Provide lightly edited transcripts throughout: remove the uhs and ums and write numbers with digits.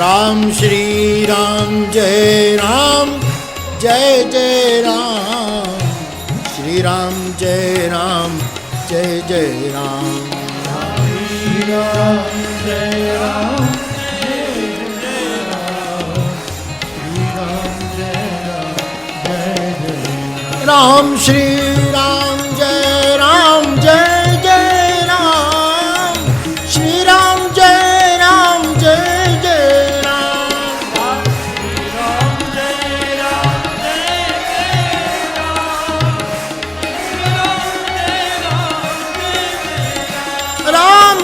राम श्री राम जय जय राम श्री राम जय जय राम श्री राम जय राम राम श्री राम जय जय राम श्री राम जय जय राम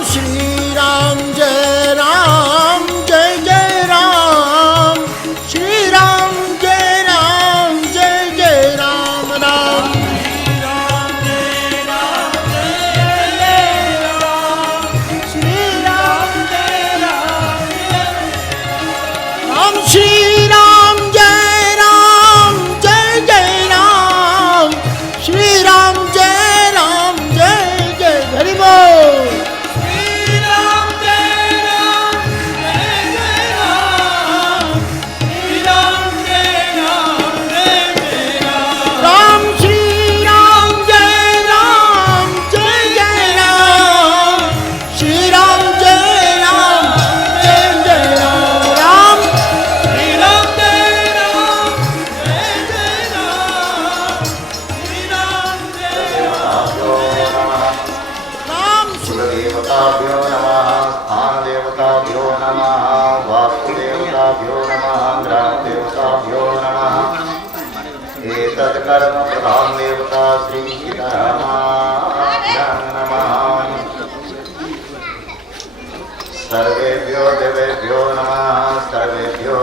श्री राम जय राम श्री राम जय जय राम श्री राम जय जय राम राम श्री राम जय जय राम श्री राम जय जय हरि बोल श्री राम जय जय राम श्री राम जय राम श्री राम जय जय राम श्री राम जय राम देवताभ्यो नमः, स्थान देवताभ्यो नमः, वास्तु देवताभ्यो नमः, ग्राम देवताभ्यो नमः। एतत् कर्म प्रधान देवता श्री सीतारामाभ्यां नमः। सर्वेभ्यो देवेभ्यो नमः, सर्वेभ्यो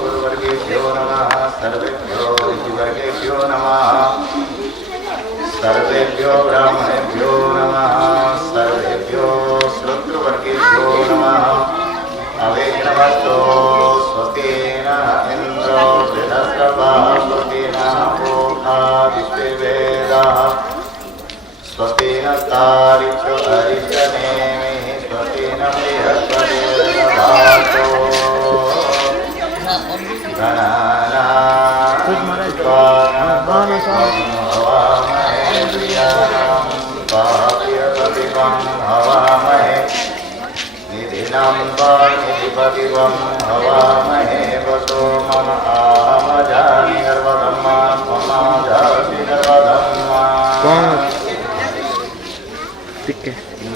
गुरुवर्गेभ्यो नमः, सर्वेभ्यो ऋषिवर्गेभ्यो नमः, सर्वेभ्यो ब्राह्मणेभ्यो नमः, सर्वेभ्यो श्रोतृवर्गेभ्यो नमः। अवेक्नमस्तो स्वस्ति नः इन्द्रो बृहस्पतिः, स्वस्ति नः पूषा विश्ववेदाः, स्वस्ति नस्तारिक्षो अरिष्टनेमिः, स्वस्ति नः बृहस्पतिर्दधातु गणानां त्वा हवामहे निधिनां निधिपतिवं हवामहे वसो मम आमजानि गर्वधम्मा ममाजासि गर्वधम्मा।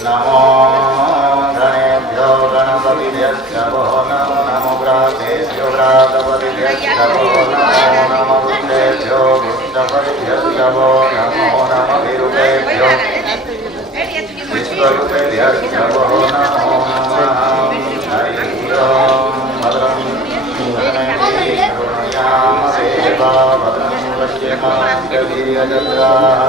नमो गणेभ्यो गणपतिभ्यश्च वो नमो नमो व्रातेभ्यो व्रातपतिभ्यश्च वो नमो नमो बुद्धेभ्यो बुद्धपतिभ्यश्च वो नमो नमो विरूपेभ्यो विश्वरूपेभ्यश्च वो नमो नमः। हरि ओं भद्रं करुणयाम देवा भद्रं पश्येमाक्षवीर्यजत्राः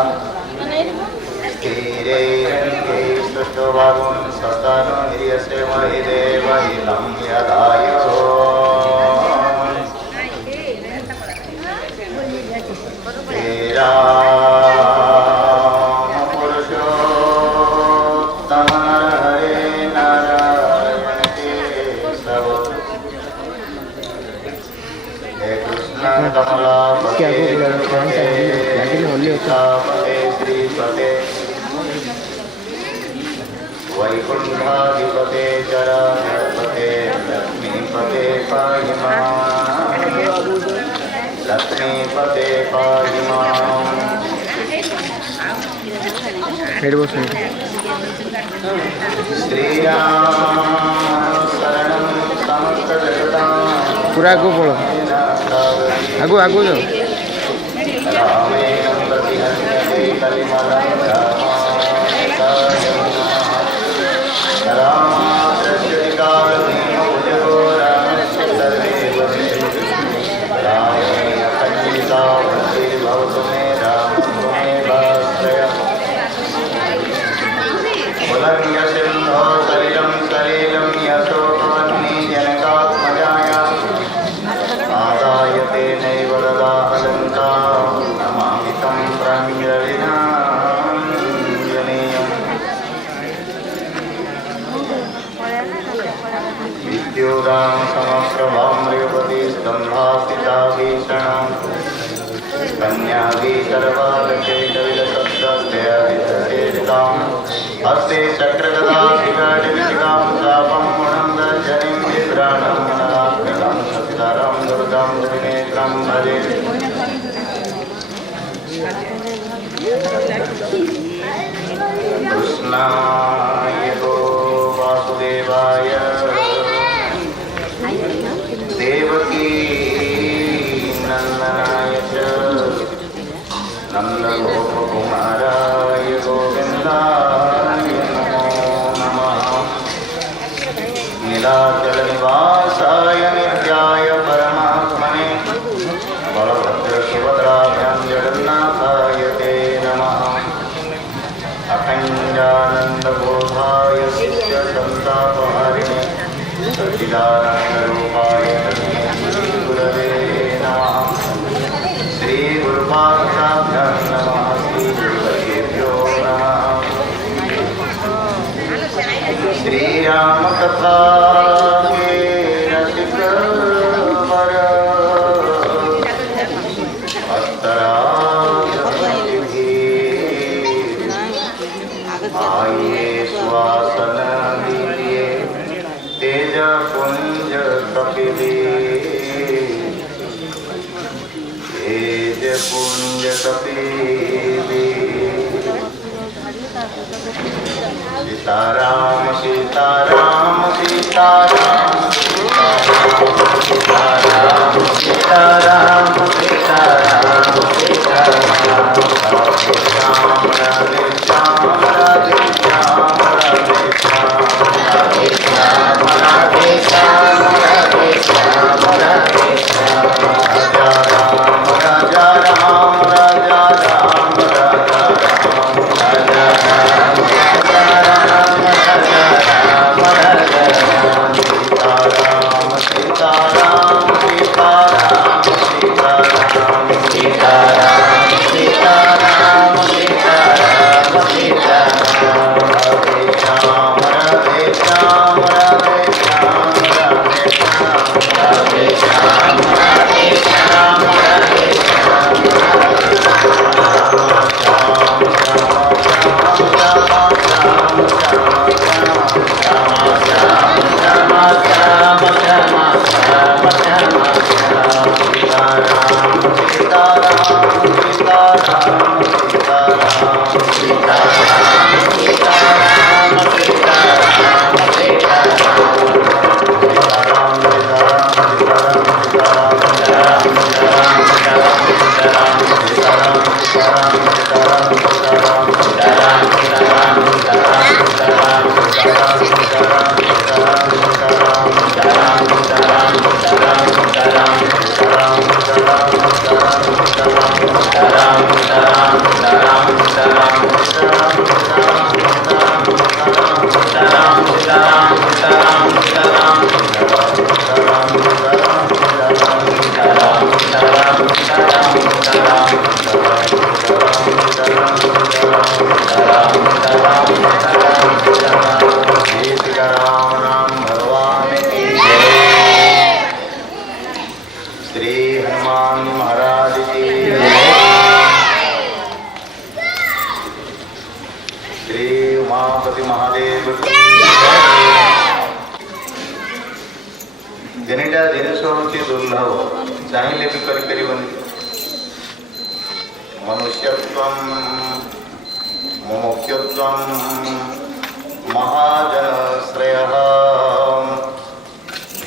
स्थिरैरङ्गे सृष्टोभागुं सस्तनो हिर्यस्य महि देवहितं यदायुः। क्या श्रीपते वैकुंठाधिपते चराचरपते लक्ष्मीपते पाहि मां, लक्ष्मीपते पाहि मां। श्रीराम शरणं समस्तजगतां पूरा आगो बोलो, आगो आगो जाओ। रामेण प्रतिहन्यते कलिमलं रामायणं रामस्य कारुण्यमुजो रामस्य सर्वेव रामेण सन्निहिता भक्तिर्भवतु मे राममेवाश्रयः। पुनर्यसिन्धो सलिलं सलिलं यशोकवह्नि जनकात्मजाया आदाय तेनैव ददाहलङ्कां नमामि तं ब्रह्मविनाशनेयम्। शूलां समप्रभां रेवती स्तंभास्थिता भीषणां कन्यागीकरवालकेकविलशब्दस्तेऽभिषेदितां हस्ते चक्रगदाधिकारिविधिकां तापं गुणं दर्शनीं विभ्राणं ननाभ्यगां सतितारां दुर्गां त्रिनेत्रं भजे कृष्णाय गो वासुदेवाय देवकी नंदनाय च नन्दगोपकुमाराय गोविन्दाय नमो नमः नीलाचलनिवासाय नित्याय परमात्मने बलभद्रसुभद्राभ्यां जगन्नाथाय ते नमः अखण्डानन्दबोधाय नित्यसन्तापहारिणे सच्चिदानन्दरूपाय गुरवे नमः श्रीगुरुपादुकाभ्यां नमः श्रीगुरुवर्येभ्यो नमः श्रीरामकथा के रसिकवर आइए स्वासन दीजिए तेज पुंज कपिली तेज पुंज कपिली सीताराम सीताराम सीताराम सीताराम सीताराम सीताराम जेनेटा जिनस होची दुर्लभ चाहिए भी करी मनुष्यत्वं मुमुक्षुत्वं महाजन श्रेयः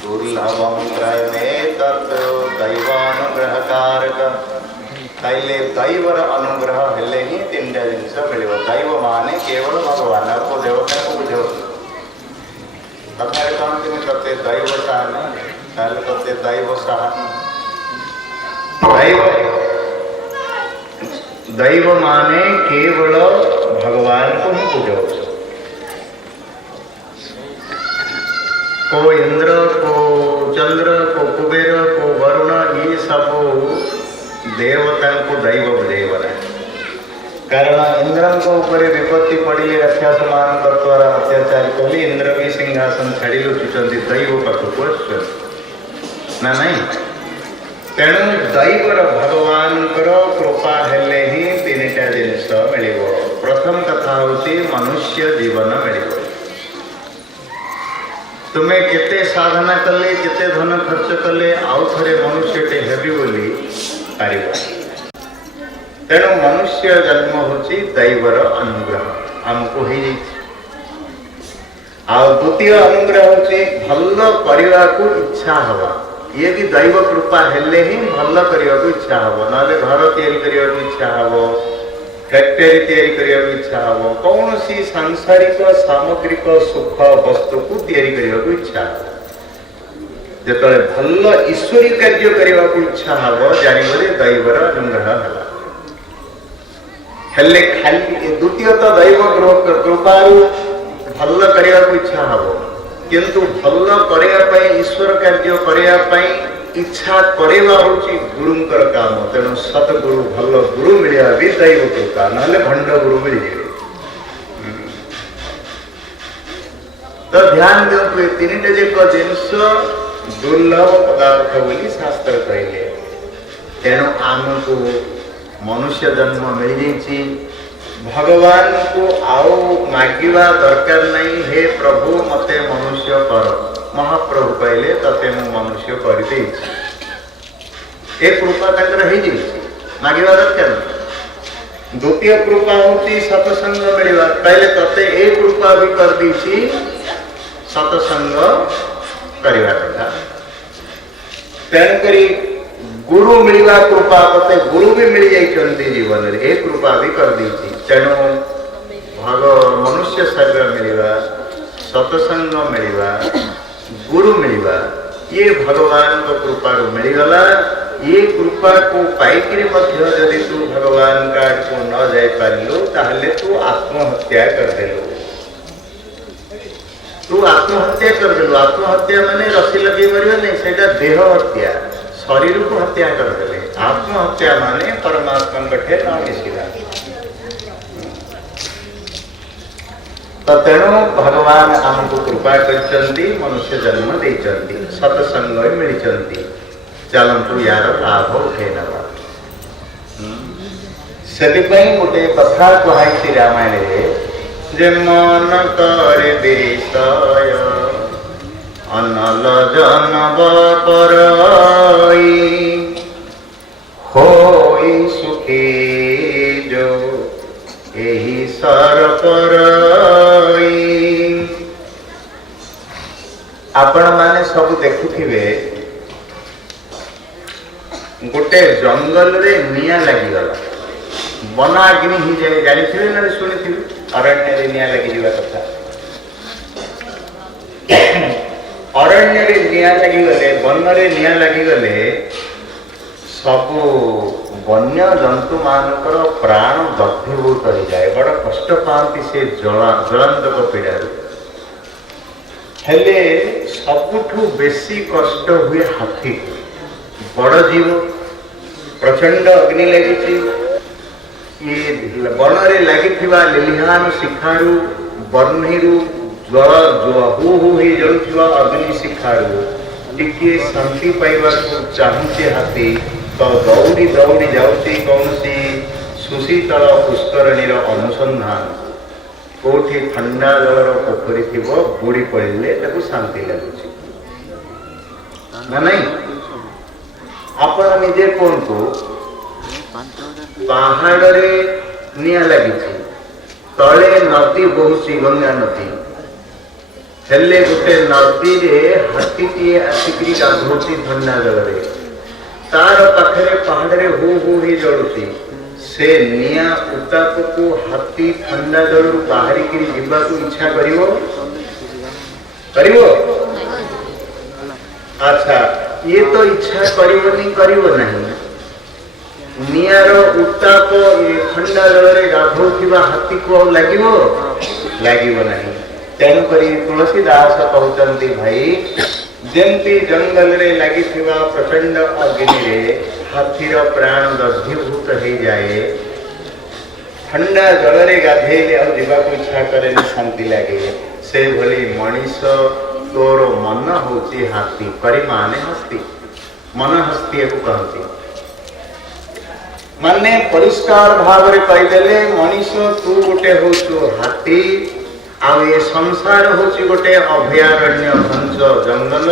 दुर्लभं क्रयणे तत् दैवानुग्रहकारक कैले दैवर अनुग्रह हेले ही तीन जिनस मिल दैव माने केवल भगवान को देवता को बुझे कथारे कौन तुम्हें करते दैव साहन ताले करते दैव साहन दैव माने केवल भगवान को ही पूजो को इंद्र को चंद्र को कुबेर को वरुण ये सब देवता को दैव बुझेबन कारण इंद्र को ऊपर विपत्ति पड़ी रक्षा समान कर्तवार अत्याचार ब्रह्मचारी कहले इंद्र भी सिंहासन छाड़ी लुचुंट दैव पाखक आस ना नहीं तेणु दैवर भगवान कृपा हेले ही तीनटा जिनस मिल प्रथम कथा हूँ मनुष्य जीवन मिल तुम्हें केते साधना कले केते धन खर्च कले आउ थे मनुष्यटे हेबी बोली पार तेणु मनुष्य जन्म हूँ दैवर अनुग्रह आमको हो द्वितीय अनुग्रह हूँ भल करने को इच्छा हवा ये भी दैव कृपा हेले ही भल करने को इच्छा हम ना घर या इच्छा हम फैक्टरी या इच्छा हम कौन सी सांसारिक सामग्रिक सुख वस्तु को या इच्छा जो भल ईश्वरी कार्य करने को इच्छा हम जानवर दैवर अनुग्रह है हेले खाली द्वितीय तो दैव कृपा भल करने को इच्छा हम किंतु भल करने ईश्वर कार्य करने इच्छा करवा हूँ गुरुंकर काम तेणु सतगुरु भल गुरु मिलवा भी दैव कृपा ना भंड गुरु मिल जाए तो ध्यान दिंतु ये तीन टे जाक जिनस दुर्लभ पदार्थ बोली शास्त्र कहले तेणु आमको मनुष्य जन्म मिल जाइए भगवान को आओ मागिवा दरकार नहीं हे प्रभु मते मनुष्य कर महाप्रभु कहले तते मु मनुष्य कर दे ए कृपा तकर हे जी मागिवा दरकार द्वितीय कृपा होती सत्संग मिलवा पहले तते ए कृपा भी कर दी सत्संग करवा कथा तेन करी गुरु मिलवा कृपा तते गुरु भी मिल जाइए जीवन में ए कृपा भी कर दी तेणु भग मनुष्य शरीर मिलवा सत्संग मिलवा गुरु मिलवा ये भगवान को कृपा मिलगला ये कृपा को पाइकरी यदि तू भगवान का को न जाई पारिलु ताहले तू आत्महत्या कर देलु तू आत्महत्या कर देलु आत्महत्या माने रसी लगे मरियो नहीं सेटा देह हत्या शरीर को हत्या कर देले आत्महत्या माने परमात्मा कठे न मिसिला तो तेणु भगवान आमको कृपा करचंती मनुष्य जन्म देचंती सत्संग मिलचंती चलंतु यार लाभ उठे नवा सेदिपई गोटे कथा कहाई रामायण रे जे मन कर विषय अनल जनब परई होई सुखी जो एही सर परई आपण माने सब देखुथिबे गोटे जंगल रे निया लगी गला वनाग्नि ही जाए जानिथिबे ना सुनिथिबे अरण्य रे निया लगी जीवा कथा अरण्य रे निया लगी गले वन रे निया लगी गले सब वन्य जंतु मानकर प्राण दग्धीभूत हो जाए बड़ कष्ट पाती से ज्वलंतक पीड़ार हेले सबुठू बेसी कष्ट हुए हाथी बड़ जीव प्रचंड अग्नि लगी वन रे लगी लिलिहान शिखारू बर्णीरू ज्वल हु हु ही जलुवा अग्नि शिखारू टिके शांति पाइबा चाहूचे हाथी तो दौड़ी दौड़ी जाऊँगी कौन सी सुशीतल पुष्करणीर अनुसंधान कोठी ठंडा जलर पोखरी थी बुड़ी पड़े शांति लगुच ना नहीं आपण निजे कहतु पहाड़ रे निया लगी तले नदी बहुची गंगा नदी हेले गोटे नदी रे हाथी आसिक गाधोची ठंडा जल तार पाखे पहाड़ हु हु ही जलुची से निया उताप को हाथी ठंडा जल बाहर जीवा को इच्छा करिवो अच्छा ये तो इच्छा करिवो नहीं नियार उताप ठंडा जल गाधोथिबा हाथी को लागिवो नहीं तेणु करी तुलसीदास कहते भाई जमती जंगल रे लगी प्रचंड अग्नि रे हाथीर प्राण दग्धीभूत हो जाए ठंडा जल रे गाधेले आ जीवा को इच्छा करे शांति लगे से भली मनीष तोर मन होची हाथी करी माने हस्ती मन हस्ती को कहती माने परिष्कार भाव रे कहिदेले मनीष तू गोटे होचु हाथी आ ये संसार होची गोटे अभयारण्य घंच जंगल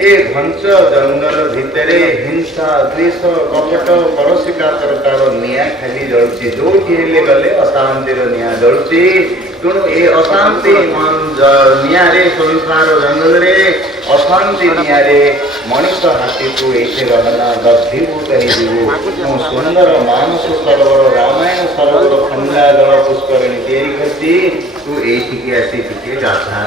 ए घंच जंगल भितरे हिंसा द्वेष कपट परसिका तरकार निया खाली जलुची जो हेले गले अशांतिर निया जलुची तेणु ए अशांति मन निया रे संसार जंगल रे अशांति निया रे मनीष हाथी को एठे रहना दग्धीभूत हो सुंदर मानस सरोवर रामायण सरोवर खंडा जल पुष्करिणी तैयारी करती तू एठिके आसी टिके गाधा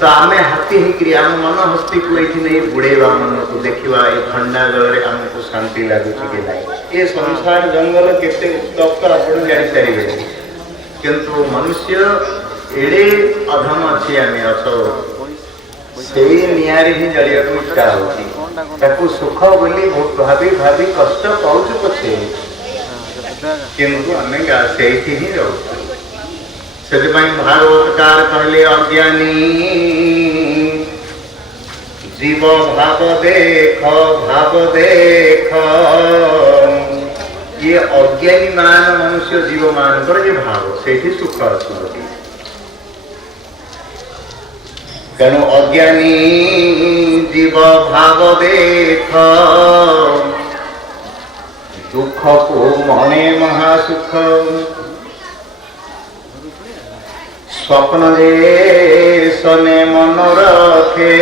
तो आम हाथी होकर आम मन हस्ती को ये नहीं बुड़ेवा मन को देखा ये ठंडा जल आमको शांति लगुच कि नहीं ये संसार जंगल केते उत्तप्त आप जानीपारे किंतु मनुष्य एड़े अधम अच्छी आम अस से निआरे ही जलिया को इच्छा होती सुख बोली भाभी भाभी कष्ट पाऊँ पछे किंतु आम से ही रहू से भागवतकार कहले अज्ञानी जीव भाव देख ये अज्ञानी मान मनुष्य जीव मान पर जे भाव से सुख अच्छी तेणु अज्ञानी जीव भाव देख दुख को मने महासुख स्वप्न सने मन रखे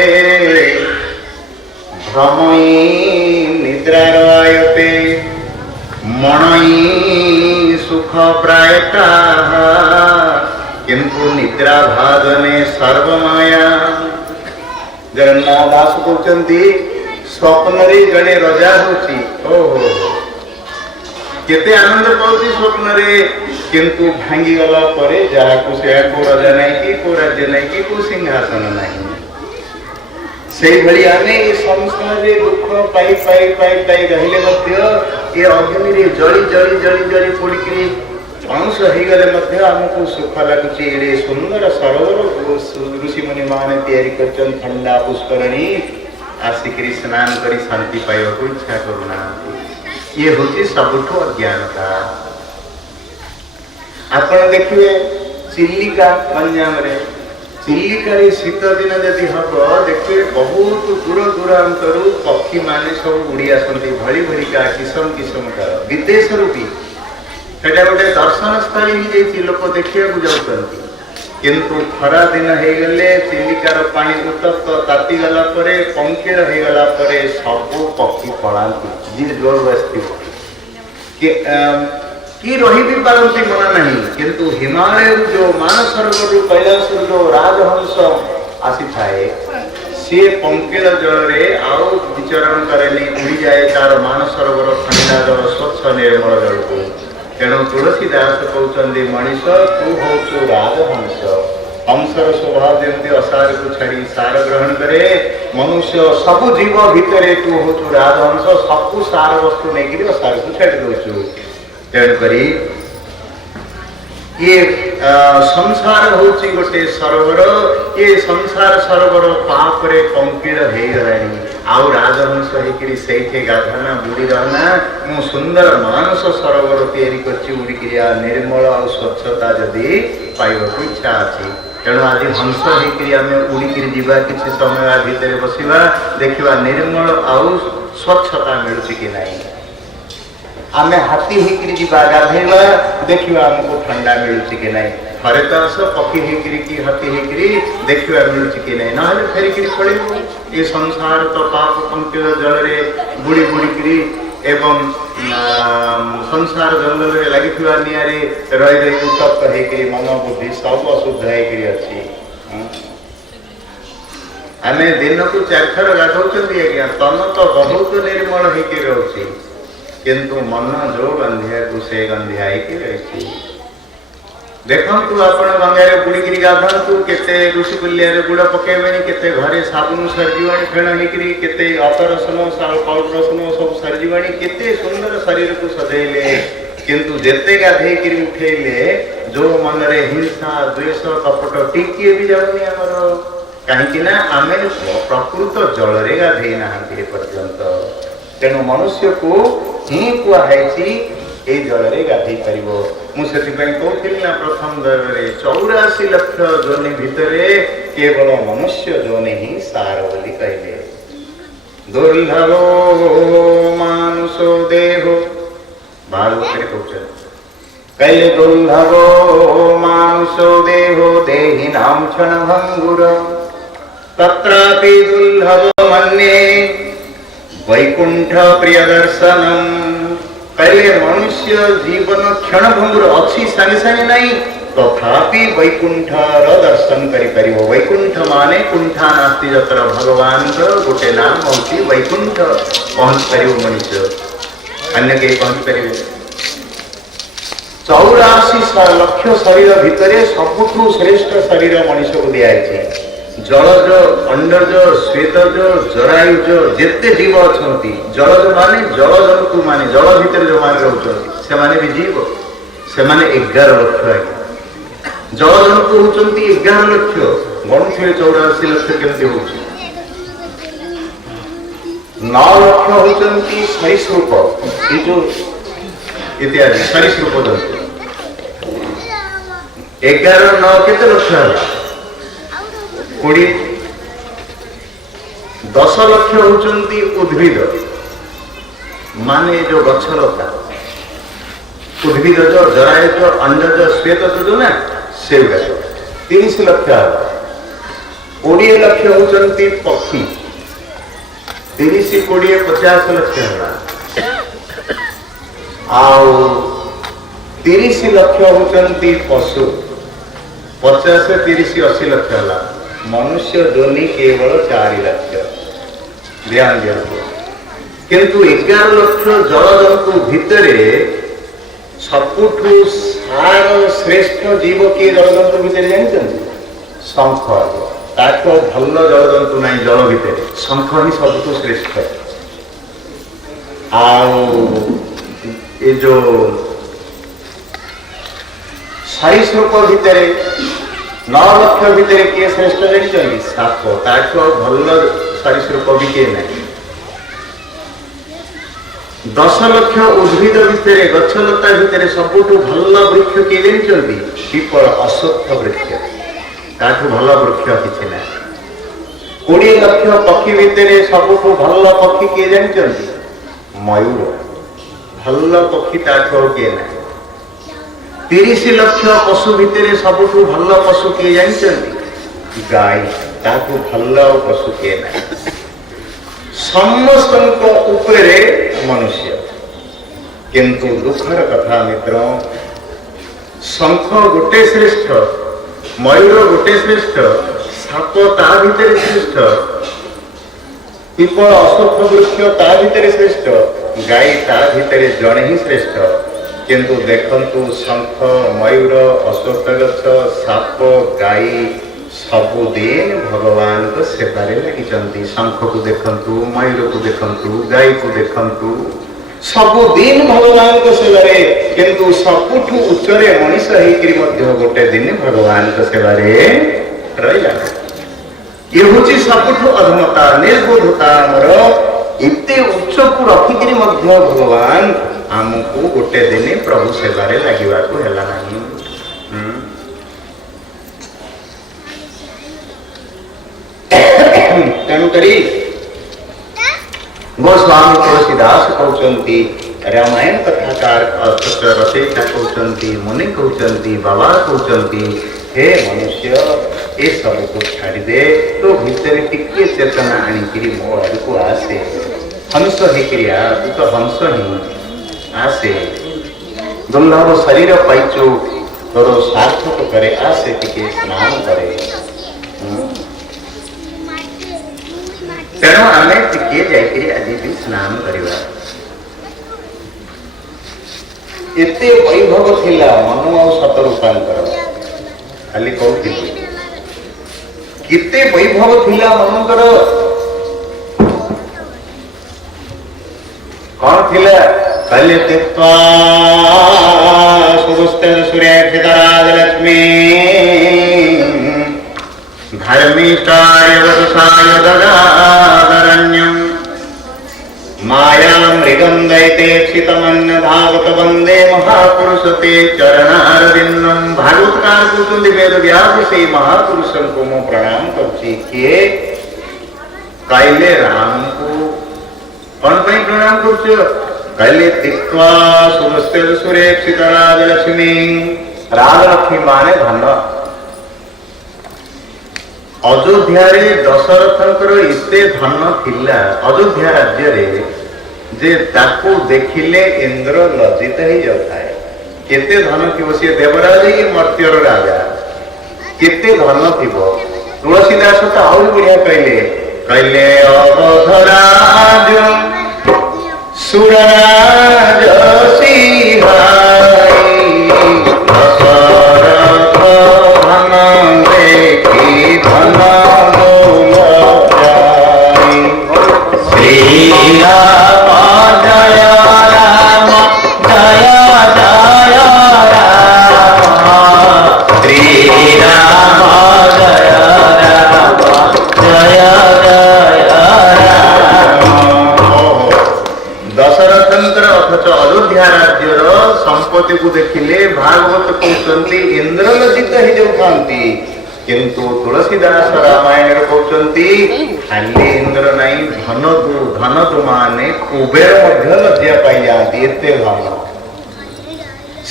भ्रमई निद्रार आयते मणई सुख प्रायता किंतु निद्रा भागने सर्वमाया जगन्नाथ दास कहते स्वप्न रे जड़े रजा होची ओहो केते आनंद पाउची स्वप्न रे किंतु भांगी गला परे जहा को से को राजा नहीं कि को राज्य नहीं कि को सिंहासन नहीं से भली आमे ये संसार रे दुख पाई पाई पाई पाई रहिले मध्य ये अग्नि रे जली जली जली जली पड़ी के अंश हे गले मध्य हमको सुख लागुची एडे सुंदर सरोवर ऋषि मुनि माने तैयारी करचन ठंडा पुष्करणी आसिकरी स्नान करी शांति पाइबा को इच्छा करूना ये होची सबुठो अज्ञानता आपण देखिए चिल्लिका गंजाम रे चिल्लिका रे शीत दिन यदि हम देखिए बहुत दूर दूरांतर पक्षी माने सब उड़ी आसती भली भलिका किसम किसम का विदेश रूपी सेटा गोटे दर्शन स्थली ही लोक देखा जाऊँ किंतु खरा दिन हो गले चिल्लिकार पानी उत्तप्त ताती गला परे पंकिल हो गला परे सब पक्षी पलांती जी जोर बसती कि रही भी पारती मना नहीं किंतु हिमालय जो मानसरोवर कैलाश जो राजहंस आसी थाए सी पंकिल जल रे आउ विचरण करे उड़ी जाए तार मानसरोवर ठंडा जल स्वच्छ निर्मल जल को तेणु तुलसीदास कहते मनीष तू हूँ राजहंस हंसर स्वभाव जमी असार को छाड़ी सार ग्रहण करे मनुष्य सबु जीव भितर तू हूँ राजहंस सबू सार वस्तु नहीं असार को छाड़ी दौचु तेणुक ये संसार हूँ गोटे सरोवर ये संसार सरोवर पाप रे पंकिल हो गलानी आउ राजहंस होकर से गाधना बुड़ी रहना मु सुंदर मानस सरोवर तैयारी कर उड़िकी निर्मल आ स्वच्छता जदि पाइबा इच्छा अच्छी तेणु आज हंस होकर आम उड़िकी जावा किसी समय भितर बसवा देखा निर्मल आउ स्वच्छता मिलूँ कि नहीं आम हाथी होकर जी गाधेवा देखा आमको ठंडा मिलूँ कि नहीं थरे तो आस पक्षी होकर कि हाथी होकर देखा मिलूँ कि नहीं ना फेरिकी पड़े ये संसार तो पाप पंकिल जल रे बुड़ी बुड़ी एवं संसार जंगल में लगी निआरे रही रही उत्तप्त होकर मन बुद्धि सब अशुद्ध होकर अच्छी आम दिन को 4 थर गाधौं आज्ञा तन तो बहुत निर्मल होकर रोचे किंतु मन जो गंधिया को से गंधिया रही देखंतु आपण गंगारे बुड़ीकी गाधंतु केते ऋषिकुल्य गुड़ पकेबे केते घरे साबुन सरजीवाणी फेण होकर केते अतरसन पाउडरसन सब सरजीवाणी केते सुंदर शरीर को सजेले किंतु जेते गाधे कर उठेले जो मन रे हिंसा द्वेष कपट टिके भी जाउनी हमर कहीं ना आमे प्रकृत जल रे गाधे ना पर्यंत तेणु मनुष्य को ही कुआई ए जल रे गाधे पारिबो मुझे कहती ना प्रथम दरे 84 लाख जोनि भितरे केवल मनुष्य जोनि ही सार बोली कहले दुर्लभो मानुषो देहो बालवकर कहले दुर्लभो मानुषो देहो देहि नाम क्षण भंगुर तत्रापि दुर्लभ मन्ये वैकुंठ प्रिय दर्शनम कहले मनुष्य जीवन क्षण भंगुर अच्छी संगे संगे नहीं तथापि वैकुंठर दर्शन करिपरिबो वैकुंठ माने कुंठा नास्ति जत्र भगवान गोटे नाम होची वैकुंठ पहुंच परिबो मनुष्य अन्य के पहुंच परिबे 84 लाख शरीर भितरे सबुठु श्रेष्ठ शरीर मनुष्य को दिया है जलज अंडज श्वेतज जरायुज जेते जीव अछंती जलज माने जल जंतु माने जल भितर जो माने रहउछंती से माने भी जीव से माने 11 लाख है जल जंतु होचंती 11 लाख गणुथिरे 84 लाख केमते होची 9 लाख होचंती सरीसृप ई जो इत्यादि सरीसृप जंतु 11 9 केते लाख है 10 लाख होचंती उद्भिद माने जो गछलता उद्भिद जो जरायुज अंडज श्वेतज जो ना से 30 लाख 20 लाख होचंती पक्षी 30 20 50 लाख है आउ 30 लाख होचंती पशु 50 30 80 लाख है मनुष्य जोनि केवल 4 लाख ध्यान दिया किंतु 11 लाख जल जंतु भितरे सबुठु सार श्रेष्ठ जीव किए जल जंतु भितर जानते शंख ताको भल जल जंतु ना जल भितर शंख ही सबुठु श्रेष्ठ जो सरीसृप भितर 9 लाख भितर किए श्रेष्ठ जानते साप ताको भल सरीसृप भी किए ना 10 लाख उद्भिद भितर गछलता भितर सबुठु भल वृक्ष किए जानते पीपल अश्वत्थ वृक्ष ताठू भल वृक्ष किसी ना 20 लाख पक्षी भितर सबुठु भल पक्षी किए जानते मयूर भल पक्षी ताठू किए ना 30 लाख पशु भितर सबुठु भल पशु किए जानते गाय ताकू भल पशु किए ना समस्त उपरे मनुष्य किंतु दुखर कथा मित्र शंख गोटे श्रेष्ठ मयूर गोटे श्रेष्ठ साप ता भितर श्रेष्ठ पीपल अश्वत्थ वृक्ष ता भितर श्रेष्ठ गाय ता भितर जड़े ही श्रेष्ठ किंतु देखंतु शंख मयूर अश्वत्थ गछ साप गाई सबुदिन भगवान को सेवारे लगी शंख को देखंतु मयूर को देखंतु गाई को देखंतु सबुदिन भगवान को सेवारे किंतु सबुठु उच्चरे मनीष होकर मध्य गोटे दिन भगवान को सेवारे रही ये हूँ सबुठु अधमता निर्बोधता आमर एते उच्च को रखिक भगवान आमको गोटे दिन प्रभु सेवारे लगे तेणुकरी गोस्वामी तुलसीदास कहते रामायण कथाकार रचयिता कहते मुनि कहते बाबा कहते हे मनुष्य ये सब को छाड़ी दे तो भीतर टिके चेतना आनिकी मो आड़ को आसे हंस होकर आ तू तो हंस ही आसे दुर्लभ शरीर पाइचु तोर सार्थक करे आसे टिके स्नान करे तेणु आम टिके जाकर आज भी स्नान करवा एते वैभव थिला मनु और सत रूपांतर खाली कहूଥିଲି केते वैभव थिला मनकर कौन थिला कले तित्वा सुगस्तर सूर्याक्षितराज लक्ष्मी धर्मिष्ठाय वदसाय ददादरण्यम् माया मृगं दैतेक्षितमन्न धावत वंदे महापुरुषते चरणारविंदम। भागवतकार कहते वेद व्यास से महापुरुषों को मो प्रणाम करछि के कैले राम को कौन पे प्रणाम करछ कैले तिक्वा सुरस्तेर सुरेक्षित राज लक्ष्मी राज लक्ष्मी माने धन अयोध्या रे दशरथंकर एते धन थिला अयोध्या राज्य रे जे ताको देखिले इंद्र लज्जित ही जाताए केते धन थिबो से देवराज ही मर्त्यर राजा केते धन थिबो तुलसीदास तो आउर बढ़िया कहले कहले अवधराज सुरराज सिंहाई दशरथ धन देखी धन बोल जाई श्री राम जय राम जय जय राम श्री राम जय राम जय जय राम। दशरथंकर अथच अयोध्या राज्यर संपत्ति को देखिले भागवत कहते इंद्र लज्जित ही जाती किंतु तुलसीदास रामायण कहते खाली इंद्र नहीं धन तु माने कुबेर मध्य लज्जा पाई जाती एते धन।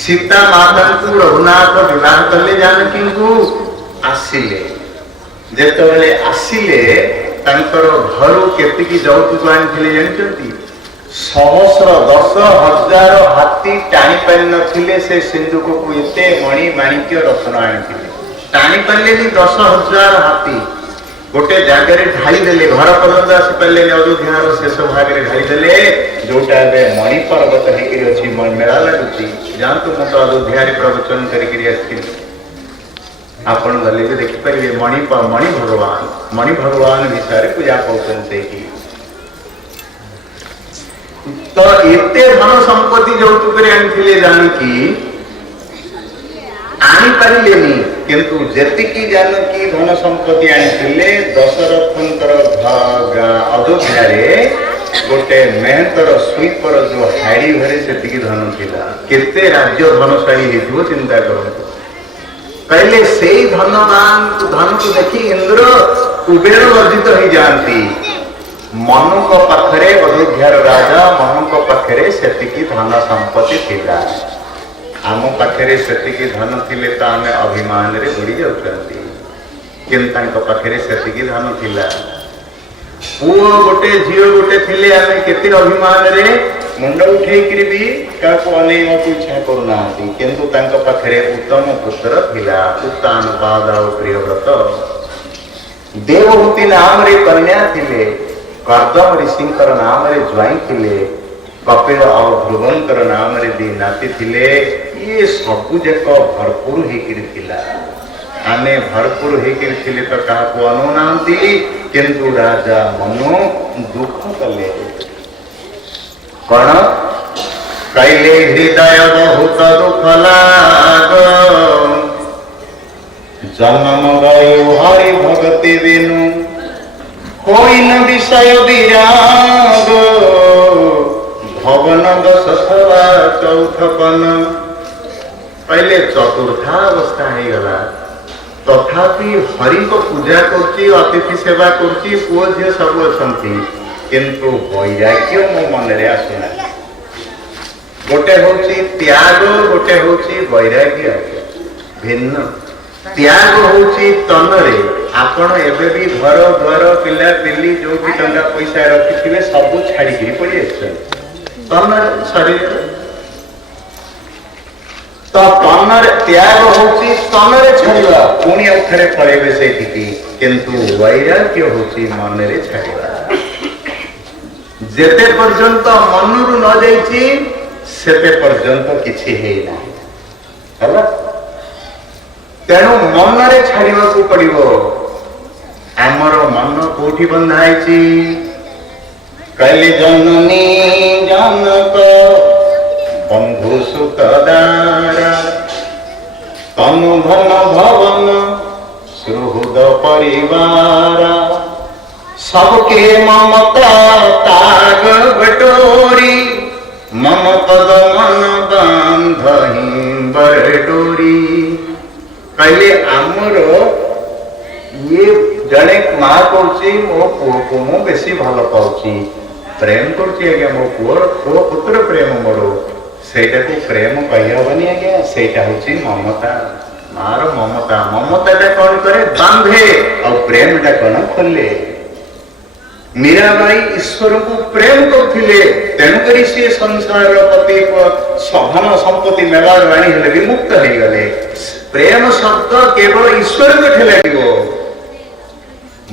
सीता माता को रघुनाथ विवाह कले जानकी को आसिले जेतबेले आसिले तांकर घरु केतिकी जौतुक आनिथिले जानचंती सहस्र 10,000 हाथी टाणी पारि नथिले से सिंधुक को एते मणि माणिक्य रत्न आनिथिले टाणी पारिले 10,000 हाथी गोटे जगह ढाई देले घर पर्यंत आसी पारे अयोध्यार शेष भाग में ढाई देले जोटा मणि पर्वत होगी मेला लगुच जातु मु तो अयोध्या प्रवचन कर आपण गले भी देखिपारे मणि भगवान विषय पूजा पाते कि तो एते धन संपत्ति जौतुक आनी जानकी आनी पारिलेनी किंतु जेतिकी जानकी धन संपत्ति आनी दशरथंकर अयोध्या गोटे मेहतर स्वीपर जो हाड़ी घरे से धन थिला केते राज्य धनशाली हो चिंता करते कहले से धनवान धन को देखी इंद्र कुबेर लज्जित हो जाती मनु को पाखरे अयोध्यार राजा मनु को पाखरे सेतिकी धन संपत्ति थिला आम पाखरे सेतिकी धन थिले तो आम अभिमान रे बुड़ी जाउछंती किंतु पाखरे सेतिकी धन थिला पुओ गोटे झील गोटे थिले आमे केते अभिमान रे मुंड उठेकरी भी काको अनेक को इच्छा करना किंतु तांको पाखरे उत्तम पुत्र थिला उत्तान पादाव प्रियव्रत देवहूति नाम रे कन्या थिले कर्दम ऋषिंकर नाम रे ज्वाई थिले कपिल और ध्रुवंकर नाम रे दी नाती थिले ये सबु जक भरपूर हेकरी थिला आमे भरपूर हेकरी थिले तो काको अनुनांती किंतु राजा मनु दुख कले कौन कैले हृदय बहुत दुख लाग जन्म गयो हरि भगति बिनु कोई न विषय विराग भवन 10 अथवा 4 पहले चतुर्थावस्था हो गला तथापि हरि को पूजा करची अतिथि सेवा करची पुओ झियो सब अछंती किंतु वैराग्य मो मन रे आसुना गोटे होची त्याग गोटे होची वैराग्य भिन्न त्याग होची तनरे आपण एबे भी घर द्वार पिला पिली जो भी टंका पैसा रखिथिबे सब छाड़ी के पड़ी आछन तनर शरीर तो तनर त्याग होची तनरे छाड़िबा पुणी अखरे पळेबे सेतिकी किंतु वैराग्य होची मन रे छाड़िबा जेते पर्यंत मनरु न जाइछि ସେତେ ପର୍ଯ୍ୟନ୍ତ କିଛି ହେଇନାହିଁ ହେଲା। ତେଣୁ ମନରେ ଛାଡ଼ିବାକୁ ପଡ଼ିବ। ଆମର ମନ କୋଉଠି ବନ୍ଧା ହେଇଛି? କହିଲେ ଜନନୀ ଜନକ ବନ୍ଧୁ ସୁତ ଦାରା ତନୁ ଧନ ଭବନ ସୁହୃଦ ପରିବାର सबके ममता ताग बटोरी मम पद मन बांधही बरडोरी। कहले आमर ये जड़े माँ कौची मो पुओ को मु बेसी भल पाउची प्रेम करुची आज्ञा मो पुओ पुत्र प्रेम मोर सेटा को प्रेम कहबनी आज्ञा सेटा होची ममता। मार ममता ममता कौन करे बांधे और प्रेम टा कौन खोले। मीराबाई ईश्वर को प्रेम करथिले तेणुकरी से संसार पति धन संपत्ति मेवार राणी हेले विमुक्त हो गले। प्रेम शब्द केवल ईश्वर को ठेलाडिबो।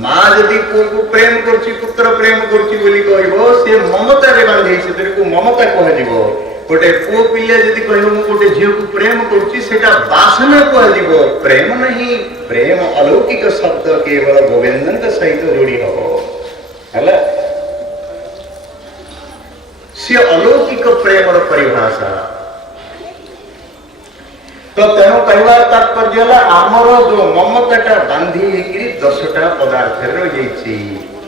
माँ जदि पुओ को प्रेम करछि पुत्र प्रेम करछि बोली कहबो से ममता रे बांधि से को ममता कहजिबो। गोटे पुओ पिले जदि कहबो मु गोटे झियो को प्रेम करछि सेटा वासना कहजिबो प्रेम नहीं। प्रेम अलौकिक शब्द केवल गोविंदन के सहित जोड़ी हबो है। सी अलौकिक प्रेम परिभाषा। तो तेणु कहवा तात्पर्य आमर जो ममता बांधी 10टा पदार्थ रही।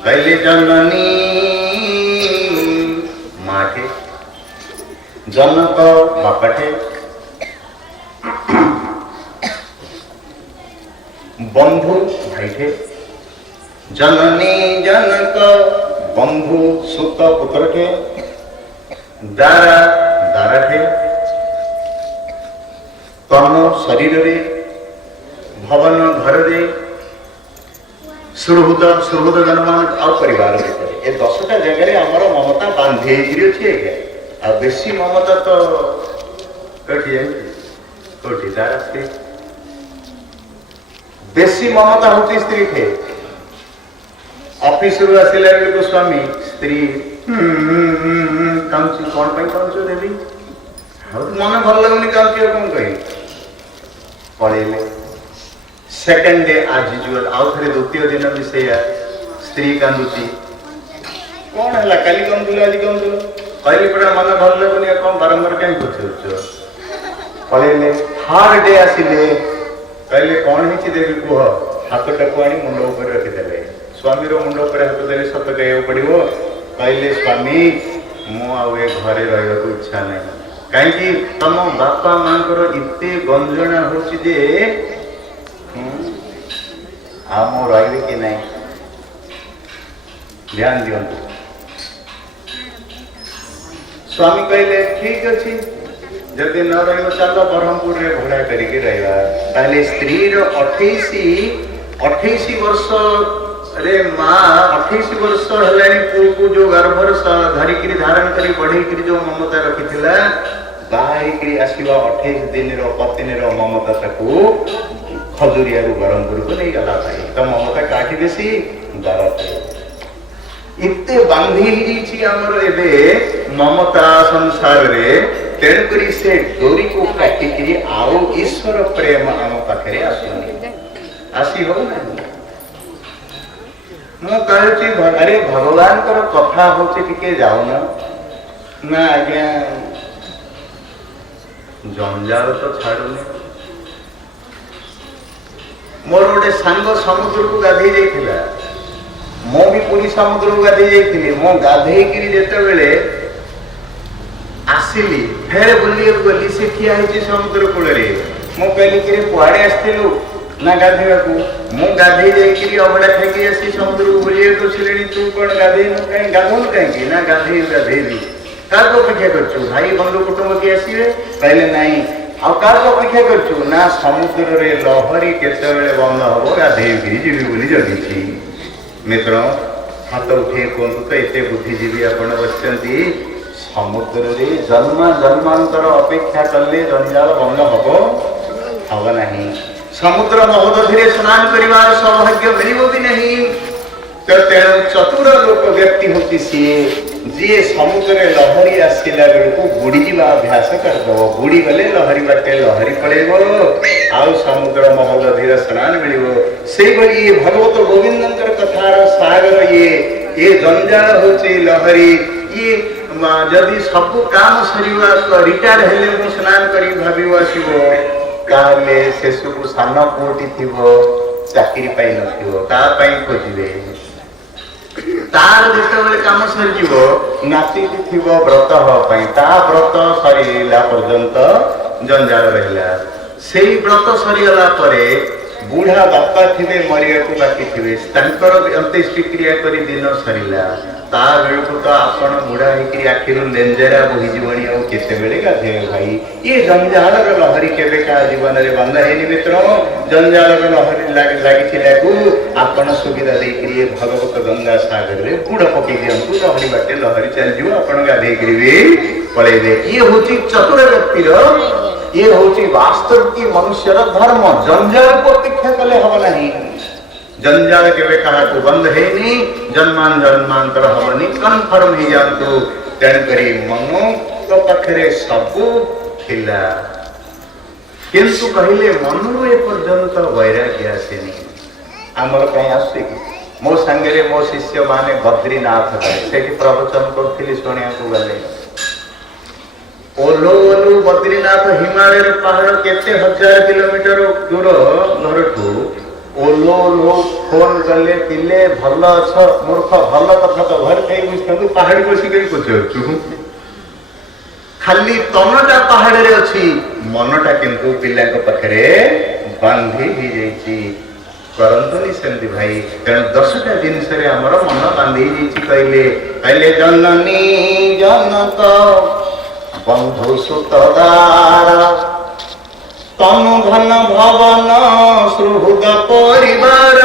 कहले जननी माठे जनक बापाठे बंधु भाईठे जननी जनक बंधु सुत पुत्रठे दारा दाराठे तन शरीर रे भवन घर रे सुहृद सुहृद जनमान और परिवार भीतर ये 10टा जगह आमर ममता बांधे अच्छी है। आ बेसी ममता तो कटी दारा स्त्री बेसी ममता होती स्त्री थे। ऑफिस रु आसिला बेलू स्वामी स्त्री कांची कौन पाई कांचो देवी मन भल लगुनि कांची कौन कही पड़ेले। सेकेंड डे आज यूजुअल आउ थे द्वितीय दिन भी से स्त्री कांदुची कौन है काली कांदुल आज कांदुल कहली पड़ा मन भल लगुनि कौन बारंबार कहीं पूछुच पड़ेले। थर्ड डे आसिले कहले कौन है देवी कह हाथटाक आनी मुंड ऊपर रखिदेले स्वामी रो मुंड ऊपर हाथ देले सत कहू पड़ो। कहले स्वामी मु आए घरे रहा इच्छा नहीं कहीं तुम बापा माँ इतने गंजना हो रही कि नहीं ध्यान दिंतु। स्वामी कहले ठीक अच्छे जदि न रही चल ब्रह्मपुर रे भड़ा करके रहा स्त्री 28 वर्ष रे माँ 28 वर्ष है पुओ को जो गर्भर धरिक धारण कर बढ़े जो ममता रखी बाहरी आसवा 28 दिन पत्नी ममता खजुरिया ब्रह्मपुर को नहीं गला भाई तो ममता काटी बेसी दर इतने बांधी आमर एबे ममता संसार रे तेणुकरी से डोरी को काटिक आउ ईश्वर प्रेम आम पाखे आसी हो ना मुझे अरे भगवान कथा होके जाऊन ना आज्ञा जंजाल तो छाड़ुनी। मोर गोटे सांग समुद्र को गाधे जाइथिला मो भी पूरी समुद्र को गाधे जाइथिली मो गाधे किरी जेते बेले आसिली फेर बुली गली से ठिया है समुद्र कूल मु कहली कि कुआड़े आसलु ना गाधेवा को मु गाधे जाइए अबड़ा खाई आसी समुद्र को बुले बसले तू कौन गाधे कहीं गाधन कहीं ना गाधे गाधेबी क्या अपेक्षा कर भाई बंधु कुटुंब किए आसवे कहले नाई क्या अपेक्षा कर ना समुद्र रे लहरी केत बंद हम गाधेबी जी बोली जगी। मित्र हाथ उठे कहतु तो एत बुद्धिजीवी आपण बसती समुद्र रे जन्म जन्मांतर अपेक्षा कले जंजाल बंद हम नहीं। समुद्र महोदधि स्नान कर सौभाग्य मिल भी नहीं तो तेणु चतुर लोक व्यक्ति होती सीए जी समुद्र लहरी आसला बेलू बुड़ी जा अभ्यास करदे बुड़ी गले लहरी बाटे लहरी पड़ेब आउ समुद्र महल धीरे स्नान मिल से ये भगवत गोविंद कथार सागर ये जंजाल होची लहरी ये जदि सब काम सर रिटायर्ड हेले मु स्नान करी भावी आसो ताले शेष को सान पुटी थी चाकरी पाई न खोजे तार जिते कम सर नाती थी व्रत हाँपाई ता व्रत सरला पर्यंत जंजाल रहा से व्रत सरीगला बुढ़ा बापा थे मरिया को बाकी थे अंत्येष्टिक्रिया कर दिन सरला ता बेलू तो आपण बुढ़ा होकर आखिर लेंजेरा बोहीजी आते गाधे भाई ये जंजाल लहरी केवे का जीवन में बांधा है मित्र जंजाल लहरी लगी आपण सुविधा देकर भगवत गंगा सागर में बुड़ पकई दिंतु लहरी बाटे लहरी चल जाओ आप गाधे पलैबे ये हूँ चतुर व्यक्तिर ये हूँ वास्तव की मनुष्यर धर्म जंजाल को अपेक्षा कले हम नहीं जंजाल के क्या बंद है जन्मान जन्मांतर हमनी कन्फर्म ही जानतु तेणुकरी मनु तो पाखे सबू थिला किंतु कहले मनु एपर्यंत वैराग्य आसेनी आमर कहीं आसे कि मो सांगे मो शिष्य माने बद्रीनाथ गए से प्रवचन करी शुणा गले ओलो ओलो बद्रीनाथ हिमालय पहाड़ केते हजार किलोमीटर दूर घर ठू ओलो ओलो फोन कले पिले भल अछ मूर्ख भल कथा तो घर कहीं बुझे पहाड़ बसिक पचारू खाली तनटा पहाड़ रे अच्छी मनटा किंतु पिला पाखे बांधी ही जाइए करंतुनी सेमती भाई तेणु 10टा जिनस मन बांधी कहले कहले जननी जनक बंधु सुतदार तनु धन भवन सुहृद परिवार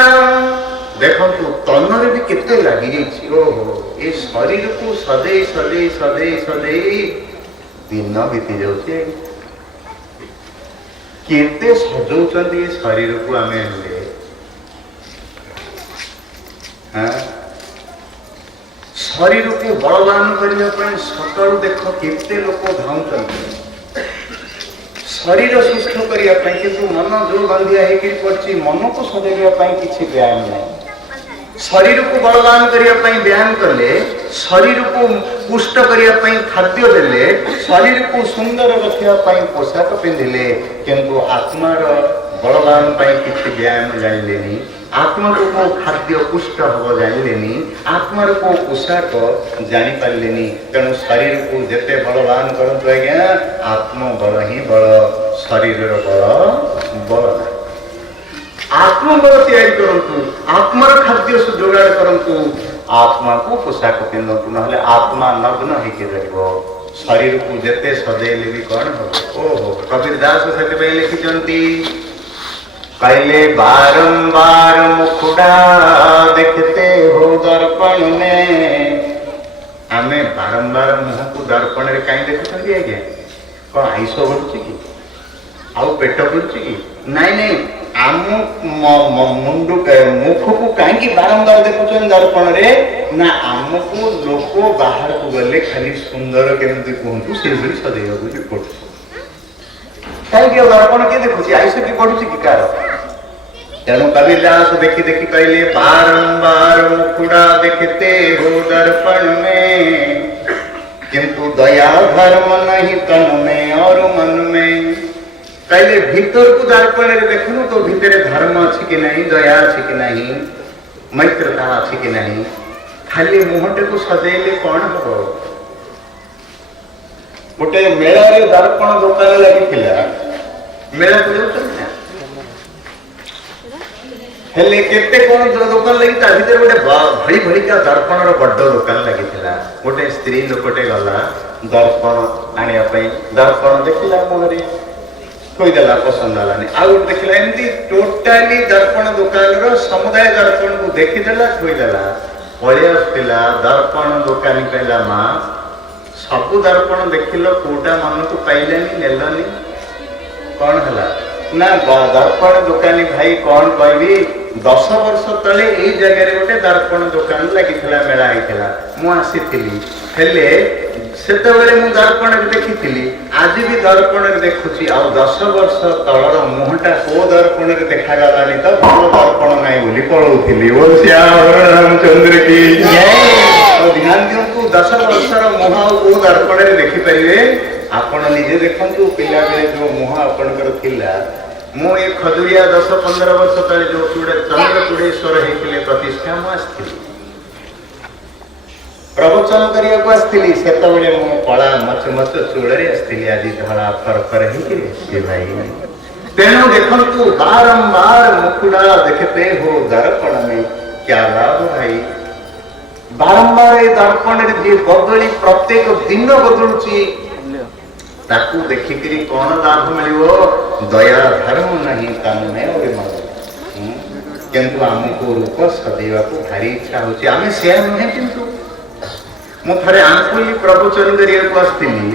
देखु तन भी केते लगी ओहो ये शरीर को सदै सदै सदै सदै दिन बीती जाऊे केते सजौं शरीर को आम शरीर को बलवान करने सकाल देख केते लोक धाऊं शरीर सुस्थ करने कि मन जो बांधिया पड़ी मन को सजैवाई किसी व्यायाम नहीं शरीर को बलवान करने व्यायाम कले शरीर को पुष्ट करने खाद्य देले शरीर को सुंदर रखापी पोशाक पिंधिले किंतु आत्मार बलवान किसी व्यायाम जानिले आत्मा को खाद्य पुष्ट हम जानिले आत्मार को पोशाक जापारे तेणु शरीर को जिते बलवान करतु आज्ञा आत्मबल ही बल शरीर बल बल ना आत्मबल तैयारी करूँ आत्मार खाद्य जोगाड़ करूँ आत्मा को पोशाक पिंधतु ना आत्मा नग्न हो शरीर को जिते सजेले भी कौन हम ओहो कबीर दास से लिखिंट पहले बारंबार मुखुड़ा देखते हो दर्पण में आमे बारंबार मुह को दर्पण रे कहीं देखुं आज्ञा कौन आईस बढ़ुची कि आउ पेट बढ़ुची कि नाई नहीं आम मुंड मुख को कहीं बारंबार देखुं दर्पण रे ना आम को लोक बाहर को गले खाली सुंदर केमती कहतु से सजेगा पड़ू कहीं दर्पण किए देखुची आयुष की बढ़ुची कि कार तेणु कबीर दास देखी देखी कहले बारंबार मुखुड़ा देखते हो दर्पण में किंतु दया धर्म नहीं तन में और मन में कहले भीतर को दर्पण रे देखनु तो भीतर धर्म अच्छी कि नहीं दया अच्छी कि नहीं मैत्रता अच्छी कि नहीं खाली मुहटे को सजेले कौन हम गोटे मेला रे दर्पण दुकान लगी मेला को जाऊँ हेले केते कौन दुकान लगी भीतर गोटे भड़ी भड़ी का दर्पण बड़ दुकान लगी गोटे स्त्री लोकटे गला दर्पण आने दर्पण देखला मुहरे थोईदेला पसंद हलानी आउ देखला एमती टोटाली दर्पण दुकान समुदाय दर्पण को देखीदेला थोईदेला पलि आसला दर्पण दुकानी कहला माँ सबू दर्पण देखिल कोटा मन को पाइलानी नेलनी कौन है ना दर्पण दुकानी भाई कौन कहबी 10 ବର୍ଷ ତଳେ ଏଇ ଜାଗାରେ ଗୋଟେ ଦର୍ପଣ ଦୋକାନ ଲାଗିଥିଲା, ମେଳା ହେଇଥିଲା, ମୁଁ ଆସିଥିଲି। ହେଲେ ସେତେବେଳେ ମୁଁ ଦର୍ପଣରେ ଦେଖିଥିଲି, ଆଜି ବି ଦର୍ପଣରେ ଦେଖୁଛି। ଆଉ 10 ବର୍ଷ ତଳର ମୁହଁଟା କୋଉ ଦର୍ପଣରେ ଦେଖାଗଲାନି ତ, ଭଲ ଦର୍ପଣ ନାହିଁ ବୋଲି ପଳଉଥିଲି। ଓ ରାମଚନ୍ଦ୍ର କି ଧ୍ୟାନ ଦିଅନ୍ତୁ, 10 ବର୍ଷର ମୁହଁ ଆଉ କୋଉ ଦର୍ପଣରେ ଦେଖିପାରିବେ? ଆପଣ ନିଜେ ଦେଖନ୍ତୁ, ପିଲାବେଳେ ଯୋଉ ମୁହଁ ଆପଣଙ୍କର ଥିଲା। ମୁଁ ଏ ଖଜୁରିଆ 10-15 ବର୍ଷ ତଳେ ଯୋଉ ଚନ୍ଦ୍ରଚୂଡେଶ୍ୱର ହେଇଥିଲେ ପ୍ରତିଷ୍ଠା, ମୁଁ ଆସିଥିଲି, ପ୍ରବଚନ କରିବାକୁ ଆସିଥିଲି। ସେତେବେଳେ ମୁଁ କଳା ମଚ ମଚ ଚୂଳରେ ଆସିଥିଲି, ଆଜି ଧଳା ଫରଫର ହେଇକିରି ଆସିଛି ଭାଇ। ତେଣୁ ଦେଖନ୍ତୁ, ବାରମ୍ବାର ମୁକୁଡ଼ା ଦେଖତେ हो दर्पण में क्या लाभ भाई। ବାରମ୍ବାର ଏ ଦର୍ପଣରେ ଯିଏ ବଦଳି ପ୍ରତ୍ୟେକ ଦିନ ବଦଳୁଛି, ତାକୁ ଦେଖିକିରି କଣ ଲାଭ ମିଳିବ? ଦୟା ଧର୍ମ ନାହିଁ ତାମାନେ ଗୋଟେ ମନ। କିନ୍ତୁ ଆମକୁ ରୂପ ସଜେଇବାକୁ ଭାରି ଇଚ୍ଛା ହଉଛି, ଆମେ ସେୟା ନୁହେଁ। କିନ୍ତୁ ମୁଁ ଥରେ ଆଙ୍କୁଲି ପ୍ରବଚନ କରିବାକୁ ଆସିଥିଲି,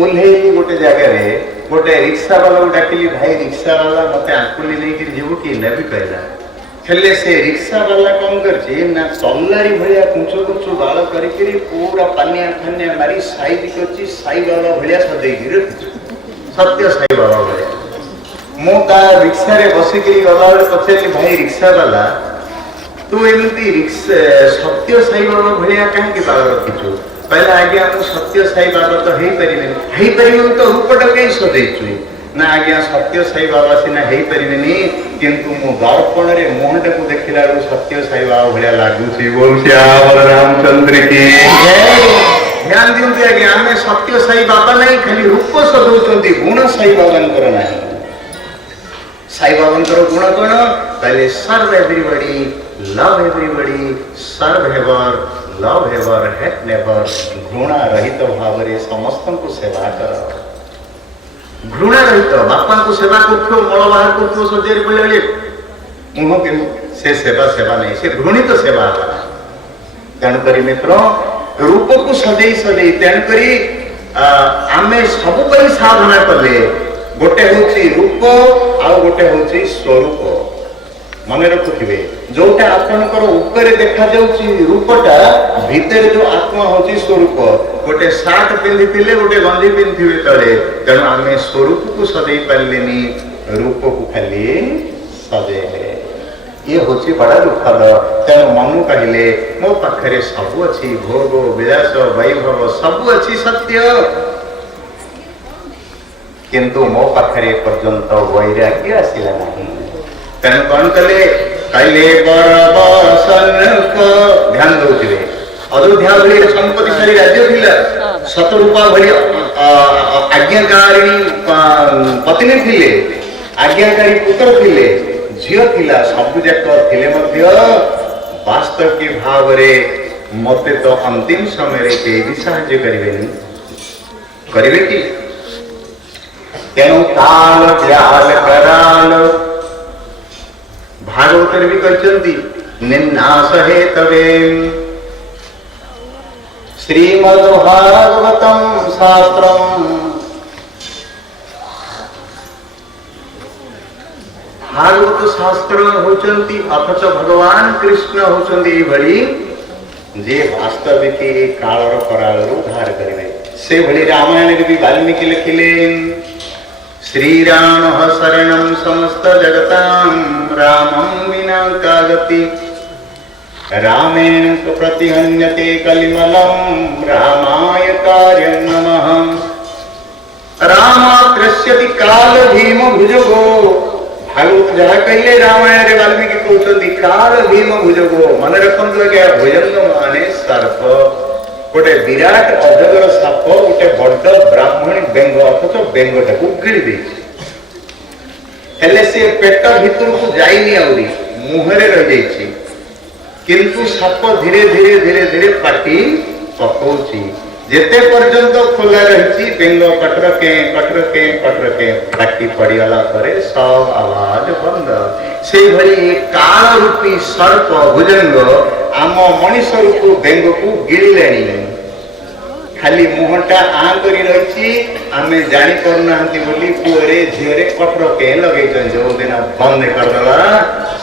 ଓହ୍ଲେଇଲି ଗୋଟେ ଜାଗାରେ, ଗୋଟେ ରିକ୍ସା ବାଲାକୁ ଡାକିଲି, ଭାଇ ରିକ୍ସା ବାଲା ମତେ ଆଙ୍କୁଲି ନେଇକିରି ଯିବୁ କି? ନେବି କହିଲା। ହେଲେ ସେ ରିକ୍ସା ବାଲା କଣ କରିଛି ନା, ଚଲାରି ଭଳିଆ କୁଞ୍ଚ କୁଞ୍ଚ ବାଳ କରିକିରି ପୁରା ପାନିଆ ଫାନିଆ ମାରି ସାଇଜ କରିଛି, ସାଇ ବାବା ଭଳିଆ ସଜେଇକି ରଖିଛି, ସତ୍ୟ ସାଇ ବାବା ଭଳିଆ। ମୁଁ ତା ରିକ୍ସାରେ ବସିକିରି ଗଲାବେଳେ ପଚାରିଲି, ଭାଇ ରିକ୍ସା ବାଲା, ତୁ ଏମିତି ସତ୍ୟ ସାଇ ବାବା ଭଳିଆ କାହିଁକି ବାଳ ରଖିଛୁ? କହିଲା, ଆଜ୍ଞା ମୁଁ ସତ୍ୟ ସାଇ ବାବା ତ ହେଇପାରିବନି ତ ରୂପଟା କାହିଁ ସଜେଇଛୁ? ନା ଆଜ୍ଞା, ସତ୍ୟ ସାଇ ବାବା ସିନା ହେଇପାରିବେନି, କିନ୍ତୁ ମୁଁ ଦର୍ପଣରେ ମୁହଁଟାକୁ ଦେଖିଲା ବେଳକୁ ସତ୍ୟ ସାଇ ବାବା ଭଳିଆ ଲାଗୁଛି। ରାମଚନ୍ଦ୍ର କି ଧ୍ୟାନ ଦିଅନ୍ତୁ ଆଜ୍ଞା, ଆମେ ସତ୍ୟ ସାଇ ବାବା ନାହିଁ, ଖାଲି ରୂପ ସଜଉଛନ୍ତି, ଗୁଣ ସାଇ ବାବାଙ୍କର ନାହିଁ। ସାଇ ବାବାଙ୍କର ଗୁଣ କଣ? କହିଲେ, serve everybody, love everybody, serve ever, love ever, hate never. ଘୃଣା ରହିତ ଭାବରେ ସମସ୍ତଙ୍କୁ ସେବା କର। ଘୃଣା ରହିତ ବାପାଙ୍କୁ ସେବା କରୁଥିବ, ମଳ ବାହାର କରୁଥିବ, ସଜ୍ଜାରେ ବେଳେ ମୁହଁ କିନ୍ତୁ ସେ ସେବା ନାହିଁ, ସେ ଘୃଣିତ ସେବା ହେଲା। ତେଣୁକରି ମିତ୍ର, ରୂପକୁ ସଜେଇ ତେଣୁକରି ଆମେ ସବୁ ପାଇଁ ସାଧନା କଲେ, ଗୋଟେ ହଉଛି ରୂପ ଆଉ ଗୋଟେ ହଉଛି ସ୍ୱରୂପ। ମନେ ରଖୁଥିବେ, ଯୋଉଟା ଆପଣଙ୍କର ଉପରେ ଦେଖାଯାଉଛି ରୂପଟା, ଭିତରେ ଯୋଉ ଆତ୍ମା ହଉଛି ସ୍ୱରୂପ। ଗୋଟେ ସାର୍ଟ ପିନ୍ଧିଥିଲେ, ଗୋଟେ ଗଞ୍ଜି ପିନ୍ଧିଥିବେ ତଳେ, ତେଣୁ ଆମେ ସ୍ୱରୂପକୁ ସଜେଇ ପାରିଲେନି, ରୂପକୁ ଖାଲି ସଜେଇଲେ। ଇଏ ହଉଛି ବଡ ଦୁଃଖଦ। ତେଣୁ ମନୁ କହିଲେ, ମୋ ପାଖରେ ସବୁ ଅଛି, ଭୋଗ ବିଳାସ ବୈଭବ ସବୁ ଅଛି ସତ୍ୟ, କିନ୍ତୁ ମୋ ପାଖରେ ଏପର୍ଯ୍ୟନ୍ତ ବୈରାଗ୍ୟ ଆସିଲା ନାହିଁ। ତେଣୁ କଣ କଲେ? କହିଲେ, ଧ୍ୟାନ ଦଉଥିବେ, ଅଯୋଧ୍ୟା ଭଳି ସମ୍ପତ୍ତିଶାଳୀ ରାଜ୍ୟ ଥିଲା, ଶତରୂପା ଭଳି ଆଜ୍ଞାକାରିଣୀ ପତ୍ନୀ ଥିଲେ, ଆଜ୍ଞାକାରୀ ପୁତ୍ର ଥିଲେ, ଝିଅ ଥିଲା, ସବୁ ଯାକ ଥିଲେ ମଧ୍ୟ ବାସ୍ତବିକ ଭାବରେ ମତେ ତ ଅନ୍ତିମ ସମୟରେ କେହି ବି ସାହାଯ୍ୟ କରିବେନି। କରିବେ କି? ତେଣୁ କାଳ ଜାଲ କରାଲ, ଭାଗବତରେ ବି କହିଛନ୍ତି, ନିନ୍ନାସ ହେତବେ ଶ୍ରୀମଦ୍ ଭାଗବତଂ ଶାସ୍ତ୍ରମ୍। ଭାଗବତ ଶାସ୍ତ୍ର ହଉଛନ୍ତି, ଅଥଚ ଭଗବାନ କୃଷ୍ଣ ହଉଛନ୍ତି ଏଇଭଳି ଯେ ବାସ୍ତବିକ କାଳର କରାଳରୁ ଉଦ୍ଧାର କରିବେ। ସେଭଳି ରାମାୟଣରେ ବି ବାଲ୍ମୀକି ଲେଖିଲେ, ଶ୍ରୀରାମ ଶରଣଂ ସମସ୍ତ ଜଗତାଂ ରାମଂ ବିନା କା ଗତି ରାମେଣ ପ୍ରତିହନ୍ୟତେ କଲିମଲଂ ରାମାୟ କାର୍ଯ୍ୟଂ ନମଃ। ରାମ ତ୍ରସ୍ୟତି କାଳ ଭୀମ ଭୁଜଗୋ। ଭାଗବତ ଯାହା କହିଲେ ରାମାୟଣରେ ବାଲ୍ମୀକି କହୁଛନ୍ତି କାଳ ଭୀମ ଭୁଜଗୋ। ମନେ ରଖନ୍ତୁ ଆଜ୍ଞା, ଭୁଜଙ୍ଗ ମାନେ ସର୍ପ, ଗୋଟେ ବିରାଟ ଅଜଗର ସାପ, ଗୋଟେ ବଡ ବ୍ରାହ୍ମଣୀ ବେଙ୍ଗ, ଅଥଚ ବେଙ୍ଗଟାକୁ ଗିଳି ଦେଇଛି। ହେଲେ ସେ ପେଟ ଭିତରକୁ ଯାଇନି, ଆହୁରି ମୁହଁରେ ରହିଯାଇଛି, କିନ୍ତୁ ସାପ ଧୀରେ ଧୀରେ ଧୀରେ ଧୀରେ ପାଟି ପକଉଛି। ଯେତେ ପର୍ଯ୍ୟନ୍ତ ଖୋଲା ରହିଛି, ବେଙ୍ଗ କଟର କେଁ ପାଟି ପଡିଗଲା ପରେ ସବ ଆୱାଜ ବନ୍ଦ। ସେଇଭଳି କାଳ ରୂପୀ ସର୍ପ ଭୁଜଙ୍ଗ ଆମ ମଣିଷ ରୂପୁ ବେଙ୍ଗକୁ ଗିଳିଲେଣି। खाली मुहटा आ करी रही आमे जानी पारना बोली पुअरे झीरे कटर के लगे जो दिन बंद करदेला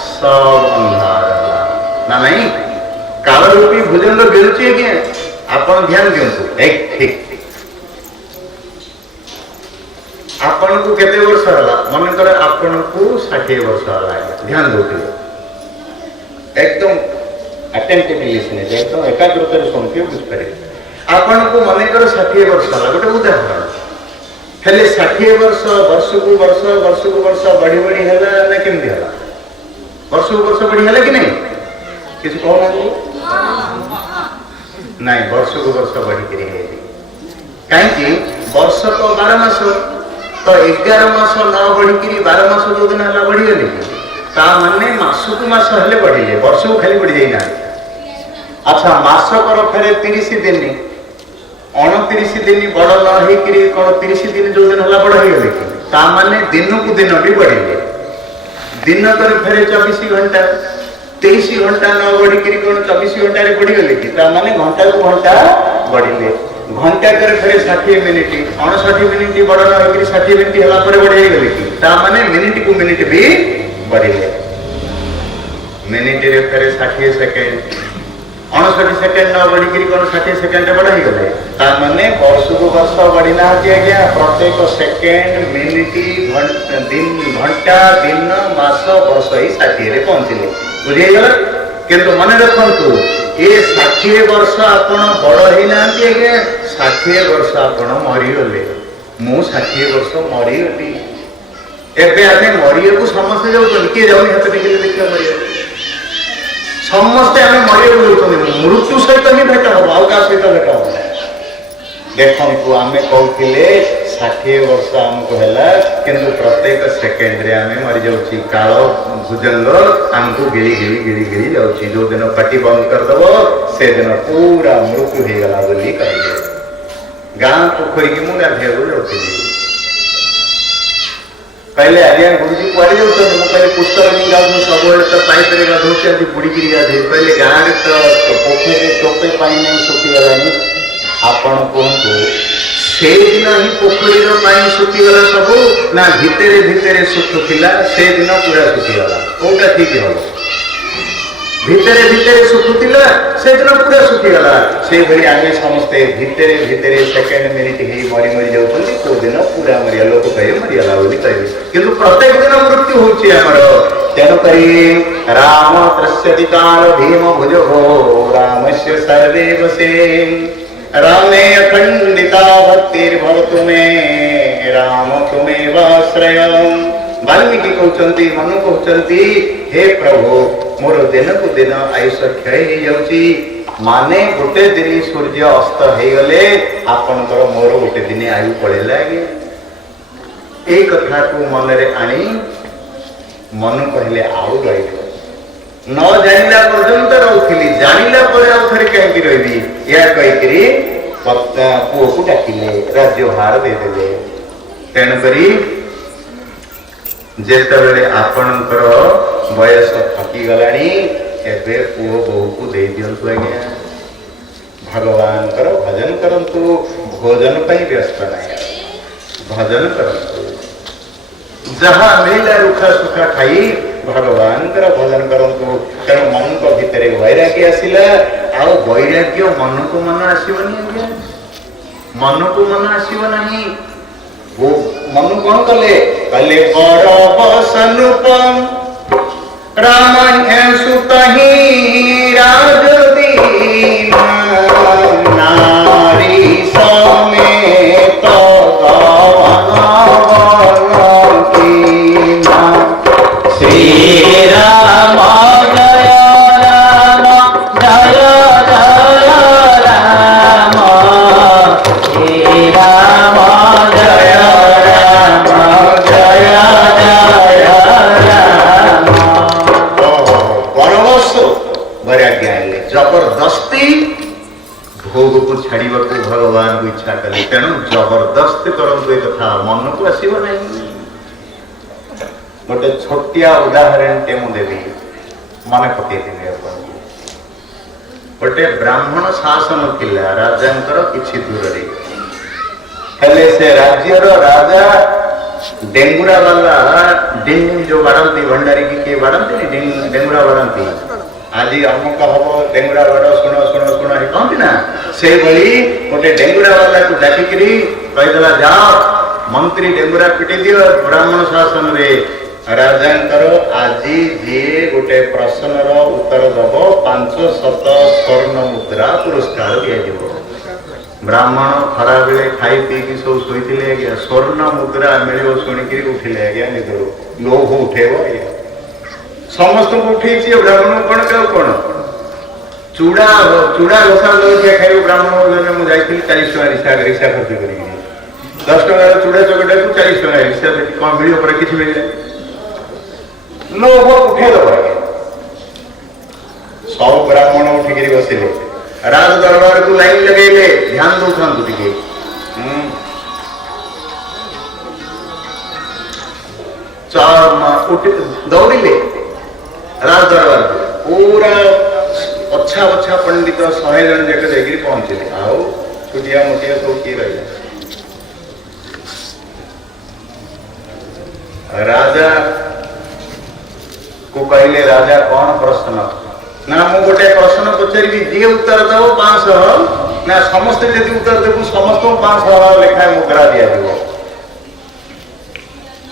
सब अंधार ना नहीं काल रूपी भोजन गिरुची आज्ञा आपण ध्यान दिंतु एक ठीक आपण को केते वर्ष हला मन करे आपण को 60 वर्ष हला ध्यान दो एकदम अटेंटिवली लिसने एकदम एकाग्रता रे सुन के बुझ पारे आपण को मन करे 60 वर्ष हला गोटे उदाहरण हेले 60 वर्ष वर्ष को वर्ष बढ़ी बढ़ी हला ना केमदी हला वर्ष को वर्ष बढ़ी हला कि नहीं किछ कहना नहीं वर्ष को वर्ष बढ़ी करी है काहे वर्ष तो 12 मास तो 11 मास न बढ़ी करी 12 मास जो दिन हला बढ़ी गले ता माने मास को मास हले बढ़िले वर्ष को खाली बढ़ी जाई ना अच्छा मास कर फेरे 30 दिन 29 दिन बड़ न हे करी कोन 30 दिन जो दिन हला बड़ हे गले ता माने दिन को दिन भी बढ़िले दिन कर फेरे 24 घंटा 23 घंटा न बढ़ी करी कोन 24 घंटा रे बढ़ी गले कि ता माने घंटा को घंटा बढ़िले घंटा कर फेरे 60 मिनिट 59 मिनिट बड़ न हे करी 60 मिनिट हला पर बढ़ी गले कि ता माने मिनिट को मिनिट भी बढ़िले मिनिट रे फेरे 60 सेकंड 59 सेकंड न बढ़ी करी कोन 60 सेकंड बड़ हे गले ता माने वर्ष को वर्ष बढ़ी ना गया प्रत्येक सेकंड मिनिट घंटा दिन मास वर्ष ही 60 रे पहुंचले बुझे गला किंतु मन रखंतु ए 60 वर्ष आपण बड़ हे नांती आगे 60 वर्ष आपण मरी गले मु 60 वर्ष मरी गली एबे आमे मरिए को समस्त जाउ के जाउनी हाथ टिके देखियो मरिए समस्त आमे मरिए को जाउ मृत्यु सहित ही भेट हो आउ का सहित भेट हो देखंतु आमे कहथिले 60 वर्ष हमको हैला किंतु प्रत्येक सेकंड रे आमे मरि जाउची काल भुजंग हमको गिरी जाउची जो दिन पाटी बंद कर दबो से दिन पूरा मृत्यु हे गला बोली कहले गां पोखरी की मुंडा भेगो जाउची पहले आर्यन गुरुजी कुआरे जाउछन मु पहले पुस्तक नहीं गाउ सब बेले तो पाइप रे गाधोचे आदि बुड़ी गिरी गाधे पहले गां रे तो पोखरी रे टोपे पानी नहीं सुखी गलानी आपण कोंतु से दिन ही पोखरी रो पानी सुखी गला सब ना भितरे सुख थिला से दिन पूरा सुखी गला कोटा ठीक हो भितरे सुख थिला से दिन पूरा सुखी गला से भली आगे समस्त भितरे सेकंड मिनिट ही मरी जाउछन को दिन पूरा मरिया लोक कहे मरियाला बोली कहे किंतु प्रत्येक दिन मृत्यु होची हमर तेनु करी राम त्रस्यति काल भीम भुजो रामस्य सर्वे वसे रामे अखंडिता भक्तिर्भवतु मे राम तुमेवाश्रय वाल्मीकि कहउचंती मनु कहउचंती हे प्रभु मोर दिन को दिन आयुष क्षय हे जाउची माने गोटे दिन सूर्य अस्त हे गले आपनकर मोर गोटे दिन आयु पळे लागे ए कथा को मन रे आनी मन कहले आउ रहिबो न जानिला पर्यंत रहउथिली जानिला परे आउ थरे कहि कि रहबी या कहि करी पत्ता पुओ को डाकिले राज्य भार दे देले तेन करी जेते बेले आपनकर बयस थकी गलानी एबे पुओ बहु को दे दियंतु आज्ञा भगवान कर भजन करंतु भोजन पई व्यस्त नाही भजन करंतु जहाँ मिला रुखा सुखा खाई भगवान कर भजन करंतु तेणु मन को भितर वैराग्य आसिला आउ वैराग्य मन को मन आसीबनी आज्ञा मन को मन आसीब नहीं वो मन कौन कले बड़ बसनुपम राम सुतहि राजदीन नारी समेत श्री राम जय राम जय जय राम श्री राम जय राम जय जय राम परमस वैराग्य आइले जबरदस्ती भोग को छाड़ीबा को भगवान को इच्छा कले तेणु जबरदस्ती करंतु ए कथा मन को आसीबो नहीं गोटे छोटिया उदाहरण टे मु देवी मन पकई गोटे ब्राह्मण शासन थिला राजांकर किछि दूर हेले से राज्यर राजा डेंगुरा वाला डिंग जो बाड़ती भंडारी की के बाड़ती डेंगुरा बाड़ती आज अमुक हम डेंगुरा बाड़ शुण शुण शुण कहती ना से भली गोटे डेंगुरा वाला को डाकिकी कहीदेला जाओ मंत्री डेंगुरा पिटी दियो ब्राह्मण शासन रे राजांकर आज जी गोटे प्रश्नर उत्तर दब 500 स्वर्ण मुद्रा पुरस्कार दिया ब्राह्मण खरा बेले खाई पी की सब शोते स्वर्ण मुद्रा मिल शुणिक उठिले आज्ञा निदर लोभ उठेब आज्ञा समस्त को उठे ब्राह्मण कौन क्या कौन चूड़ा चूड़ा घोषा जलखिया खाई ब्राह्मण मुझे 40 टका रिक्शा खर्च कर 10 टकार चूड़ा चकटा को 40 टका रिक्शा कौन मिल पर किसी मिले लोभ उठे दब आज्ञा सब ब्राह्मण उठिक बसिले राज दरबार को लाइन लगेले ध्यान दौथा टे दौड़े राज दरबार पूरा अच्छा अच्छा पंडित 100 जन जाक जाकर पहुंचले आओ छुटिया मुटिया सब किए रही राजा को कहले राजा कौन प्रश्न ना मु गोटे प्रश्न पचारि जी उत्तर दब 500 ना समस्त यदि उत्तर देबू समस्त 500 लेखाएं मुद्रा दिया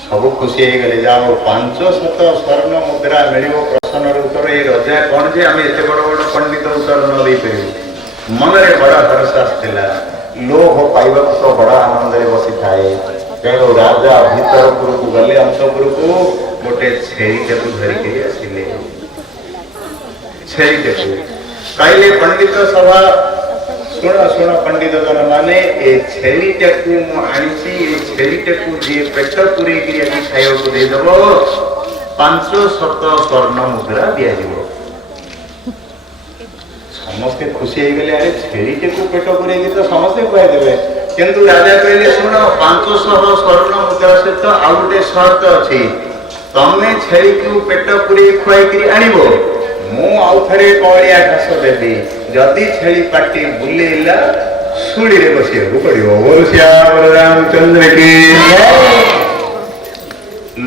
सब खुशी हो गले जाओ 500 स्वर्ण मुद्रा मिल प्रश्न उत्तर ये रजा कौन जे आम एत बड़ बड़ पंडित उत्तर न दे पार मन में बड़ा हर्ष आसला लोभ पाइबा तो बड़ा आनंद बसी थाए तेणु राजा भीतरपुर को गले अंतपुर को गोटे छेरी को धरिक आसिले छेरी कहले पंडित सभा शुण शुण पंडित जन माने ए छेरीटा को आनी छेरीटा को जी पेट पूरे खाया को देदेव 500 स्वर्ण मुद्रा दि समस्ते खुशी हो गले अरे छेरीटा को पेट पूरे तो समस्ते खुआदेवे किंतु राजा कहले शुण 500 स्वर्ण मुद्रा सहित आउ गोटे शर्त अच्छी तमे छेरी को पेट पूरे खुआई आणव मु आउ थे कलिया घास देवी जदि छेली पाटी बुलेला सुड़ी रे बसिया पड़ो बोल श्याम रामचंद्र की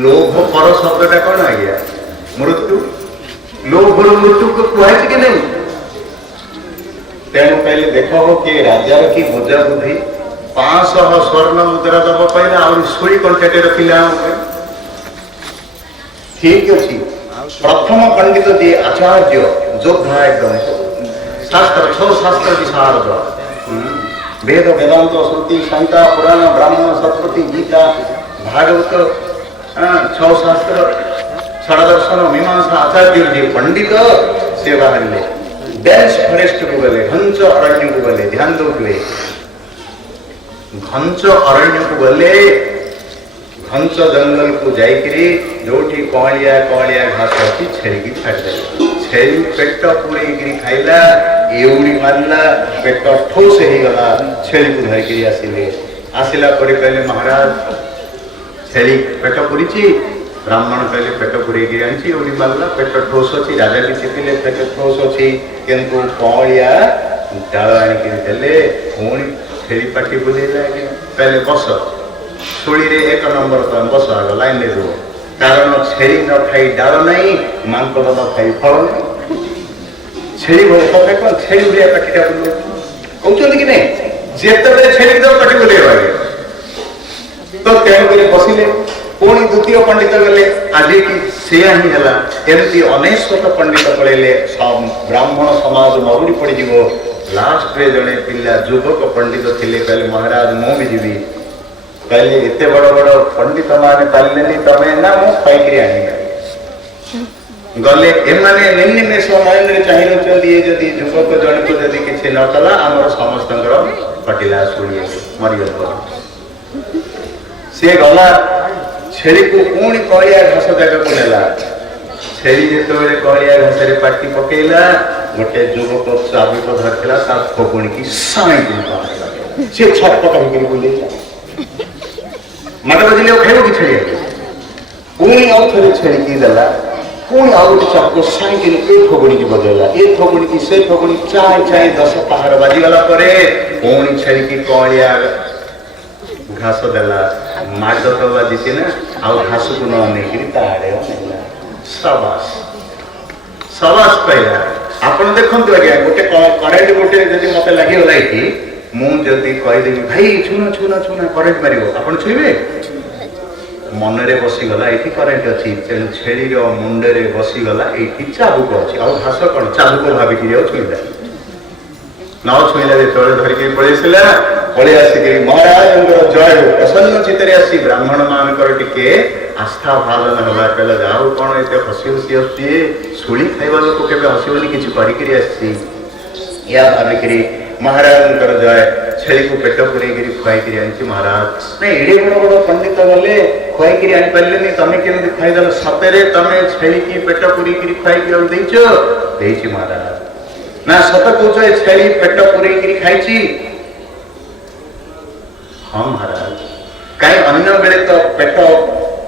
लोभ पर शब्दटा कौन आज्ञा मृत्यु लोभ मृत्यु को कहती कि नहीं तेणु पहले देख कि राजार की बुझा बुद्धि 500 स्वर्ण मुद्रा दब पहले आउरी सुड़ी कंटेटे रखिला ठीक अच्छी प्रथम पंडित जी आचार्य योद्धा एकदम शास्त्र 6 शास्त्र विशारद वेद वेदांत श्रुति संहिता पुराण ब्राह्मण सत्पति गीता भागवत 6 शास्त्र षड दर्शन मीमांसा आचार्य जी पंडित से बाहर डेंस फॉरेस्ट को गले घंच अरण्य को गले ध्यान दौले घंच अरण्य को गले घंच जंगल को जाइकरी जोठी कलिया कलिया घास अच्छी छेरी की छाड़दे छेरी पेट पूरे खाइला एउड़ी मारला पेट ठोस हो गला छेरी को धरिक आसिले आसिला पर कहले महाराज छेरी पेट पूरी ब्राह्मण कहले पेट पूरे आनी एउड़ी मारला पेट ठोस अच्छी राजा भी चितिले पेट ठोस अच्छी किंतु कलिया डाल आनिक देले पुणी छेरी पाटी बुलेला कहले बस सुड़ी रे 1 नंबर तो बस आग लाइन ले दो कारण छेरी न खाई डाल नहीं मांकड़ न खाई फल नहीं छेरी बोले कथा कौन छेरी भलिया पाटीटा बुले कहते कि नहीं जिते छेरी दो पाटी बुलेवा तो तेणु कर बसिले पुणी द्वितीय पंडित गले आज की सेया ही है एमती अनेश्वत पंडित पड़े ब्राह्मण समाज मरुड़ी पड़ लास्ट रे जड़े पिला युवक पंडित थे कहले महाराज मु भी जीवी कहले एते बड़ बड़ पंडित माने पाले तमें ना मु खाई आनी गले एमाने निम्न समय चाहिए जदि युवक जन को जदि किसी न कला आमर समस्त कटिला शुणी मरीगल सी गला छेरी को पुणी कलिया घास जगह को नेला छेरी जो कलिया घास पाटी पकेला गोटे युवक चाबी को धरला खोपुणी की साई सी छटपट होकर बुले मत बजिले खाइब कि छेड़ी पुणी आउ थे छेड़ी देला पुणी आउ गोटे चाबुक साइके ए थगुणी की बजेला ए थगुणी की से थगुणी चाय चाय 10 पहाड़ बाजीगला परे पुणी छेड़ी की कलिया घास देला माड तो बाजी ना आउ घास को न नेकरी ताड़े नेला शाबाश शाबाश कहला आपण देखंतु आज्ञा गोटे करेंट गोटे जदि मते लागि होला कि मु जदि कहि देबी भाई छुना छुना छुना करेंट मारिबो आपण छुइबे मनरे बसीगला ये करेंट अच्छी तेणु छेली मुंडे बसीगला ये चाबुक अच्छी आउ घास कौन चाबुक भाविक छुईला न छुईला जो धरिक पलैसा पलि आसिक महाराज जय हो प्रसन्न चित्त आसी ब्राह्मण मानकर टिके आस्था भावन है कहला जाओ कौन ये हसी हसी आसुची शुणी खाइबा लोक के हसबनी किसी करके या भाविक महाराज जय छेली को पेट पूरे खुआई आनी महाराज नहीं एडे बड़ बड़ पंडित गले खुआई आनी पारे तमें केमी खाईदेल सतरे तमें छेली की पेट पूरी देच महाराज ना सत कह छेली पेट पूरे खाई हाँ महाराज कहीं अन्य बेले तो पेट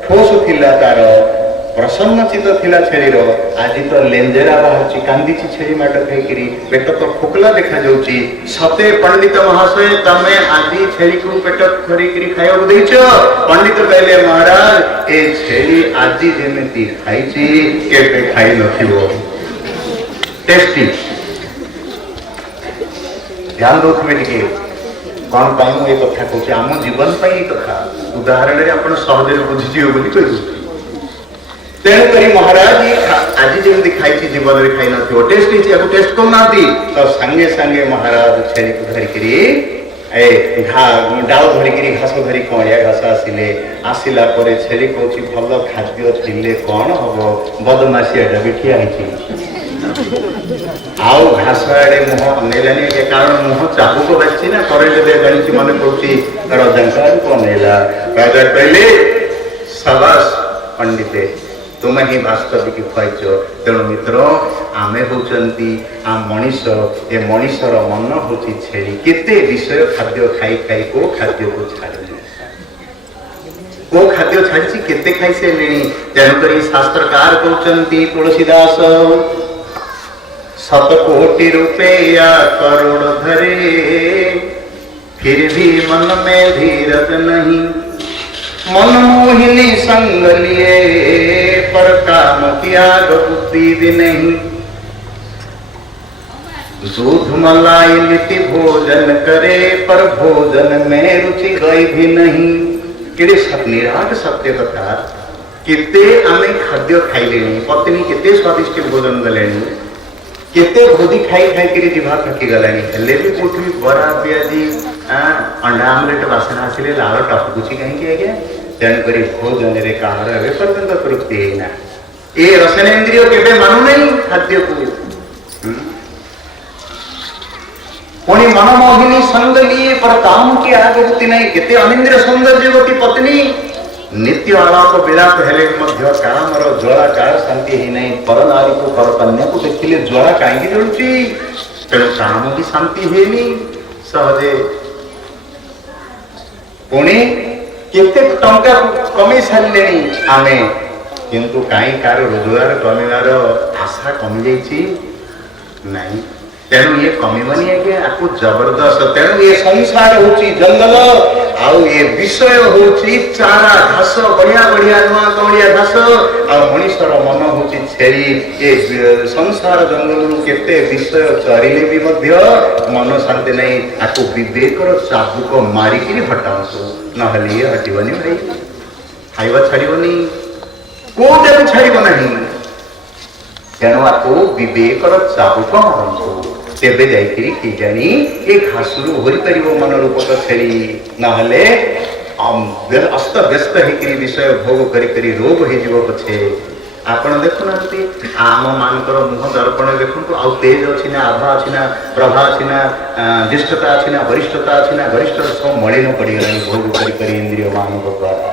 ठोस थिला तार प्रसन्न चित्त थिला छेलीर आज तो लेंजेरा बाहर कांदी छेली माट खाई पेट तो खोकला देखा जाउची सते पंडित महाशय तमे आज छेली को पेट भरी खाया देच पंडित कहले महाराज ए छेली आज जेमिति खाइची केबे खाई नथिबो टेस्टी ध्यान रखबे टिके कौन पाई मु ए कथा कहूँ आम जीवन पाई कथा उदाहरण आपण सहज बुझीजियो बोली कहू तेणुक महाराज आज जमी खाई जीवन में खाई न टेस्ट टेस्ट करना तो सांगे सांगे महाराज छेली को धरिकी डाल धरिकी घास धरी कणिया घास आसिले आसला छेली कौच भल खाद्य थिले कौन हम बदमाशिया भी ठिया आउ घास आड़े मुह नेलानी कारण मुह चाबुक बाजी ना करेंट जानी मन पड़े रजा को नेला राजा कहले शाबाश पंडिते तुम्हें ही वास्तविक खुआच तेणु मित्र आमे होचंती आ मनीष ए मनीषर मन होची छेली केते विषय खाद्य खाई खाई को खाद्य को छाड़ी को खाद्य छाड़ी केते खाई से लेनी तेणुक शास्त्रकार कहते तुलसीदास 7 कोटि रुपया करोड़ धरे फिर भी मन में धीरज नहीं मनमोहिनी संग लिए पर काम त्याग बुद्धि भी नहीं दूध मलाई लिटि भोजन करे पर भोजन में रुचि गई भी नहीं केड़े निराट सत्य कथा केते आमे खाद्य खाइले पत्नी केते स्वादिष्ट भोजन देलेनी केते भोजी खाई खाई करी जीवा थकी गलानी हेले भी कोठी बरा पियाजी अंडा आमलेट वासना आसिले लाल टपकुची कहीं आज्ञा तेणुक भोजन रे काହାର ଏବେ ପର୍ଯ୍ୟନ୍ତ ତୃପ୍ତି ହେଇନା ए रसनेन्द्रिय केबे मानु नहीं खाद्य को पुणी मनमोहिनी संग लिए पर काम की आगति नहीं केते अनिंद्रिय सौंदर्यवती पत्नी नित्य आलाप विलाप हेले काम ज्वाला कार शांति ही नहीं पर नारी को पर कन्या को देखिले ज्वाला कहीं जलुची तेणु काम की शांति हेनी सहजे पुणी केते टंका कमी सारे आमे किंतु कहीं कार रोजगार कमिवार आशा कमी जाइए नहीं तेणु ये कमिबनी आज्ञा आपको जबरदस्त तेणु ये संसार होची जंगल आउ ये विषय होची चारा घास बढ़िया बढ़िया नुआ कमड़िया घास आ मनीषर मन होची छेली ये संसार जंगल केते विषय चरिले भी मध्य मन शांति नहीं आपको विवेकर चाबुक मारिकी हटाऊ नहले ये हटिबनी भाई खाइबा छाड़बनी कोटा भी छाड़ब नहीं तेणु आपको विवेकर चाबुक मारंतु तेबे जाइकरी कि जानी ए घासरू होई परिबो मन रूप तो छेली नहले अस्त व्यस्त हेकरी विषय भोग करी करी रोग हे जीव पछे आपण देखु नांती आम मानकर मुह दर्पण देखंतु आ तेज अछि ना आभा अछि ना प्रभा अछि ना ज्येष्ठता अछि ना वरिष्ठता अछि ना वरिष्ठ सब मलिन पड़ी गलानी भोग करी करी इंद्रिय मानव द्वारा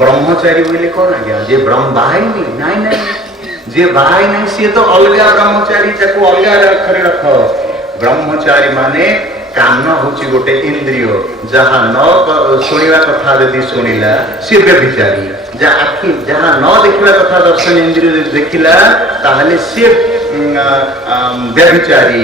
ब्रह्मचारी बोले कौन आज्ञा जे ब्रह्म बाहाई नहीं नहीं जे बाहाई नहीं सी तो अलगा ब्रह्मचारी ताको अलगा रखरे रख ब्रह्मचारी माने कान होची गोटे इंद्रिय जहा न सुनिवा कथा यदि सुनिला सी व्यभिचारी आखि जहाँ न देखा कथा दर्शन इंद्रिय देखिला ताहले सी व्यभिचारी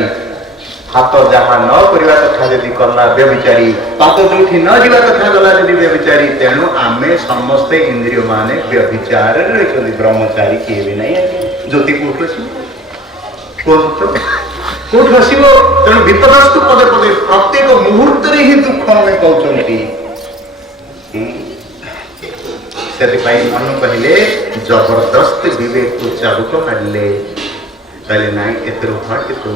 हाथ जहाँ न करवा कथा जदि कला व्यभिचारी पात जो न जावा कथा गला जदि व्यभिचारी तेणु आमे समस्ते इंद्रिय माने व्यभिचार रही ब्रह्मचारी किए भी नहीं ज्योति कौट कौट हसब तेणु विपदस्तु पदे पदे प्रत्येक मुहूर्त ही दुख आम कहते से मन कहले जबरदस्त विवेक को चाबुक मारे कहले नाई एतरो हट तो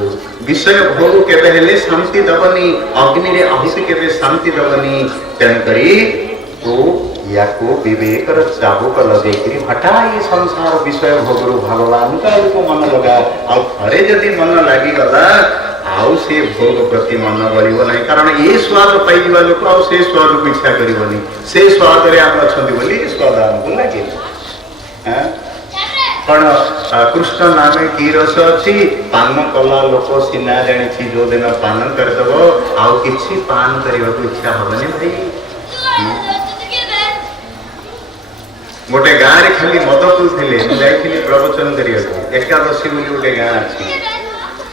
विषय भोग केबे हेले शांति दबनी अग्नि रे आहुति केबे शांति दबनी तेन करी तो याको विवेक र चाबुक लगे करी हटा ये संसार विषय भोग रु भगवान का को मन लगा आ थरे जदी मन लागी गला आउ से भोग प्रति मन बलिबो नहीं कारण ये स्वाद पाई दिवा लोक आउ से स्वाद को इच्छा करिवनी से स्वाद रे हम अछंती बोली स्वाद हमको लागे हां पण कृष्ण नामे की रस अच्छी पान कला लोक सीना जानी जो दिन पान करदेव आउ किसी पान करने को इच्छा हेनी भाई गोटे गाँव में खाली मद पीते मुझे प्रवचन करने एकादशी बोली गोटे गाँ अच्छी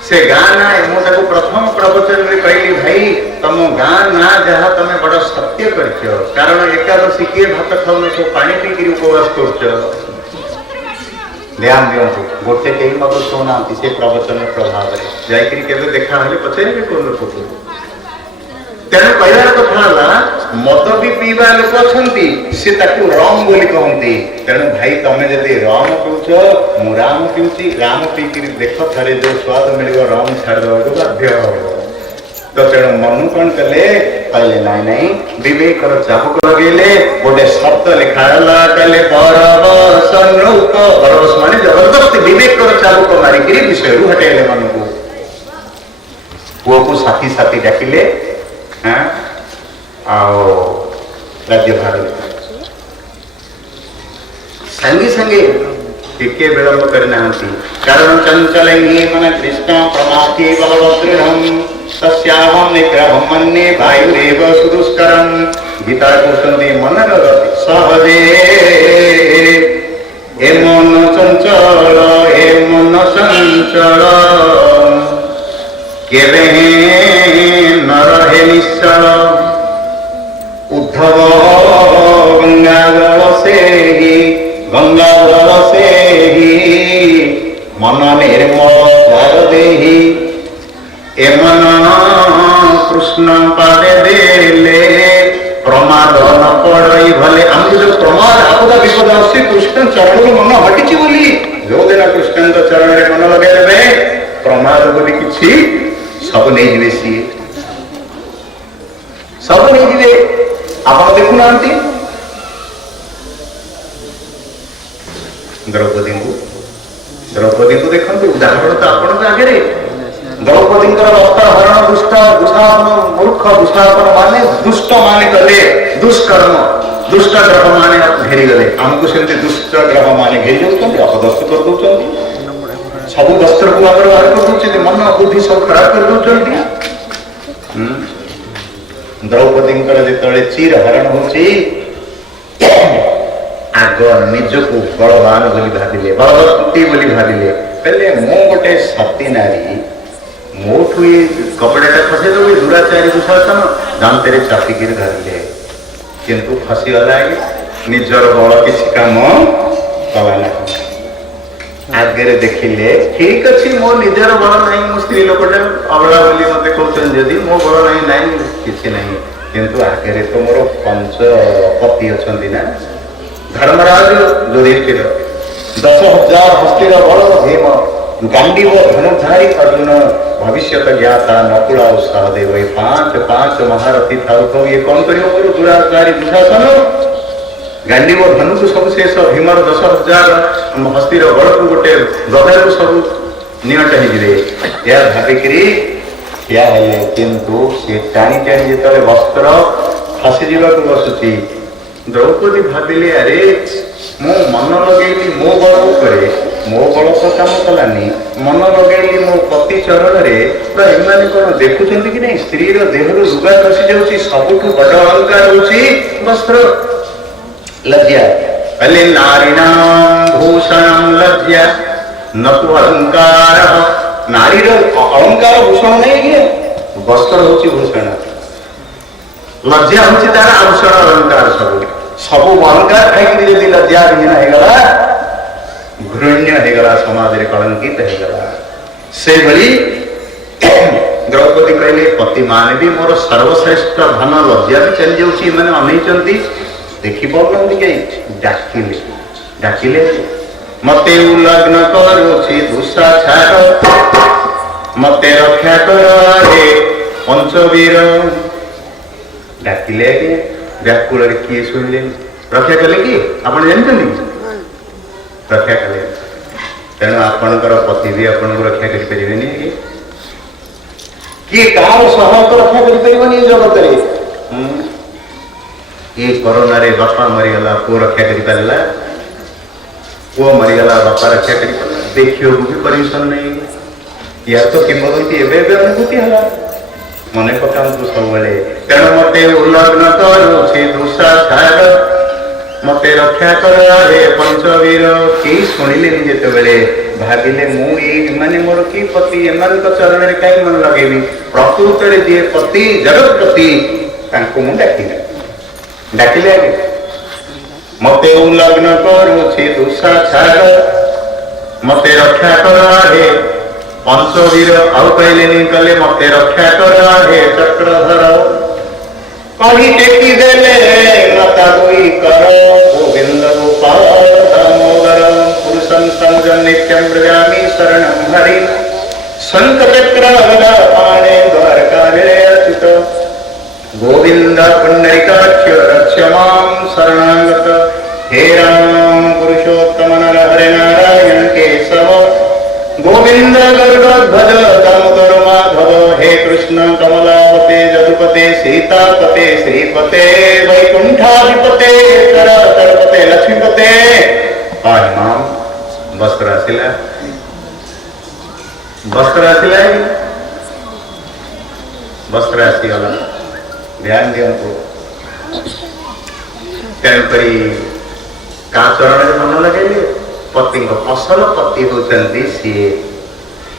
से गाँ ना मुझे प्रथम प्रवचन में कहली भाई तुम गाँ ना जहाँ तुम बड़ सत्य कर कारण एकादशी किए भात खाऊन सब पानी पीकर उपवास कर ध्यान दिंतु गोटे कहीं मत शोना से प्रवचन प्रभाव जाकर देखा पचारे कौन लोक को तेणु कहवार कथा मद भी पीवा लोक अच्छा रम बोली कहती तेणु भाई तुम जब रम पीछ मु राम पीऊँगी राम पीकर देख थे जो स्वाद मिल रम छाड़देवा बाध्य हम तो तेणु मनु कौन कले कहले नाई नाई विवेक चाबुक लगे गोटे शब्द लिखाला कहले बरबस नौक बरबस माने जबरदस्त विवेक चाबुक मारिक विषय हटेले मन को पुओ को साथी साथी डाकिले हाँ आओ राज्यभार संगे संगे टिके विलंब करना कारण चंचल मन कृष्ण प्रमाथि बलवदृढ़ तस्याहं निग्रहं मन्ये वायुरेव सुदुष्करं गीता कहते मनर सहजे ए मन चंचल ए मन चंचल केवे न रहे निश्चल उद्धव गंगाजल से ही मन निर्मल जार देहि ए मन कृष्ण पादे देले प्रमाद न पड़ई भले हम जो प्रमाद आपदा विपद आसी कृष्ण चरण मन हटिची बोली जो दिन कृष्ण चरण रे मन लगे देबे प्रमाद बोली किछि सब नहीं जिवे सी सब नहीं जिवे आप देखु नांती द्रौपदी को देखंतु उदाहरण तो आपण आगे द्रौपदी वस्त्र हरण दुष्ट दुष्टापन मूर्ख दुष्टापन माने दुष्ट माने कले दुष्कर्म दुष्ट ग्रह माने घेरी गले हमको सेमते दुष्ट ग्रह माने घेरी जाउछन्ति अपदस्थ कर दउछन्ति सब वस्त्र को व्यवहार कर दउछन्ति मन बुद्धि सब खराब कर दउछन्ति द्रौपदी जेतले चीर हरण होछि आग निजको बलवान बोली भाविले बलवती बोली भाविले कहले मो गोटे सती नारी मोठू ये कपड़ाटा खसे तो दुराचारी दुशासन दांते चापिक धरले किंतु फसीगला निजर बल किसी काम कला आगे देखिले ठीक अच्छी मो निजर बल ना मो स्त्री लोकटा अबला बोली मत कहते जदि मो बल ना किसी ना किंतु आगे तो मोर पंच पति अच्छा ना धर्मराज युधिष्ठिर 10,000 हस्तिर बल हेम गांडीव धनुधारी अर्जुन भविष्य ज्ञाता नकुल और सहदेव ये पांच महारथी था ये कौन करो दुराचारी दुशासन गांडीव धनु को सब शेष भीमर 10,000 हस्तिर बल को गोटे गदा को सब नियट ही या भाविकी या किंतु से टाणी टाणी जो वस्त्र फसी जावाक बसुची द्रौपदी भाविले अरे मो मन लगे मो बल करे मो बल तो काम कलानी मन लगे मो पति चरण में एम कौन देखुं कि नहीं स्त्री देह लुगा खसी जाऊँगी सबुठ बड़ अलंकार हूँ वस्त्र लज्जा पहले नारीणाम भूषणम लज्जा न तो अलंकार नारी अलंकार भूषण नहीं है वस्त्र होची भूषण लज्जा होची तार आभूषण अलंकार सब अलंकार खाई यदि लज्जा विहीन होगला घृण्य होगला समाज रे कलंकित होगला से भली द्रौपदी कहले पति मान भी मोर सर्वश्रेष्ठ धन लज्जा भी चली जाऊँ मैंने अनईचंती देखी पाऊना डाकिले डाकिले मते उल्लग्न करुछि दुस्साचार मते रक्षा कर हे पंचवीर डाकिले व्याकुल किए शुणिले रक्षा कले कि आप जानते रक्षा कले तेणु आपणकर पति भी आपन रक्षा करें किए कहार सह रक्षा कर जगत ये कोरोना रे बापा मरीगला पुओ रक्षा कर पारा पुओ मरीगला बापा रक्षा कर देखियो भी परमिशन नहीं या तो किंवदंती एवं अनुभूति है मन पका सब तेणु मते उल्लग्न करुछि दुस्साचार मते रक्षा कर हे पंचवीर कई शुणिले जिते भाविले मुझे मोर कि पति एम चरण में कहीं मन लगे प्रकृत में जी पति जगतपति मुझे डाकिले डाकिले मते उल्लग्न करुछि दुस्साचार मते रक्षा कर हे पंचवीर आउ कहले नहीं कले मते रक्षा कर हे चक्रधर कही टेकी देले माता दुई कर गोविंद गोपाल दामोदर पुरुषं संजन नित्यं व्रजामि शरणं हरि शंख चक्र पाणे द्वारकाले अच्युत गोविंद पुंडरीकाक्ष रक्ष मां शरणागत हे राम पुरुषोत्तम नर हरे नारायण केशव गोविंद गरुड़ध्वज दामोदर माधव हे कृष्ण कमलापते जदुपते सीतापते श्रीपते वैकुंठाधिपते चरपते लक्ष्मीपते पाहि मां वस्त्र आसिला वस्त्र आसीगला ध्यान दियंतु तेणुकरी का चरण में मन लगे पति असल पति होती सी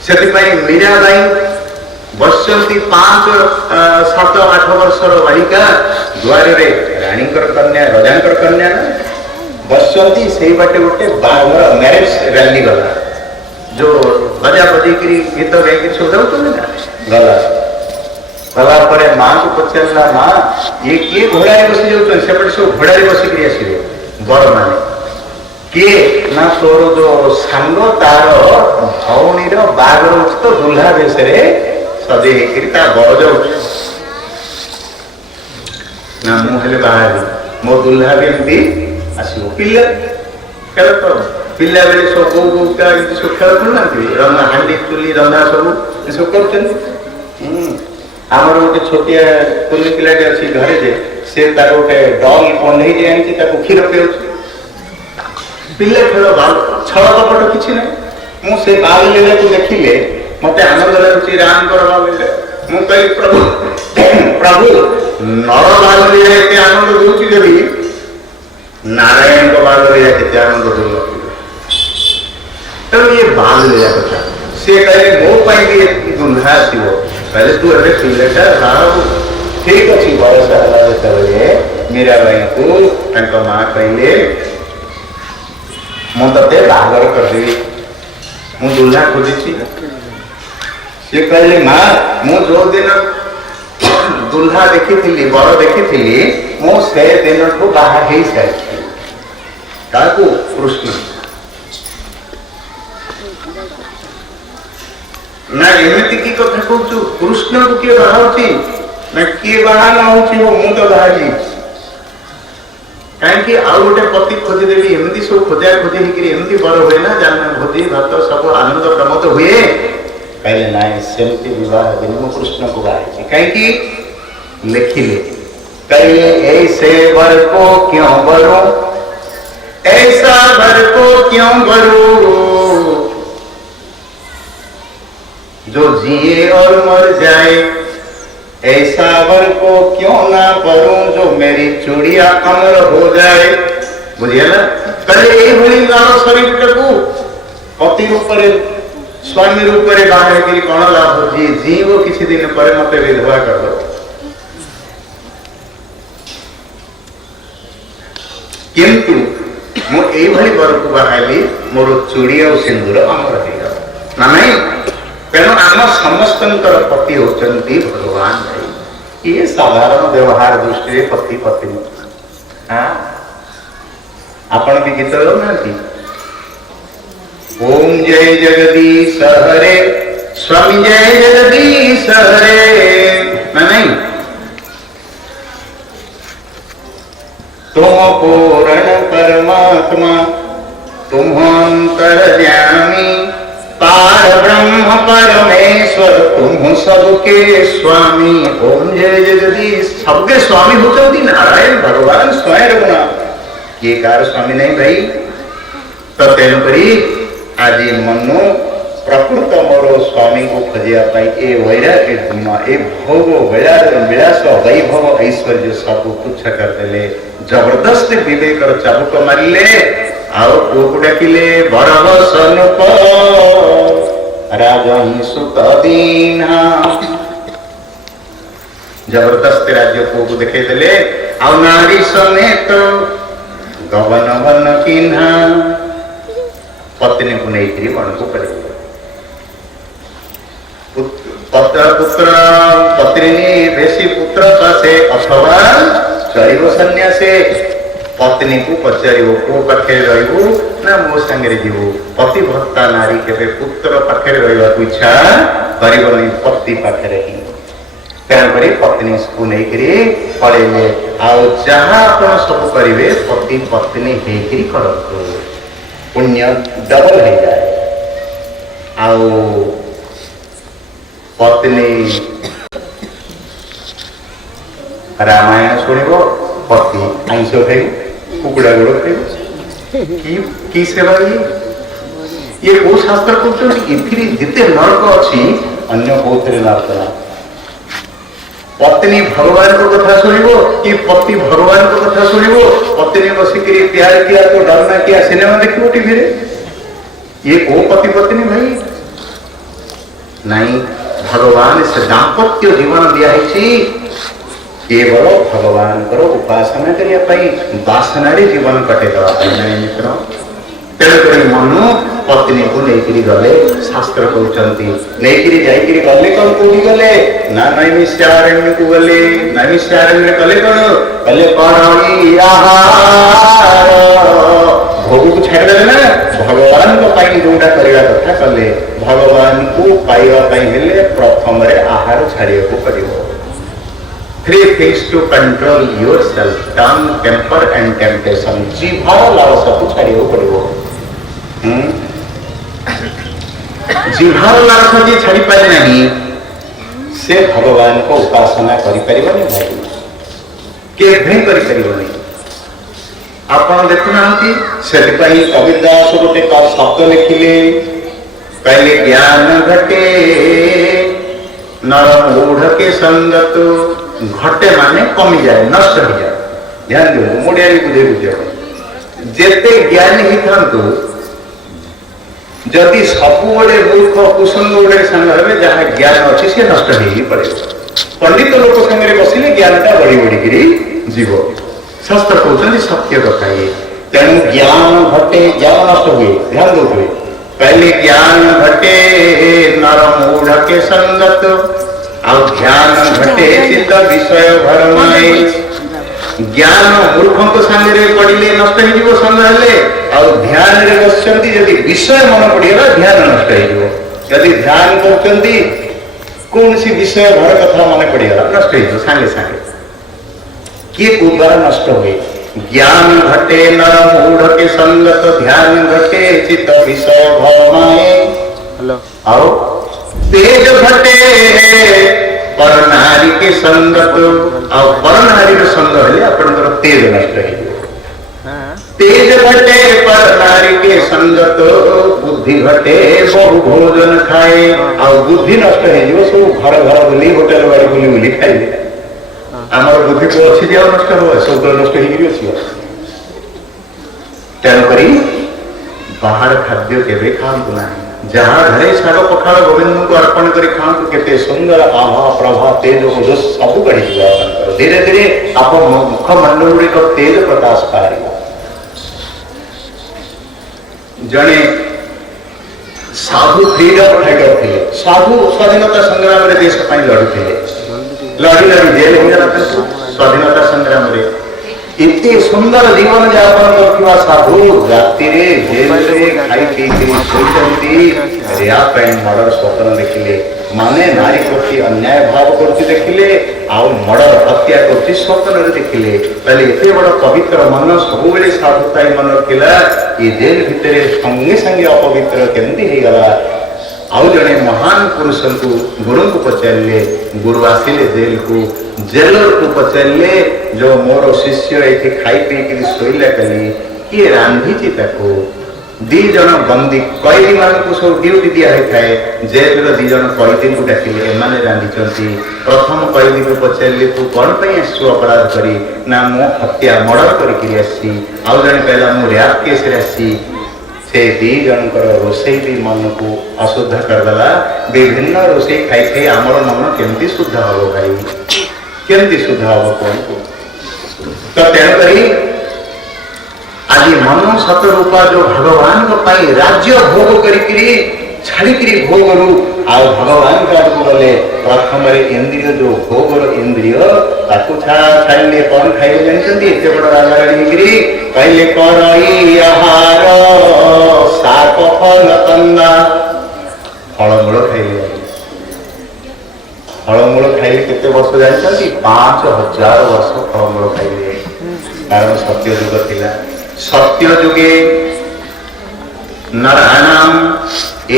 से मीराबाई बसती 5-7-8 वर्षर बालिका द्वार राणी कन्या रजा कन्या बसती से बाटे गोटे बाघर मैरेज रैली गला जो बजा बजेकरी गीत गायक सब जाऊँ गला गला पर माँ को पचारा माँ ये किए घोड़ा बसी जाऊँ सेपटे सब घोड़ा बसिक आसवे बड़ मान किए ना तोर जो सांग तार भौणीर बागर तो दुल्हा बेश सजे बड़ जाऊ ना मुझे बाहर मो दुल्हा भी एमती आसो पिला खेल तो पिला बेले सब बोका सब खेल करना रंधा हांडी चुली रंधा सब कर आमर गोटे छोटिया कुली पिलाटे अच्छी घरे जे से तार गोटे डल कन्हई जे आनी क्षीर पिऊ पिले खेल छल कपट किसी ना मुझे बाल लीला को देखिले मत आनंद लगुच राम मुझे प्रभु प्रभु नर बाल लीला एत आनंद दूसरी जदि नारायण बाल लीला के आनंद दूर तेणु ये बाल लीला कथा सी कहे मो भी दुल्हा आसो पहले तू ए पिलाटा बाबू ठीक अच्छी बयस है मीराबाई को माँ कहले मुझे बाहर करदेवी मु दुल्हा खोजी सी कहले माँ मु जो दिन दुल्हा देखी बर देखी मुझे दिन ठू बाहर हो सारी कृष्ण ना एमती की कथा कहूँ कृष्ण को किए बाहर ना किए बाहर ना हो मु तो बाहर कहीं आउ गोटे पति खोजीदेवी एमती सब खोजा खोजी होमती बर हुए ना जाना भोजी भात सब आनंद प्रमोद हुए कहले ना सेमती विवाह दिन मु कृष्ण को बाहर कहीं लिखिले कहले ऐसे वर को क्यों बरो ऐसा वर को क्यों बरो जो जिए और मर जाए ऐसा वर को क्यों ना करूं जो मेरी चूड़िया अमर हो जाए बुझिए ना कहले एभଳି नार शरीरटाକୁ पति रूपरे स्वामी रूपरे बाहर करी कौन लाभ जी जीव किसी दिन पर मत विधवा कर दो किंतु मु एभଳି बर को बाहाली मोर चूड़ी और सिंदूर अमर हो ना नहीं तेणु आम समस्तंकर पति होचंती भगवान भाई ये साधारण व्यवहार दृष्टि पति पत्नी हाँ आपण भी गीत गाना ओम जय जगदीश हरे स्वामी जय जगदीश हरे ना नहीं तुम पूर्ण परमात्मा तुम अंतर्यामी पार ब्रह्म परमेश्वर तुम सबके स्वामी ओम जय जगदीश सबके स्वामी होते नारायण भगवान स्वयं रघुनाथ ये कार स्वामी नहीं भाई तो तेणु करी आज मनु प्रकृत मोर स्वामी को खोजा ए वैराग्य गुण ए भोग विलास वैभव ऐश्वर्य सब तुच्छ करदे जबरदस्त विवेक चाबुक मारे आओ पुओ को डाकिले बरबसन राजही सुत दीना जबरदस्त राज्य पुओ को देखे देले आ नारी समेत गवन वन किन्हा पत्नी को नहीं मन को कर पुत्र पत्नी बेसी पुत्र पासे अथवा चलिव सन्यासे पत्नी को पचार को पाखे रही ना मो सांगे जीवु पतिभक्ता नारी के पुत्र पाखे रहा इच्छा कर पति पाखे ही तेणुक पत्नी को नहीं पड़े आओ जहाँ आप सब करेंगे पति पत्नी कर पुण्य डबल हो जाए आओ पत्नी रामायण शुणव पति आईष खाई कुकुड़ा गोड़ खाई सेवा ये कौ शास्त्र करते नरक अच्छी अन्य कौन नरक ना पत्नी भगवान को कथा सुनिबो कि पति भगवान को कथा सुनिबो पत्नी बसिक प्यार किया तो डरना किया सिनेमा देखिबो टीवी रे ये को पति पत्नी भाई नहीं भगवान से दाम्पत्य जीवन दिया केवल भगवान को उपासना करने वासना जीवन कटेदवा मित्र तेणुक मनु पत्नी को लेकर गले शास्त्र कहते नहीं गले कौन कौटी गले ना नैमिषारण्य को गले नैमिषारण्य कले कौन कले भोग को छाड़देले ना भगवान को जोटा करने कथा कले भगवान को पाइबा प्रथम आहार छाड़िया को पड़ो 3 things to control yourself tongue temper and temptation जीभार लालसा को छाड़िया पड़ो जीभार लालसा जी छाड़ी पारे नहीं से भगवान को उपासना करि परिबनी भाई के भी करि परिबनी आपण देखुना से कबीरदास गोटे शब्द लिखिले कहले ज्ञान घटे नर मूढ़ के संगत घटे माने कमी जाए नष्ट हो जाए ध्यान दो मुड़िया बुझे बुझे जेते ज्ञान ही था जदि सबु मूर्ख कुसंग गोटे सांग जहाँ ज्ञान अच्छी सी नष्ट हो पड़े पंडित लोक संगे बसिले ज्ञानटा बढ़ी बढ़ी जीव शास्त्र कहते सत्य कथा ये तेणु ज्ञान घटे ज्ञान नष्ट हुए ध्यान दे पहले ज्ञान घटे नर मूढ़ के संगत और ध्यान घटे चित्त विषय भरमाए ज्ञान मूर्ख सांगे पड़े नष्ट हो संग और ध्यान रे बसती यदि विषय मन पड़ेगा ध्यान नष्ट हो ध्यान करते कौन सी विषय भर कथा मन पड़ेगा नष्ट हो सांगे सांगे किए को द्वारा नष्ट हुए ज्ञान घटे नर मूढ़ के संगत ध्यान घटे चित्त विषय भरमाए और तेज घटे पर नारी के संगत और पर नारी संग हेले आपनकर तेज नष्ट हो तेज घटे पर नारी के संगत बुद्धि घटे बहु भोजन खाए और बुद्धि नष्ट हो सब घर घर बुली होटल बाड़ी बुली बुली खाइले आमर बुद्धि को अच्छी दिया नष्ट हो सब नष्ट हो तेणुकरी बाहर खाद्य केवे खातु ना जहाँ घरे शाग पखाड़ गोविंद को अर्पण कर खातु केते सुंदर आभा प्रभा तेज ओज सब बढ़ी धीरे धीरे आप मुख मंडल गुड़िक तेज प्रकाश पार जड़े साधु फ्रीडम फाइटर थे साधु स्वाधीनता संग्राम रे देश ପାଇଁ लड़ुଥିଲେ लड़ी लड़ी जेल हो स्वाधीनता संग्राम रे इतने सुंदर जीवन यापन करथिबा साधु राति रे जेल रे खाई पी के सोचंती रिया पैन मर्डर स्वप्न देखिले माने नारी प्रति अन्याय भाव करती देखिले आउ मर्डर हत्या करती स्वप्न रे देखिले पहले एते बड़ पवित्र मन सब बेले साधुताई मन थिला ये जेल भितरे संगे संगे अपवित्र केंदी हे गला आउ जने महान पुरुष को गुरु को पचारे गुरु आसिले जेल को जेलर को पचारे जो मोर शिष्य ये खाई पी कि शोला कली किए रांधि ताको दी जन बंदी कैदी मान सब ड्यूटी दिया है जेल दी जन कैदी को डाकिले एमाने रांधि प्रथम कैदी को पचारे तू कौन आसु अपराध करी ना मो हत्या मर्डर करके आसी आउ जन कहला मु रैप केस रे आसी से दी जनकर रोषे भी मन को अशुद्ध करदेला विभिन्न रोषे खाई खाई आमर मन केमती शुद्ध हम भाई केमती शुद्ध हम कौन को तो तेणुक आज मन सत रूपा जो भगवान राज्य भोग करी छाड़ी भोग रू आ भगवान का गले प्रथम इंद्रिय जो भोग इंद्रिय ताकू छाड़े कौन खाइले जानते एत बड़ राजाराणी कहले करई आहार शाक फल तन्ना फलमूल खाइले फलमूल खाइले केते वर्ष जानते 5000 वर्ष फलमूल खाइले कारण सत्य युग थिला सत्य युगे नारायणाम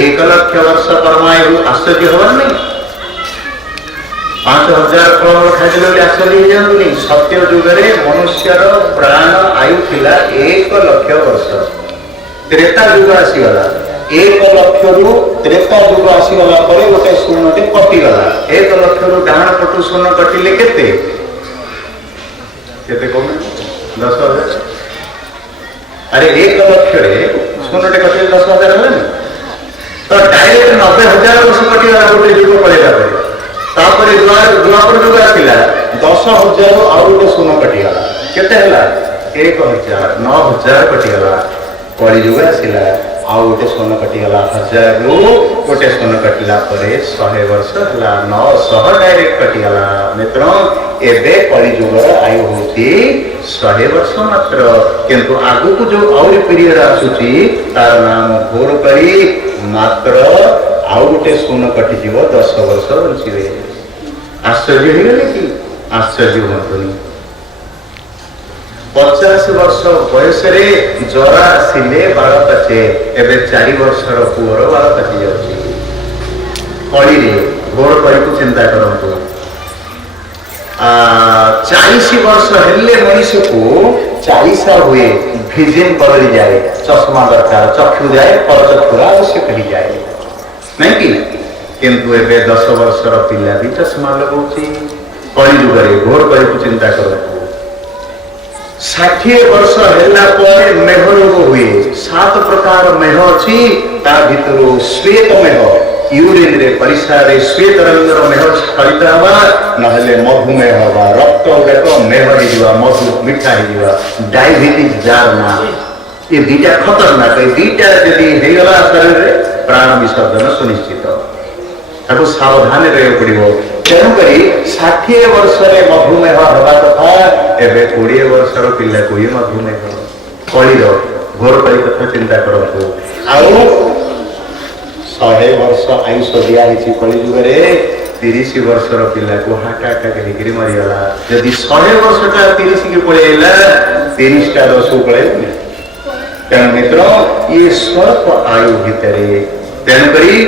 1 लाख वर्ष परमायु आश्चर्य हवा नहीं 5000 फल खाइले आश्चर्य हो जाती सत्य युगे मनुष्यर प्राण आयु थिला 1 लाख वर्ष त्रेता युग आसीगला 1 लाख रु त्रेता युग आसीगला पर गोटे शून्यटे कटिगला 1 लाख रु डाण पटु शून्य कटिले केते कौन 10,000 अरे 1 लाख रे शून्यटे कटिले 10,000 है तो डायरेक्ट 90,000 वर्ष कटिगला गोटे युग पड़ेगा तापर द्वापर युग आसिला 10,000 आउ गोटे शून्य कटिगला केते हला 1,000 9,000 कटिगला कली युग आसिला आउ गोटे शून्य कटिगला 1000 रु गोटे शून्य कटिला परे 100 वर्ष हला 900 डायरेक्ट कटिगला मित्र एबे कली युगर आयु होती 100 वर्ष मात्र किंतु आगु को जो आउरी पीरियड आसुची तार नाम घोर करी मात्र आउ गोटे शून्य कटि जीव 10 वर्ष बंचिबे आश्चर्य हो गले कि आश्चर्य होतनी 50 वर्ष बयस रे जरा आसिले बाल पाचे एबे 4 वर्षर पुअर बाल पाची जाउची कली रे घोर करी को चिंता करंतु 40 वर्ष हेले मनुष्य को 40 हुए विजन बदली जाए चश्मा दरकार चक्षु जाए पर चक्षुरा आवश्यक ही जाए नहीं कि किंतु एबे 10 वर्षर पिला भी चश्मा लगाउची कली युगरे घोर करी को चिंता करंतु 60 वर्ष हेला पर मेह रोग हुए 7 प्रकार मेह अछि ता भितरो श्वेत मेह यूरिन रे परिसा रे श्वेत रंगर मेह स्खलित हवा नहले मधुमेह हवा रक्त देखो मेह हिवा मधु मिठा हिवा डायबिटीज जारना ये दीटा खतरनाक है दीटा यदि हेगला शरीर रे प्राण विसर्जन सुनिश्चित ताको सावधान रहे पड़िबो तेणुकरी 60 वर्ष मधुमेह हवा कथा एबे 20 वर्षर पिला को मधुमेह कलिर घोर कली कथा चिंता करतु आउ 100 वर्ष आयुष दिया है कली युगरे 30 वर्षर पिला को हार्ट अटैक होकर मरीगला यदि 100 वर्षटा 30 के पड़ेगा 30टा 10 पड़े तेणु मित्र ये स्वल्प आयु भितर तेणुकरी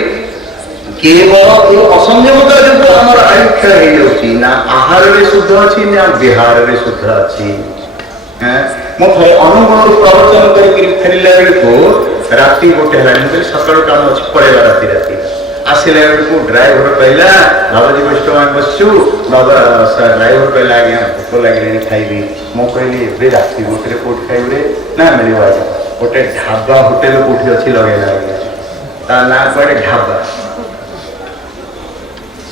केवल ये असंयमता जो आमर आयु क्षय हो ना आहार रे शुद्ध अच्छी ना विहार रे शुद्ध अच्छी मो थे अनुगुण प्रवचन कर फेरला बेल को राति गोटे है सकाल काम अच्छी पड़ेगा राति राति आसिला बेलू ड्राइवर कहला बाबाजी वैष्णव बसचु ड्राइवर कहला आज्ञा भोक लगे खाइबी मु कहली ए राति गोटे कौट खाइबे ना मिल गोटे ढाबा होटेल कौटी अच्छी लगेगा आज्ञा ता ना कड़े ढाबा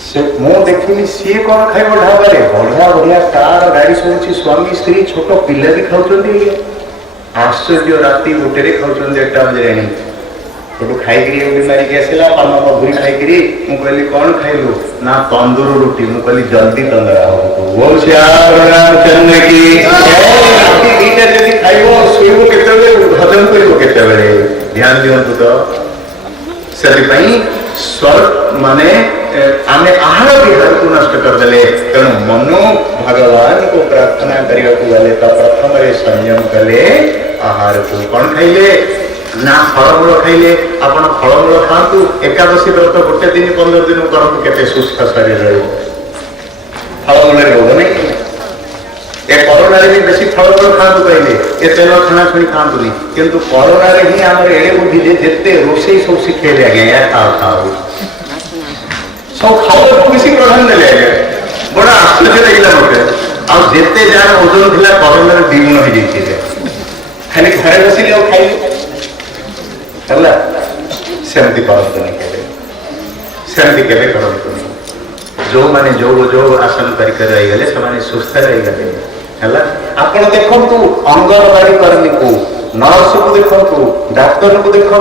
से मु देखिली सी कौन खाइब ढाबा बढ़िया बढ़िया कार गाड़ी सब स्वामी स्त्री छोट पिला भी खाऊँ आश्चर्य राति गोटे खाऊँ 1टा बजे सेठू खाई मारिक आसला पान मधुरी खाई मु कहली कौन खाइलु ना तंदूर रुटी मु कहली जल्दी तंदरा हो चंद्र की दीटा जब खाइब शुभ के हजम कर ध्यान दिंतु तो से स्वर माने आम आहार विहार को नष्ट करदे तेणु मनु भगवान को प्रार्थना करने को गले तो प्रथम संयम कले आहार को कौन खाइले ना फलमूल खाइले आपण फलमूल खातु एकादशी व्रत गोटे दिन 15 दिन करतु केते सुस्थ शरीर रही फलमूल रोग नहीं ए कोरोना रे भी बेसी फलमूल खातु कहले ए तेल खाना छुणी खातु नहीं किंतु कोरोना रे ही हमर एड़े बुद्धि जे जेते रोषे सब सिखेले आगे या खाओ खाओ सब खाओ को बेसी प्रधान देले आगे बड़ा आश्चर्य लागला मते आ जेते जान ओजन थिला कोरोना रे द्विगुण हो जैछि खाली घरे बसिले और खाइले है सेमती करतुनि सेमती केवे करतुनि जो माने जो आसन करके रहीगले से सुस्थ रहीगले है आपण देखु अंगनवाड़ी कर्मी को नर्स को देखु डाक्तर को देखु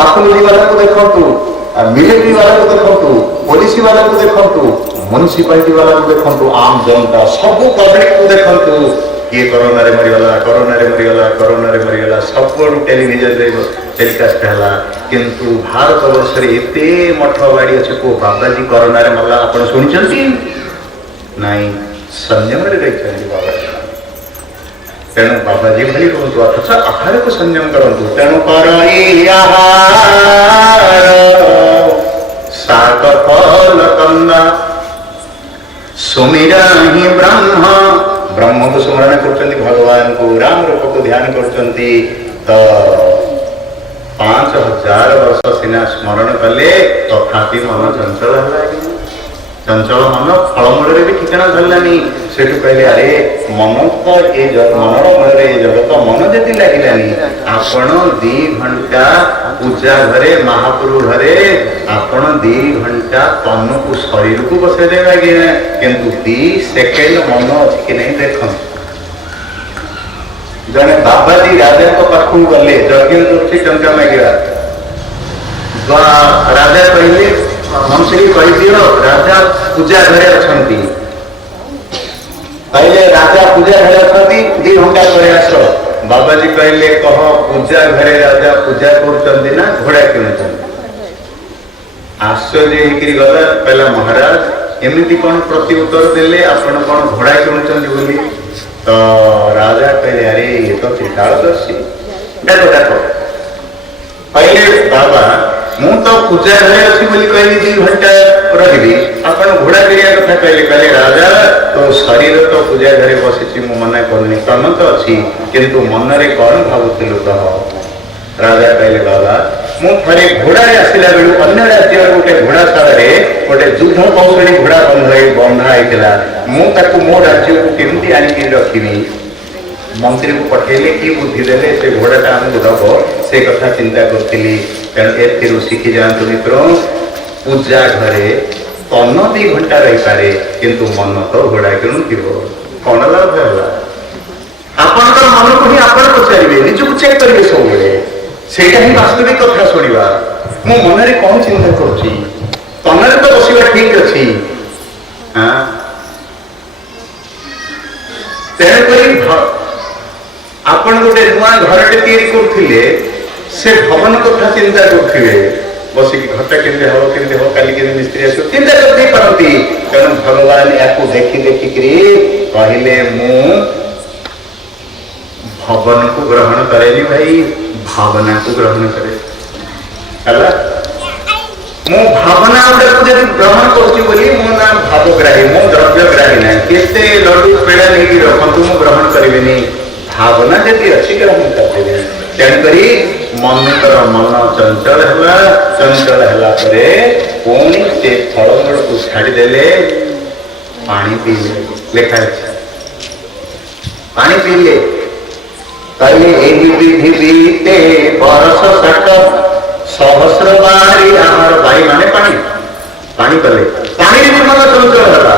पाखुली वाला को देखु मिलिट्री वाला को देखु पुलिस वाला को देखु म्युनिसिपालिटी वाला को देखु आम जनता सब पब्लिक को देखु किए कोरोना रे मरीगला कोरोना रे मरीगला कोरोना रे मरीगला सब टेलीविजन रे टेलीकास्ट है किंतु भारत वर्ष रे एते मठवाड़ी अच्छे को बाबाजी कोरोना रे मरला आपण सुनिचंती नहीं संयम रे रहिचंती बाबाजी तेणु बाबाजी भली रहतु अथच आहार को संयम करंतु तेणु करई आहार सात फल कंदा सुमिरहि ब्रह्म ब्रह्म को स्मरण करते भगवान को राम रूप को ध्यान करते तो 5000 वर्ष सीना स्मरण कले तथापि मन चंचल चंचल मन फलमूल भी ठिकाना धरलानी सेठू कहले अरे मन तो ये मनर मूल ये जगत मन जति लगिलानी आपण 2 घंटा पूजा घरे महाप्रभु घरे आपण 2 घंटा तन को शरीर को बसई देवा किंतु 2 सेकेंड मन अच्छी कि नहीं देख जने बाबाजी राजा को पाखु गले यज्ञ करछि टंका मागिरा राजा कहले मंत्री कह दियो राजा पूजा घरे अछंती कहले राजा पूजा घरे अछंती 2 घंटा करे आसो बाबाजी कहले कह पूजा घरे राजा पूजा करछंती ना घोड़ा किनुछंती आश्चर्य हेकरी गला पहला महाराज एमिति कोन प्रति उत्तर देले आपण कोन घोड़ा किनुछंती बोली तो राजा कहले अरे ये तो त्रिकालदर्शी देखो पहले बाबा मु तो पूजा घरे अच्छी बोली कहली 2 घंटा रही आपण घोड़ा करिया कथा कहले राजा तो शरीर तो पूजा घरे बसी मु मना करनी तन तो अच्छी किंतु मन रे कौन भावुलु कह राजा कहले बाबा मु थरे घोड़ा आसला बेलू अन्य राज्य गोटे घोड़ा सारे गोटे युद्ध कौशली घोड़ा बंधा होता मु मो राज्य को केमती आनिक रखी मंत्री को पठेले कि बुद्धि देले से घोड़ाटा आमको दब से कथा चिंता करी तेणु शिखी जातु मित्र पूजा घरे तन 2 घंटा रही पारे किंतु मन तो घोड़ा किणु कौन लाभ है आपण मन को ही आप पचारे निजक चेक करेंगे सब से वास्तविक कथा शुणा मो मन में कौन चिंता करुँची तन तो बसवा ठीक अच्छी तेणुक आपण गोटे नुआ घरटे तैयारी करथिले से भवन कथा चिंता करथिबे बसिक घरटा केंदे हो काली के मिस्त्री आसो चिंता करथि परंती तेणु भगवान याकू देखि करी कहले मु भवन को ग्रहण करेनी भाई भावना को ग्रहण करे हला मु भावना उडा को जदि ग्रहण करछि बोली मो नाम भावग्राही मो द्रव्यग्राही ना केते लड्डू पेड़ा नहीं रखंतु मु ग्रहण करिवेनी भावना जदि अच्छी ग्रहण करते तेणुक ମନୁଙ୍କର ମନ ଚଞ୍ଚଳ ହେଲା। ଚଞ୍ଚଳ ହେଲା ପରେ ପୁଣି ସେ ଫଳମୂଳକୁ ଛାଡ଼ିଦେଲେ, ପାଣି ପିଇଲେ। ଲେଖା ଅଛି ପାଣି ପିଇଲେ। କହିଲେ ଏହି ବିଧି ବିତେ ବରଷ 60 ସହସ୍ର ବାରି। ଆମର ବାରି ମାନେ ପାଣି। ପାଣି କଲେ, ପାଣିରେ ବି ମନ ଚଞ୍ଚଳ ହେଲା।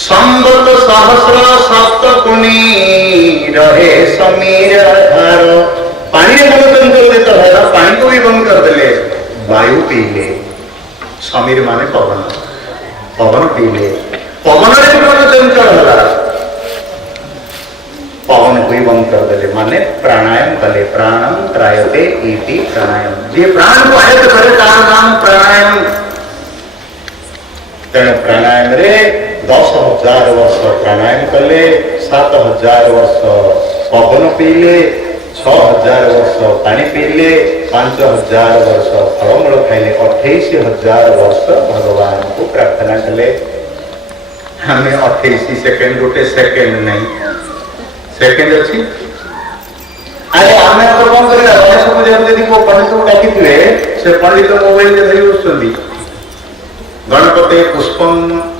ସମ୍ବତ ସହସ୍ର ସପ୍ତ ପୁଣି ରହେ ସମୀର ଧାର। ପାଣିରେ ମନ ଚଞ୍ଚଳ ଯେତେବେଳେ ହେଲା, ପାଣିକୁ ବି ବନ୍ଦ କରିଦେଲେ। ବାୟୁ ପିଇଲେ, ସମୀର ମାନେ ପବନ। ପବନ ପିଇଲେ, ପବନରେ ବି ମନ ଚଞ୍ଚଳ ହେଲା। पवन को ही बंद कर देले, माने प्राणायाम कले। प्राणम त्रायते इति प्राणायाम। जे प्राण को आयत करे तार नाम प्राणायाम। तेणु प्राणायाम रे 10,000 वर्ष प्राणायाम कले, 7,000 वर्ष पवन पीले, 6,000 वर्ष पानी पीले, 5,000 वर्ष फलमूल खाइले, 28,000 वर्ष भगवान को प्रार्थना कले। हमें 28 सेकेंड, गोटे सेकेंड नहीं सेकेंड अच्छी। अरे आम कौन कर गणेश पूजा यदि को पंडित को डाकी से पंडित मोबाइल धरी बसुँच। गणपति पुष्पम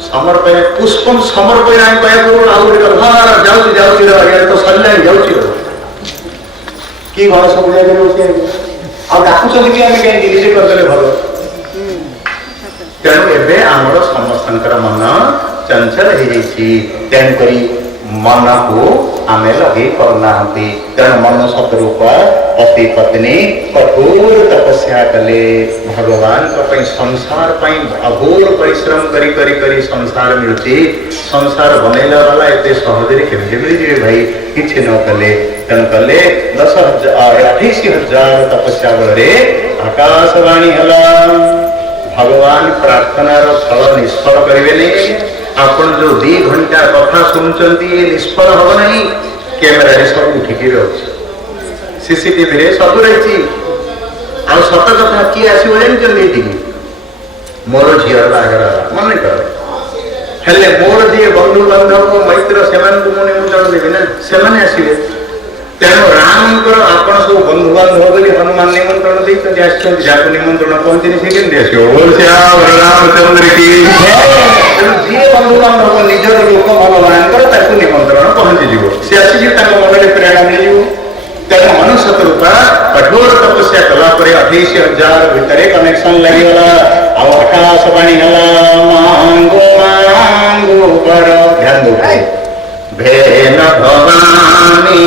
समर्पण, पुष्पम समर्पण कह तो सरला कि गणेश पूजा डाकुच कि आम कहीं निजे करदे भल। तेणु एवं आमर समस्त मन चंचल हो तेणुक मन को आम लगे करना। तेणु मन सतरूप पति पत्नी कठोर तपस्या कले। भगवान संसार अघोर परिश्रम करी करी करी संसार मिलुची। संसार बनैला वाला एते सहज केमती मिल भाई किसी न कले। तेणु कले 28,000 तपस्या बल आकाशवाणी है। भगवान प्रार्थनार फल निष्फल करेंगे नहीं। आपण जो 2 घंटा कथा सुनुचंती निष्फल हम नहीं। कैमेरा सब उठिकी रही, सीसीटीवी रे सब रही। आ सत कथा किए आसो जानते मोर झीर बाहर मन कर हेले मोर जी बंधु बांधव मैत्र से निमंत्रण देवी ना से आसवे। तेणु रामकर आपण सब बंधु बांधव बोली हनुमान निमंत्रण देते जहाँ निमंत्रण कहते से केमती रामचंद्र की। जी बंधु बांधव निजर लोक भगवान निमंत्रण पहुंची जीव सी आसिक मन में प्रेरणा मिल। तेणु मनुष्य रूपा कठोर तपस्या कलापर 28,000 भितर कनेक्शन लगीगला। आकाशवाणी है मांगो मांगो पर ध्यान दो भेन भवानी।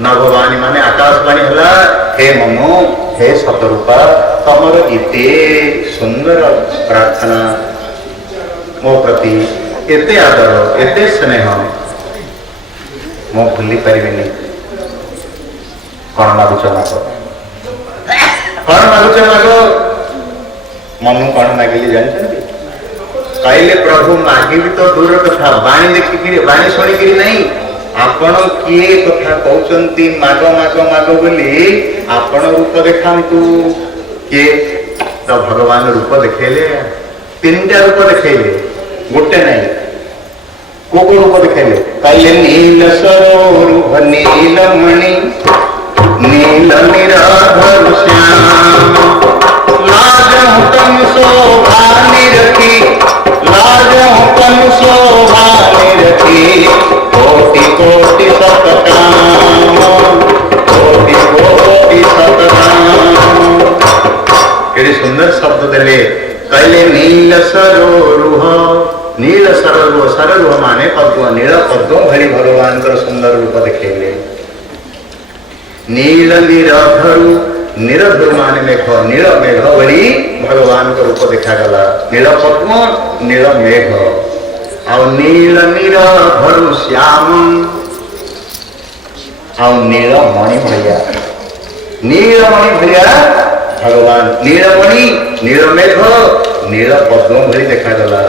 न भवानी माने आकाशवाणी है हे मनो हे सतरूपा तमर एते सुंदर प्रार्थना मो प्रति एते आदर एते स्नेह मो भूली पारिनी। कौन मागुच माग, कौन मागुच माग। मनु कौन मागिले जानते कहले प्रभु मागिबी तो दूर कथा बाणी देखिक बाणी शुणिक नहीं। आपण किए कथा कहते माग माग माग बोली आपण रूप देखातु किए तो भगवान रूप देखेले 3टा रूप देखेले गोटे नहीं। को रूप देखेले कहले नील सरोरुह नीलमणि नील निराधर श्याम लाजहु तम शोभा निरखी लाजहु तम शोभा निरखी कोटि कोटि सतकाम कोटि कोटि सतकाम। केड़ी सुंदर शब्द देले कहले नील सरोरुह। नील सरोरुह सरोरुह माने पद्म नील पद्म भली भगवान सुंदर रूप देखेले। नील निराधरु निरधुर माने मेघ नील मेघ भली भगवान रूप देखा गला। नील पद्म नील मेघ आउ नील निराधरु श्याम आउ नील मणि भैया नीलमणि भैया भगवान नीलमणि नील मेघ नील पद्म भली देखा गला।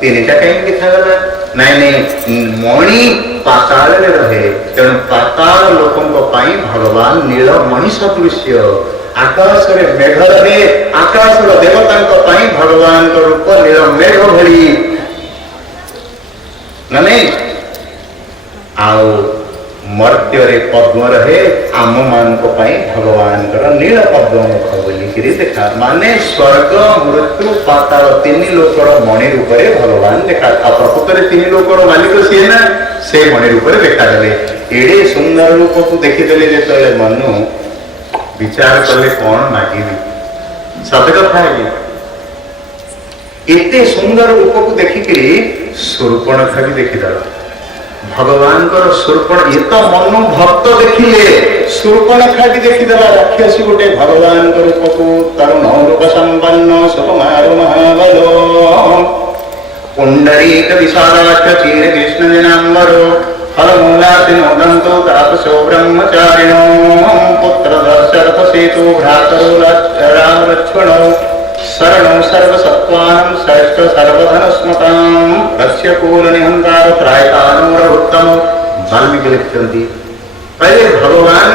3टा कहीं देखा गला नहीं नहीं मणि पाताल रहे। तेणु पाताल लोकों भगवान नीलमणि सदृश्य। आकाश रे मेघ रहे आकाश देवता भगवान रूप नील मेघ भली ना नहीं। ଆଉ ମର୍ତ୍ତ୍ୟରେ ପଦ୍ମ ରହେ, ଆମ ମାନଙ୍କ ପାଇଁ ଭଗବାନଙ୍କର ନୀଳ ପଦ୍ମ ମୁଖ ବୋଲିକିରି ଦେଖା। ମାନେ ସ୍ୱର୍ଗ ମୃତ୍ୟୁ ପାତାଳ ତିନି ଲୋକର ମଣି ରୂପରେ ଭଗବାନ ଦେଖା। ଆଉ ପ୍ରକୃତରେ ତିନି ଲୋକର ମାଲିକ ସିଏ ନା, ସେ ମଣି ରୂପରେ ଦେଖାଦେଲେ। ଏଡେ ସୁନ୍ଦର ରୂପକୁ ଦେଖିଦେଲେ ଯେତେବେଳେ ମନୁ ବିଚାର କଲେ କଣ ମାଗିବି। ସତ କଥା ଆଜ୍ଞା, ଏତେ ସୁନ୍ଦର ରୂପକୁ ଦେଖିକିରି ଶୂର୍ପଣଖା ବି ଦେଖିଦେଲା ଭଗବାନଙ୍କର। ଶୂର୍ପଣ ଏ ତ ମନୁ ଭକ୍ତ ଦେଖିଲେ, ଶୂର୍ପଣଖା ବି ଦେଖିଦେଲା ରାକ୍ଷସୀ ଗୋଟେ ଭଗବାନଙ୍କ ରୂପକୁ। ତରୁଣ ରୂପ ସମ୍ପନ୍ନ ସୁକୁମାର ମହାବଳ ପୁଣ୍ଡରୀକ ବିଶାଳାକ୍ଷ ଚିର କୃଷ୍ଣ ଜନାମ୍ବର ଫଳମୂଳାସି ନୋଦନ୍ତୁ ତାପସୋ ବ୍ରହ୍ମଚାରିଣ ପୁତ୍ର ଦଶରଥ ସେତୁ ଭ୍ରାତରୁ ରାମ ଲକ୍ଷ୍ମଣ शरण सर्वसत्त्वानं श्रेष्ठ सर्वधन स्मृतं रक्ष्य कूल निहंकार त्रायतानुरभुत्तम। वाल्मीकि लिखिଛନ୍ତି पहले भगवान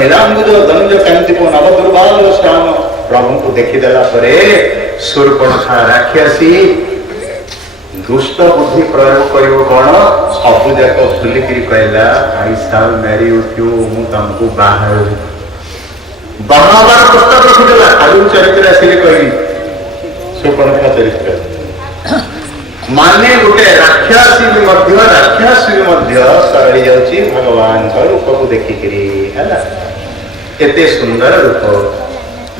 नीलांबुज दनुज केमती को नव दुर्बाल श्याम प्रभु को देखीदेला परे शूर्पणखा राक्षसी दुष्ट बुद्धि प्रयोग करिव कौन सबु जाक भूलिकी कहला आई शाल मैरी विथ यू मु तुमको बाहर बाहर प्रस्ताव रखिदेला। आलू चरित्र आसिले कहली शूर्पणखा चरित्र माने गोटे राक्षसी सरली जाउची भगवान रूप को देखिकी है केते सुंदर रूप।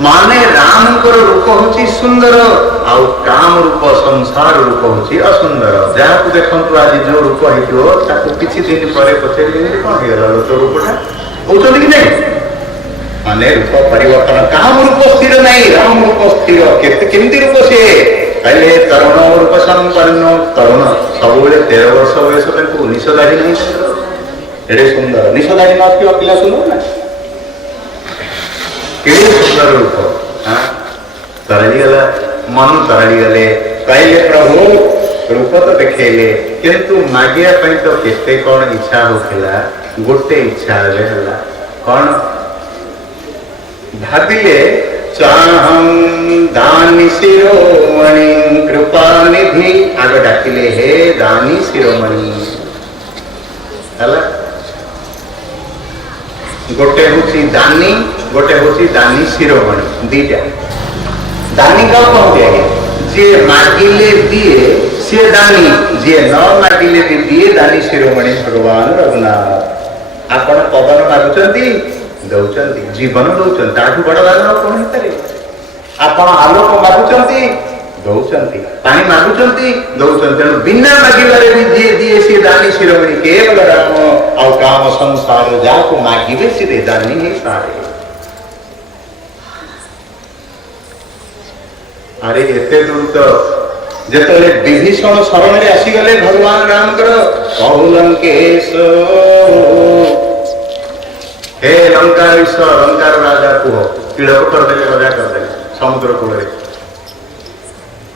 माने राम रूप होची सुंदर आउ काम रूप संसार रूप होची असुंदर। जहाँ को देखंतु आज जो रूप हेतियो ताको किछि दिन परे पछेरी कोन हेला तो रूपटा होचो कि नहीं। माने रूप परिवर्तन काम रूप स्थिर नहीं, राम रूप स्थिर। केमती रूप से पहले तरुण रूप संपन्न तरुण सब 13 वर्ष बयस निषदारी नहीं एडे सुंदर निषदारी नथिबा पिला सुंदर ना केडे सुंदर रूप। हाँ तरली गला मन तरली गले कहले प्रभु रूप तो देखेले किंतु मागिया पई तो केते कोन इच्छा होथिला। गोटे इच्छा होला कोन भाविले चाहं दानी शिरोमणि कृपा निधि आगे डाकिले हे दानी शिरोमणि हला। गोटे होची दानी गोटे होची दानी शिरोमणि दीटा। दानी का कहते हैं जे मागिले दिए से दानी, जे न मागिले भी दिए दानी शिरोमणि भगवान रघुनाथ। आपण पवन मागुचंती दौचंती जीवन दौचंती ताठू बड़ दान कोन हेतरे। आपण आलोक मागुचंती दौचंती पानी मागुचंती दौचंती। तेणु बिना मागिबारे भी जे दिए से दानी शिरोमणि केवल राम आ काम संसार जाको मागिबे से दानी ही सारे। अरे एते दूर तो जेतले विभीषण शरण रे आसी गले भगवान राम कहु लंकेश हे लंकार लंकार राजा कुह तिलक करदेले राजा करदेले समुद्र कूल।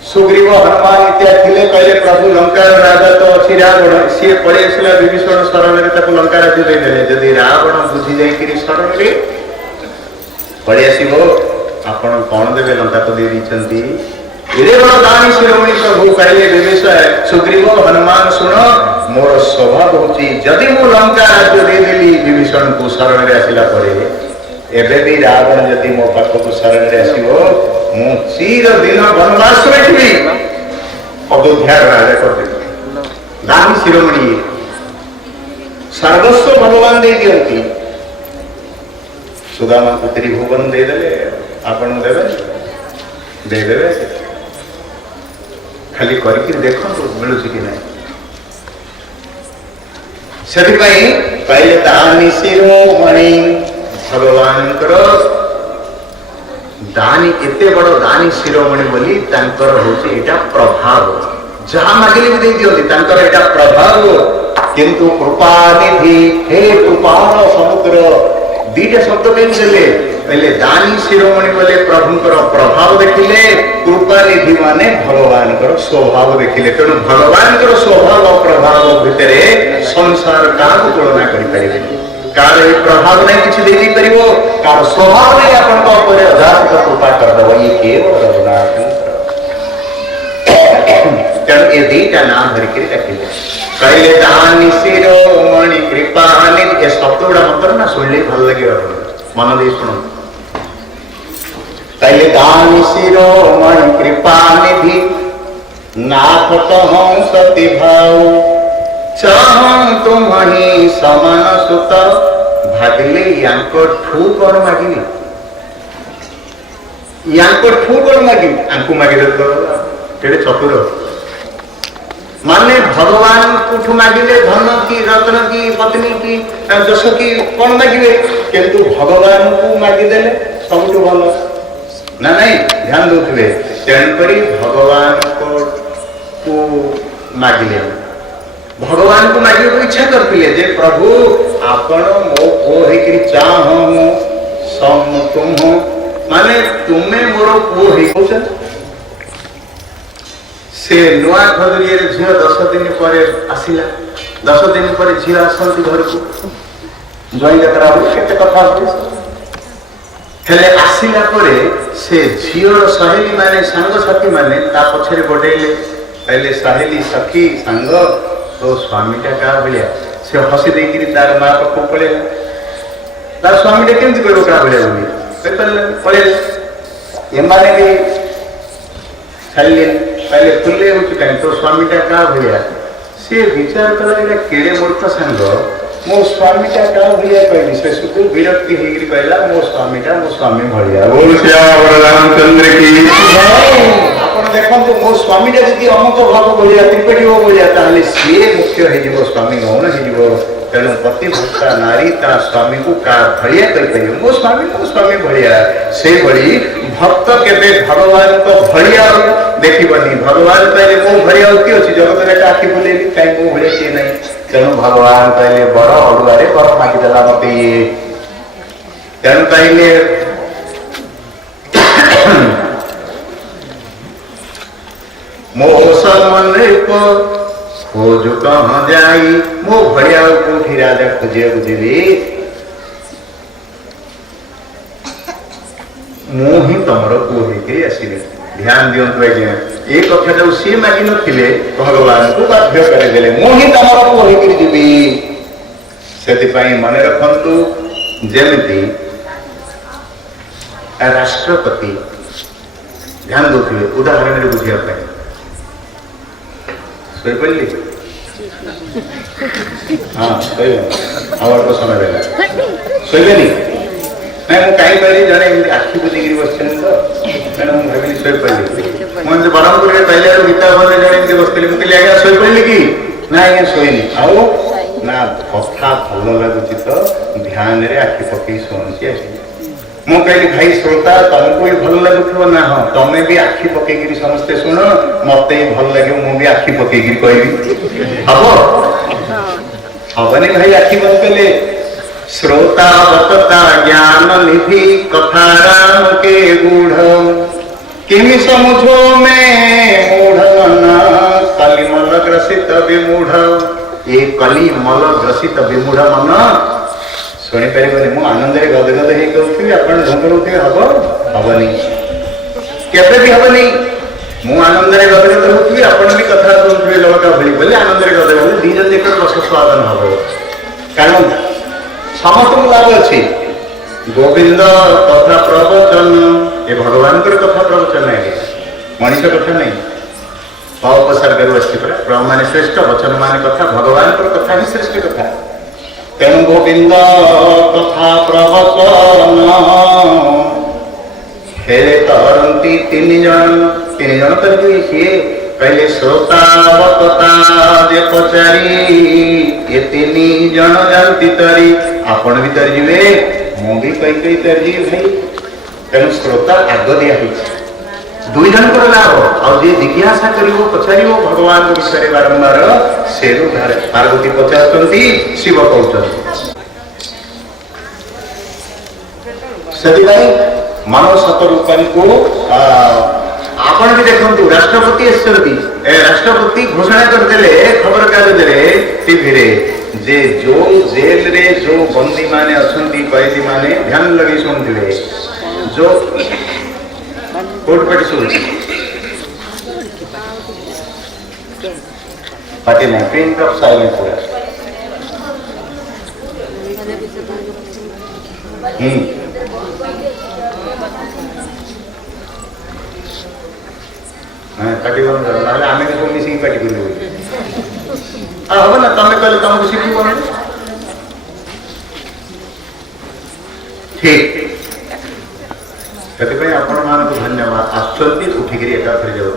सुग्रीव हनुमान इत्यादि थिले कहले प्रभु लंकार राजा तो अछि रावण सी पळे आसला विभीषण शरण रे ताको लंका राज्य दे देले। जदि रावण बुझी जाई कि शरण रे पळे आसीबो आपण कोन देबे लंका तो दे दिचंती। एरे बड़ दानी शिरोमणि प्रभु कहले विभीषण सुग्रीव हनुमान सुन मोर स्वभाव होची जदि मु लंका राज्य दे देली विभीषण को शरण रे आसिला परे एबे भी रावण जदि मो पाख को शरण रे आसीबो मु चिर दिन वनवास बैठबी अयोध्या राजा कर दे। दानी शिरोमणि सर्वस्व भगवान दे दियंती। सुदामा को त्रिभुवन दे देले आपण देबे दे देबे खाली करके देखो मिलू कि नहीं। ସେଥିପାଇଁ କହିଲେ ଦାନି ଶିରୋମଣି ଭଗବାନ ଦାନି ଏତେ ବଡ଼ ଦାନି ଶିରୋମଣି ବୋଲି ତାଙ୍କର ହଉଛି ଏଇଟା ପ୍ରଭାବ। ଯାହା ମାଗିଲେ ବି ଦେଇ ଦିଅନ୍ତି ତାଙ୍କର ଏଇଟା ପ୍ରଭାବ। କିନ୍ତୁ କୃପା ନିଧି ହେ କୃପାଳ ସମୁଦ୍ର दीटा शब्द कहले दानी शिरोमणि बोले प्रभुंकर प्रभाव देखिले कृपा निधि माने भगवान स्वभाव देखिले तेणु भगवान स्वभाव प्रभाव भितर संसार क्या तुलना करें कार प्रभाव नहीं किसी दे पार कार स्वभाव नहीं आपन अधार्मिक कृपा करदेव ये केवल रघुनाथ तेणु ये दीटा नाम धरिक डाकिले कहले दानी शिरोमणि कृपा निधि ये शब्द गुड़ा मंत्र ना सुनले भल लगे मन दे शुणु कहले दानी शिरोमणि कृपा निधि नाथ कहूं सती भाव चाहूं तुम्हि समान सुत भागिले यांको ठू कौन मागिले यांको ठू कौन मागिले आंकु मागिले केड़े चतुर माने भगवान कुठू मागिले धन की रत्न की पत्नी की यश की कौन मागिले किंतु भगवान को मागिदेले सबुठू भल ना नहीं ध्यान दौथे तेणुकरी भगवान को मागिले भगवान को मागे को इच्छा करते जे प्रभु आपण मो पो हेकरी चाह सम तुम हो माने तुम्हें मोर पो हे से नुआ खजुरी झील 10 दिन पर आसिला 10 दिन पर झील आसती घर को जॉइन करा केते कथा हेले आसिला परे से झील सहेली माने संग साथी माने ता पछरे बडेले पहले सहेली सखी संग तो स्वामीटा का भलिया से हसी देकरी तार मां को पळे तार स्वामीटा केमति करबो का भलिया बोली पळे एमाने भी छालिए पहले खुले हो चुका तो स्वामीटा का भलिया से विचार करा एला केड़े मूर्ख संग मो स्वामीटा का भलिया कहली से सुकु विरक्ति हेगिरी कहला मो स्वामी भलिया बोल श्याम रामचंद्र की जय देखो मो स्वामीटा जी अमुक भाव बोलिया त्रिपेटी हो बोलिया ताले सी मुख्य है जीव स्वामी गौण है जीव तेणु पतिभक्ता नारी ता स्वामी को का भलिया कर पाइयो मो स्वामी भलिया से भली भक्त केबे भगवान को भलिया देखिबनी भगवान पहले मो भलिया की अछि जगत रे आखि बोलेली काई मो भलिया के नहीं तेणु भगवान पहले बड़ अडुआरे बर मागी देला मते तेणु पहले मो समान को खोज कहाँ जाई मो भड़िया कोठी राजा खोजे बुझेली मो ही तमर को हेके आसिले ध्यान दियंतु आज्ञा ए कथा जो सी मागी नथिले भगवान को बाध्य करे देले मो ही तमर को हेके दिबी सेति पई मने रखंतु जेमिति राष्ट्रपति ध्यान दोथिले उदाहरण रे बुझिया पाए हाँ आवर को समय देला सोइबेनी मैं मु काई पहले जने आखि बुझिगिरी बसछन तो मैं भाबिली सोइ पड़ली मन जे बरमपुर रे पहले गीता बोले जने एमती बसतली मु कहली आगे सोइ पड़ली की ना आगे सोइनी आओ ना कथा भलो लागुची तो ध्यान रे आखि पकई सोनची आसी मु कहली भाई श्रोता तुमको भी भल लगुथो ना हाँ तमें भी आखि पकईकरी समस्ते शुण मत भल लगे मु भी आखि पकईकरी कहबी हबो हबनी भाई आखि बंद कले श्रोता वक्ता ज्ञान निधि कथा राम के गूढ़ किमि समुझो में मूढ़ मन कलिमल ग्रसित विमूढ़ ये कलिमल ग्रसित विमूढ़ मन शुणी पारे मु आनंद गदगद हो कहूँ आपण ढंगुथे हम हेनी केबे भी हेनी मु आनंद गदगद होती आपण भी कथा कहूँ लड़का भली बोले आनंद गदगद दीज देख रस स्वादन हम कारण समस्त लाभ अच्छी गोविंद कथा प्रवचन ये भगवान कथा प्रवचन है मनीष कथा नहीं उपसर्ग मान श्रेष्ठ वचन मान कथा भगवान कथा ही श्रेष्ठ कथा तेणु गोविंद कथा प्रवचन हेले तरंती तीन जन तरबी किए पहले श्रोता वक्ता जे पचारी ये तीन जन जानती तरी आपण भी तरजीवे मु भी कई तरजी भाई तेणु श्रोता आग दिया दुई जन को लाभ और जे जिज्ञासा करिवो पचारिवो भगवान विषय बारंबार सेरु धारे पार्वती पचारतंती शिव कहउतंती सदिलाई मानव सतरूपन को आपण भी देखंतु राष्ट्रपति एसरती राष्ट्रपति घोषणा करदेले खबर कागज रे टीवी रे जे जो जेल रे जो बंदी माने असंती कैदी माने ध्यान लगे सुनथिले जो कोर्ट पटी सुन पार्टी नहीं प्रिंट ऑफ साइलेंस पूरा पार्टी बंद करो ना आम सब मिसिक पार्टी कर हम ना तुम कहले तुमको शिखु ठीक से आपण मान धन्यवाद आसुच्च उठिकी एकाथरे जाऊँ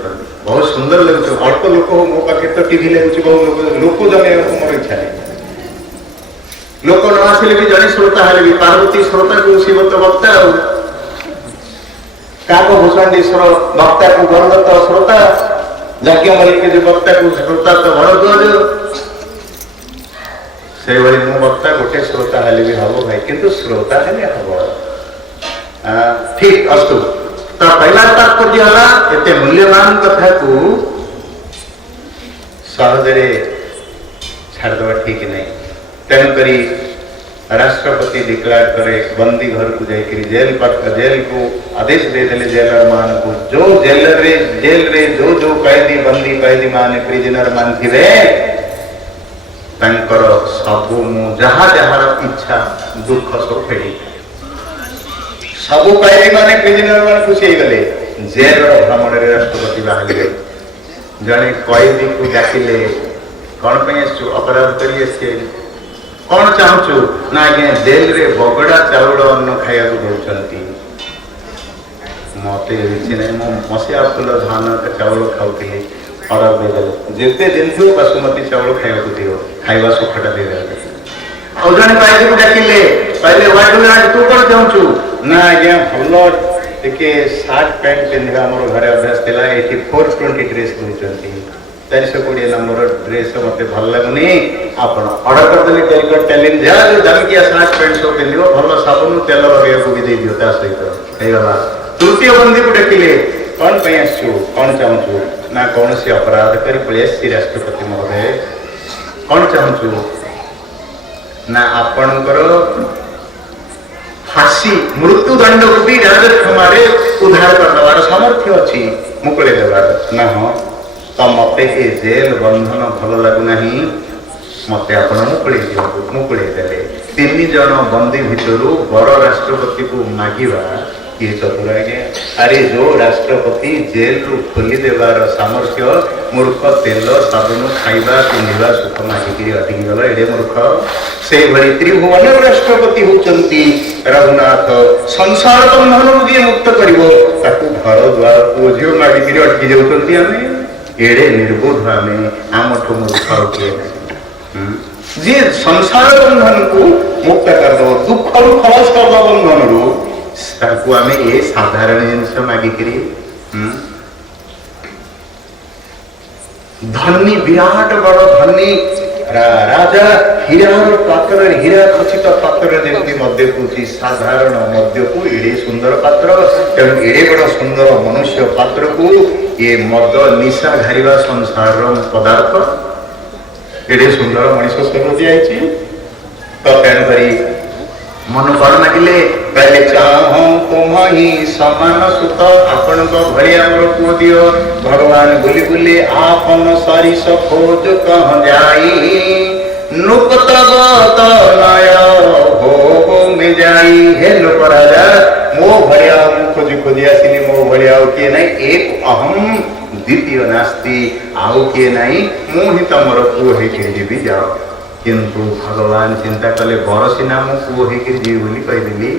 बहुत सुंदर लगुच अल्प लोक मो पाखे तो टीवी लगुच बहुत लोक जमे मोर इच्छा नहीं लोक न आसिले भी जड़े श्रोता हेले भी पार्वती श्रोता को शिव तो वक्ता काक भूषणेश्वर वक्ता को गरुदत्त श्रोता यज्ञ मलिक जो वक्ता को श्रोता तो भरद्वाज से भाई मो वक्ता गोटे श्रोता हेले भी हम भाई किंतु श्रोता हेले हम ठीक अस्तु तो पहला तात्पर्य है एते मूल्यवान कथा को सहजरे छाड़देवा ठीक नहीं तेणुक राष्ट्रपति डिक्लेयर करे बंदी घर को जाकर जेल को आदेश दे देले जेलर मान को जो जेल रे जो कैदी बंदी कैदी मान प्रिजनर मान थिबे तांकर सब जहाँ जहाँ इच्छा दुख सब फेड़ी सब कैदी माने प्रिजनर मान खुशी हो गले जेल भ्रमण राष्ट्रपति बाहर गए जड़े कैदी को डाकिले कौन पे अपराध करिए कौन चाहूचु ना आज्ञा जेल रे बगड़ा चाउल अन्न खाया दौरान मत मसीहा फुल धान चाउल खाऊली अर्डर देदेले जिते दिन बासुमती चाउल खाया दियो खाଇବା सुखटा देदेले और जने कैदी को डाकिले पहले व्हाट तू कौन चाहूचु ना आज्ञा भल टिके सार्ट पैंट पिंधा मोर घर अभ्यास थिला एठी 420 ड्रेस दूचंती 420 नंबर ड्रेस मते भल लगुनी आपण ऑर्डर कर देले टेलर टेलिन जा जो दामिकिया सार्ट पैंट सब पिंदियो भल साबुन तेल लगे को भी दे दियो ता सहित हे गला तृतीय बंदी को डाकिले कौन पे आसु कौन चाहूचु ना कौन से अपराध करी पळेसी राष्ट्रपति महोदय कौन चाहूचु ना आपणकर फांसी मृत्युदंड को भी राजक्षमारे उद्धार कर सामर्थ्य अच्छी मुकुले देवार ना हाँ तो मत ए जेल बंधन भल लगुना मत आप मुकुले देले 3 जन बंदी भितर बर राष्ट्रपति को मागिबा किए चतुर आज्ञा अरे जो राष्ट्रपति जेल रु खोली देवार सामर्थ्य मूर्ख तेल साबुन खाइबा पिंधा सुख मागिकी अटकी गला एडे मूर्ख से भली त्रिभुवन राष्ट्रपति होचंती रघुनाथ संसार बंधन जी मुक्त करिवो ताकू घर द्वार पुओ झियो मागिकी अटकी जाउचंती आमे एडे निर्बोध आमे आमठो मूर्ख किए जे संसार बंधन को मुक्त कर दो दुख रु खलास कर दो बंधन रु ताकू आमे ए साधारण जिनस मागिकी धनी विराट बड़ धनी राजा हीरार पात्र हीरा खचित पात्र जमी मध्य पूछी साधारण मध्य को एड़े सुंदर पात्र तेणु एड़े बड़ सुंदर मनुष्य पात्र को ये मद निशा घारिबा संसार पदार्थ एड़े सुंदर मनुष्य सब दिखाई तो तेणुक मन कौन मागिले कहले चाहूं तुम ही समान सुत आपण भलिया मोर पुओ दियो भगवान बुली बुली आपन सरिस खोज कह जाई नुपतब तनय भोग में जाई हे लोक राजा मो भलिया खोजी खोजी आसिली मो भलिया किए नहीं एक अहम द्वितीय नास्ति आउ किए नहीं मु ही तमर पुओ हे जीवी जाओ किंतु भगवान चिंता कले बरसीना मु पुओ हेकि जीवी बोली कहिदेली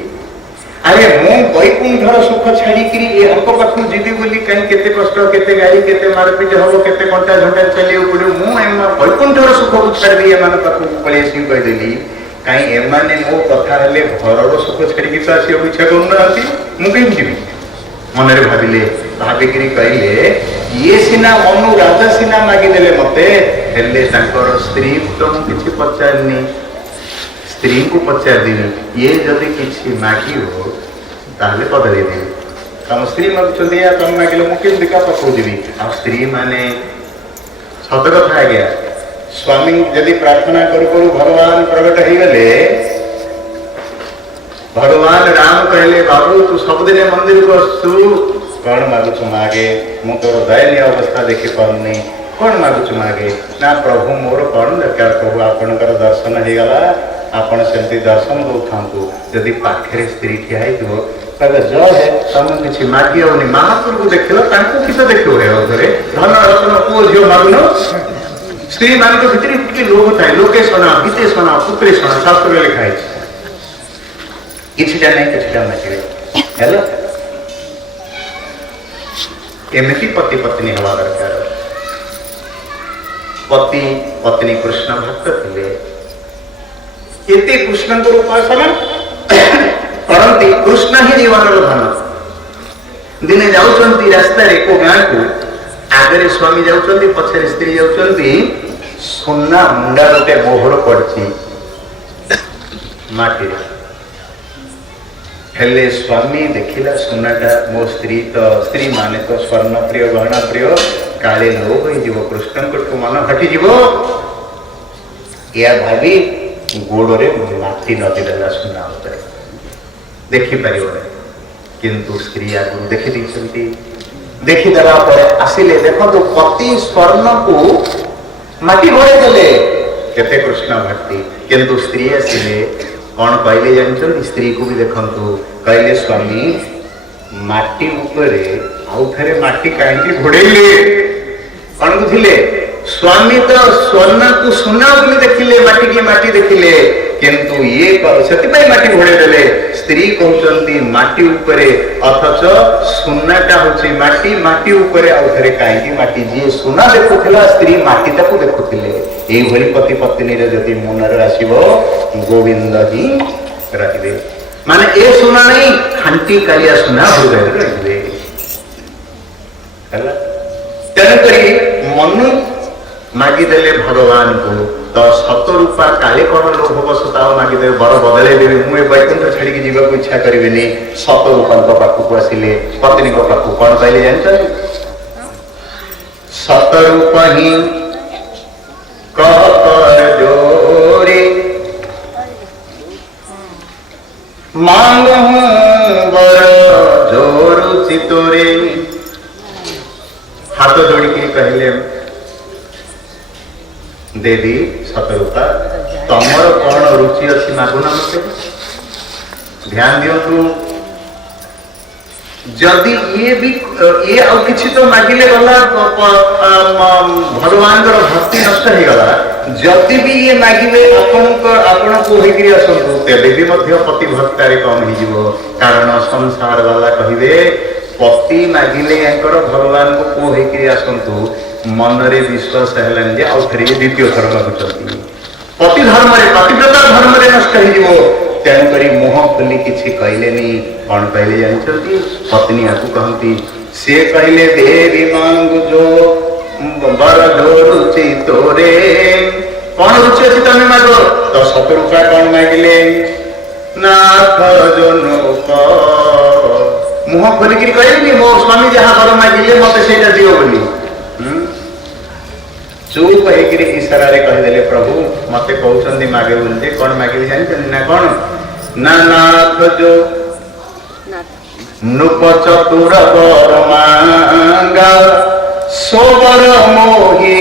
अरे मु वैकुंठर सुख छाड़ी करी ए हमको पाखु जीवी बोली कहीं केते कष्ट केते गाड़ी केते मारपीट हबो केते घंटा घंटा चलियो पड़ो मु एमा वैकुंठर सुख को छाड़ दी एमान पाखु पळेसी कहिदेली कहीं एमाने मो कथा हेले घरर सुख छाड़ी कि आसी इच्छा करूनाती मु कहीं जीवी मन रे भाविकी कहले ये सिना मनु राजा सिना मागिदेले मते हेले तांकर स्त्री तो किछि पचारनी स्त्री को पचार दिनी ये जदि किछि मागिबो ताले बदली दे तम स्त्री मागुछन्ती या तम मागिले मु केन दिका पकौ दिबी आ स्त्री माने सत कथा आ गया स्वामी यदि प्रार्थना करू भगवान प्रकट हो गले भगवान राम कहले बाबू तू सबदिन मंदिर को आसु कौन मागुछ मागे मु तोर दयनीय अवस्था देखि पारनी कौन मागुच मागे ना प्रभु मोर कौन दरकार प्रभु आपणकर दर्शन हो गला आपण सेमती दर्शन दौ था जदि पाखे स्त्री ठिया कहले जय है तुम किसी मागी होनी महापुर को देख कि देख घरे धन रत्न पुओ झील मागुन स्त्री मान भितर कि लोभ थाए लोके सोना गीते सोना पुत्री सोना शास्त्र लिखाई किछटा नहीं किछटा मागे हेलो एमती पति पत्नी हवा दरकार पति पत्नी कृष्ण भक्त थे एते कृष्ण को उपासना करती कृष्ण ही जीवन धन दिने जाउछंती रास्ता रे को गाँ को आगे स्वामी जाउछंती पछरे स्त्री जाउछंती सोना मुंडा गोटे मोहर पड़ची माटी हेले स्वामी देखिला सोनाटा मो स्त्री तो स्त्री माने तो स्वर्ण प्रिय गहना प्रिय काले लोभ हो कृष्ण को मन हटि या भावी गोड़े माटी नदी देला सुना उतरे देखी पार किंतु स्त्री आगु देखी देखीदेला आसिले देख तो पति स्वर्ण को माटी घोड़े देले केते कृष्ण भक्ति किंतु स्त्री आसिले कौन कहले जानछन स्त्री को भी देखंतु कहले स्वामी माटी ऊपरे आउ फेरे माटी काहे घोड़ेले कौन बुझिले स्वामी तो स्वर्ण को सुना बोली देखिले माटी की माटी देखिले किंतु ये से माटी घोड़े देले स्त्री कहते माटी उपरे अथच सुनाटा हूँ माटी माटी उपरे आउ थे कहीं माटी जी सुना देखुला स्त्री माटी ताकू देखुले यही पति पत्नी जदि मनरे आसो गोविंद ही रहिबे माने ए सुना नहीं खांटी कालिया सुना हृदय रहिबे हला तेणुकरी मनु मागिदेले भगवान को तो सत रूपा काले कौन लोभ बसता मागिदे बर बदल देवी मुझे वैकुंठ छाड़ी जीवा को इच्छा करेनि सत रूपा पाखक आसिले पत्नी पाखक कौन कहले जान सत रूप ही जोरे मांग बर जोर चितोरे हाथ जोड़ी कहले देवी सतरूपा तमर कौन रुचि अच्छी मागुना मत ध्यान दिंतु जदि ये भी ये आउ किछि तो मागिले गला भगवान भक्ति नष्ट हो गला जदि भी ये मागिले आपण को होइकरी असंतु तेबे भी मध्य पति भक्तारे कम हो जिवो कारण संसार वाला कहिबे पति मागिले एकर भगवान को होइकरी असंतु मनरे विश्वास हेलन जे आउ फेर द्वितीय थर मागुचंती पति धर्म रे पतिव्रता धर्म रे नष्ट हो जिवो तेणु करी मुह खोली किछि कहलेनी कौन कहले जानछंती पत्नी आकु कहंती से कहले देवी मांगु जो बर जो रुचि तोरे कौन रुचि अछि तमे मागो तो 100 रुपया कौन मागिले नाथ जनो को मुह खोली कि कहलेनी मो स्वामी जहां बर मागिले मते सेटा दियो बोली चुप होकर इशारा रे कहदेले प्रभु मते कहउछंदी मागे बोलते कौन मागे जानछंदी ना कौन ना नाथ जो नृप चतुर बर मांगा सोबर मोही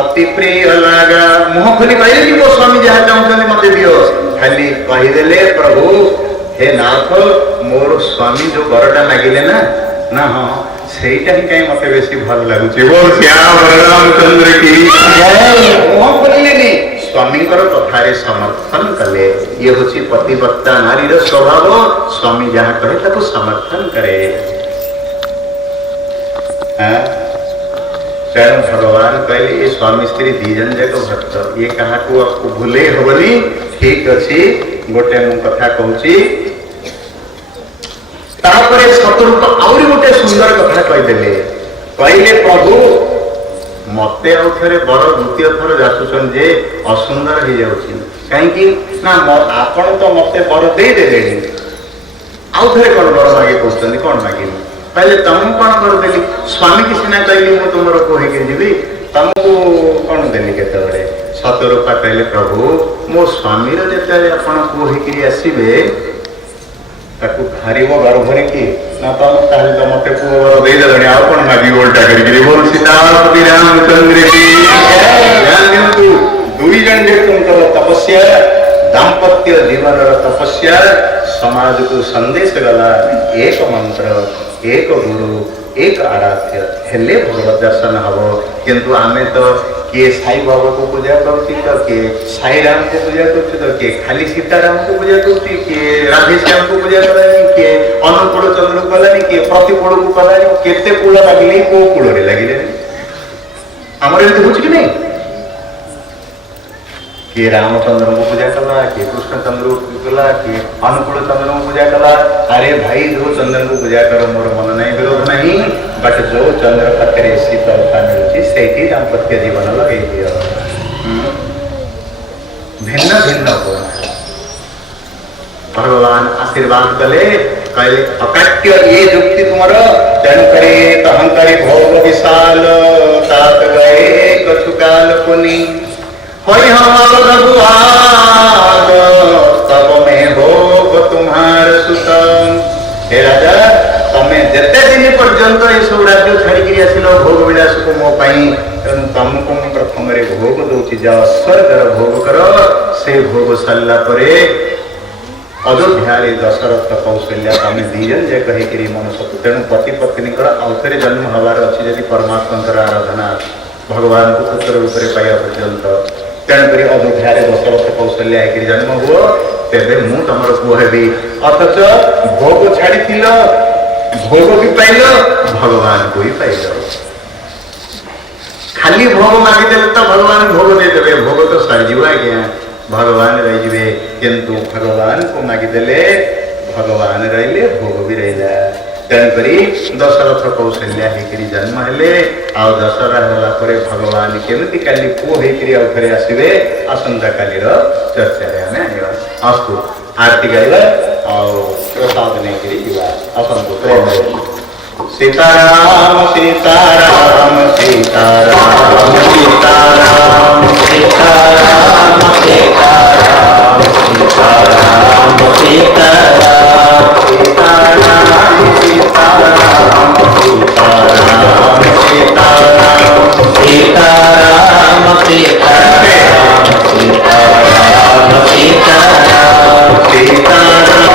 अति प्रिय लागा मुह खोली कहले मो स्वामी जहां चाहछंदी मते दियो खाली कहदेले प्रभु हे नाथ मोर स्वामी जो बरटा मागिले ना हाँ सेटा ही कहीं मते बेसी भल लागुचे बोल श्याम रामचंद्र की जय मुह खोलिलेनी स्वामी कथारे समर्थन कले ये होची पतिव्रता नारी रो स्वभाव स्वामी जहां कहे ताको समर्थन करे स्वयं भगवान कहले ये स्वामी स्त्री दीजन जाक भक्त ये कहा को आपको भूले होबनी ठीक अछि गोटे मु कथा कहूची तापरे सतरूप आउरी गोटे सुंदर कथा कहदेले कहले प्रभु मते आउ थरे बड़ द्वितीय थर जासुछन जे असुंदर हो जाउछि काहेकि ना आपण तो मते बड़ दे देलेनी आउ थरे कोन बड़ मागे कहउछन कोन मागे पहले तुम कोन कर देली स्वामी की सिना कहली मु तुमरो को हे के जीवी तुमको कोन देली केते बड़े सतरूपा कहले प्रभु मो स्वामी रे जेते आपण को हे के आसीबे ताकू धारिबो गर्भरे की ना तो ताहे तो मते पुओ बर दे देलनी आ कोन मागी उल्टा करी बोल सीता सीतापति रामचंद्र की ध्यान दिंतु दुई जन व्यक्तिंकर तपस्या दाम्पत्य जीवन तपस्या समाज को संदेश गला एक मंत्र एक गुरु एक आराध्य हेले भगवत दर्शन हब किंतु आमे तो किए साई बाबा को पूजा करती तो किए साई राम को पूजा करती तो किए खाली सीताराम को पूजा करती किए राधेश्याम को पूजा करानी किए अनुकूल चंद्र को कलानी किए प्रतिकूल को कलानी केते कूल लगिले को कूल रे लगिले हमर एमती होछ कि नहीं किए रामचंद्र को पूजा कला किए कृष्णचंद्र को कला किए अनुकूल चंद्र को पूजा कला अरे भाई जो चंद्र को पूजा करो मोर मन नहीं विरोध नहीं बट जो चंद्र पाखे शीतलता मिलूँ से दाम्पत्य जीवन लगे दियो भिन्न भिन्न भगवान आशीर्वाद कले कहले अकाट्य ये जुक्ति तुमर तेणुकरी अहंकारी भोग विशाल तात गए कछुकाल पुनि होई हम रघुआद तब में भोग तुम्हार सुतम हे राजा तमें जेते दिन पर्यंत ये सब राज्य छाड़ी आसिल भोग विलास को मो तुमको प्रथम भोग दौची जाओ स्वर्गर भोग कर से भोग सारा पर अयोध्या दशरथ कौशल्या तमें दीजन जे कहीकि मनुष्य तेणु पति पत्नी आउे जन्म हबार अच्छी जदि परमात्मा आराधना भगवान को पुत्र रूप से पाइबा पर्यंत तेणुक अयोध्या दशरथ कौशल्या जन्म हुआ तेरे मु तुम पुह हेबी अथच भोग छाड़ी भोग भी पाइल भगवान को ही पाइल खाली भोग मागिदे तो भगवान भोग देदेवे भोग तो सरीज आज्ञा भगवान रही किंतु भगवान को मागिदे भगवान रही भोग भी रहा तेणुक दशरथ कौशल्या होकर जन्म हेले आ दशहरा होगापर भगवान केमती काली पुओ होकर आसवे आसंता काली चर्चा आम आने अस्तु आरती गाइबा प्रसाद नहीं जीवा आसंतु प्रेम सीताराम सीताराम सीताराम सीताराम सीताराम सीताराम सीताराम सीताराम सीताराम सीताराम सीताराम सीताराम सीताराम सीताराम सीताराम सीताराम सीताराम सीताराम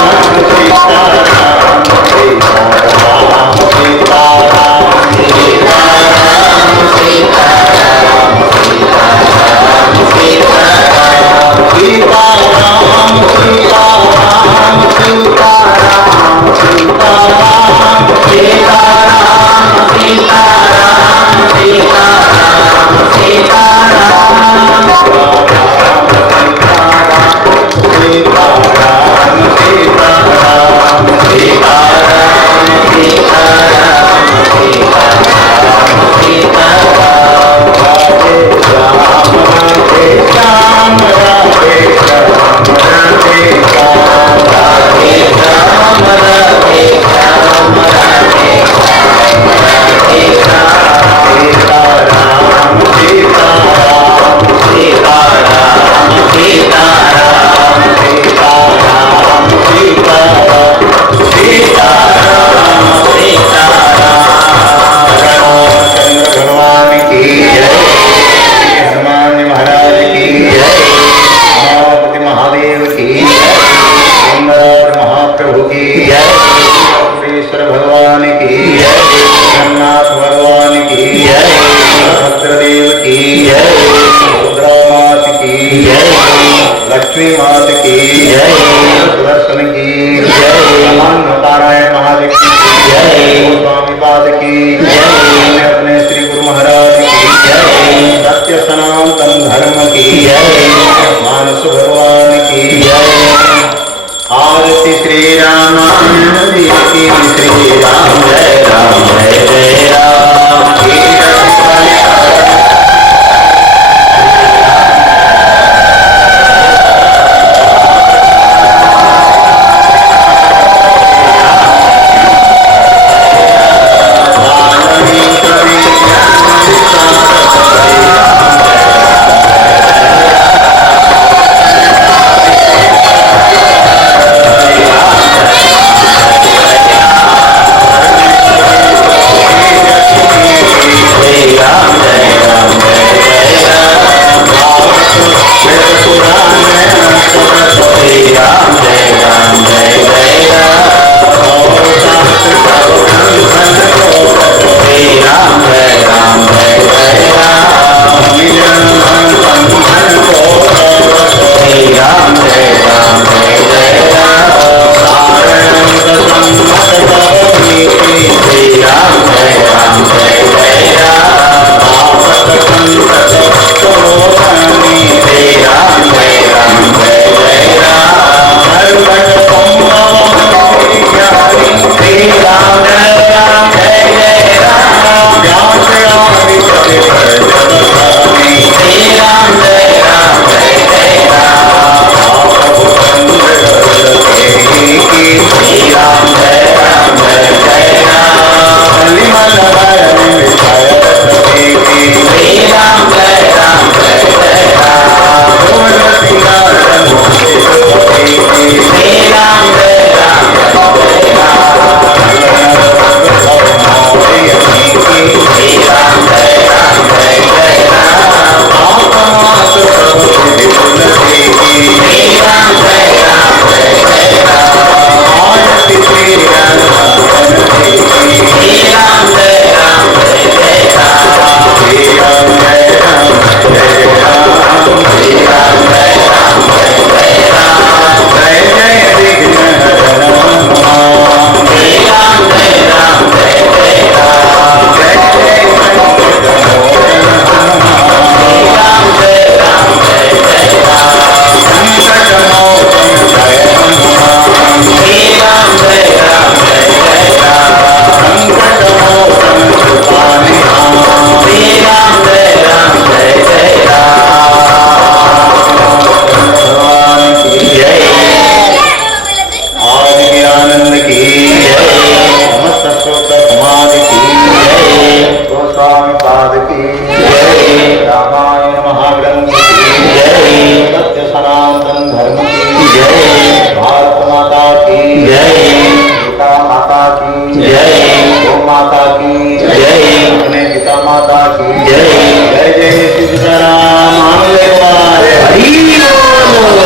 जय जय जय सीताराम महादेवाय हरि बोल।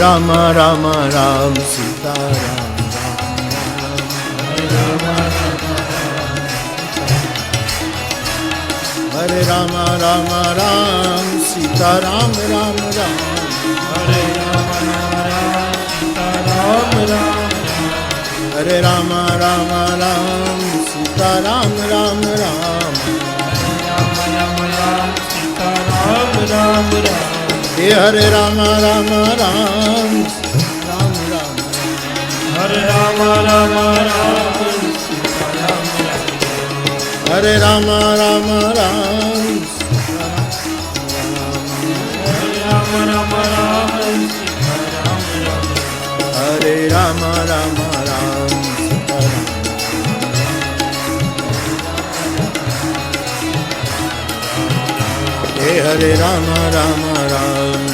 राम राम राम सीता राम हरे राम राम राम सीता राम राम राम हरे राम राम सीता राम राम हरे राम राम राम सीता राम राम राम सीता राम राम राम हे हरे राम राम राम राम राम हरे राम राम राम सीता राम राम हरे राम राम राम हरे राम राम राम सीता राम राम हरे राम राम राम सीता राम हे हरे राम राम राम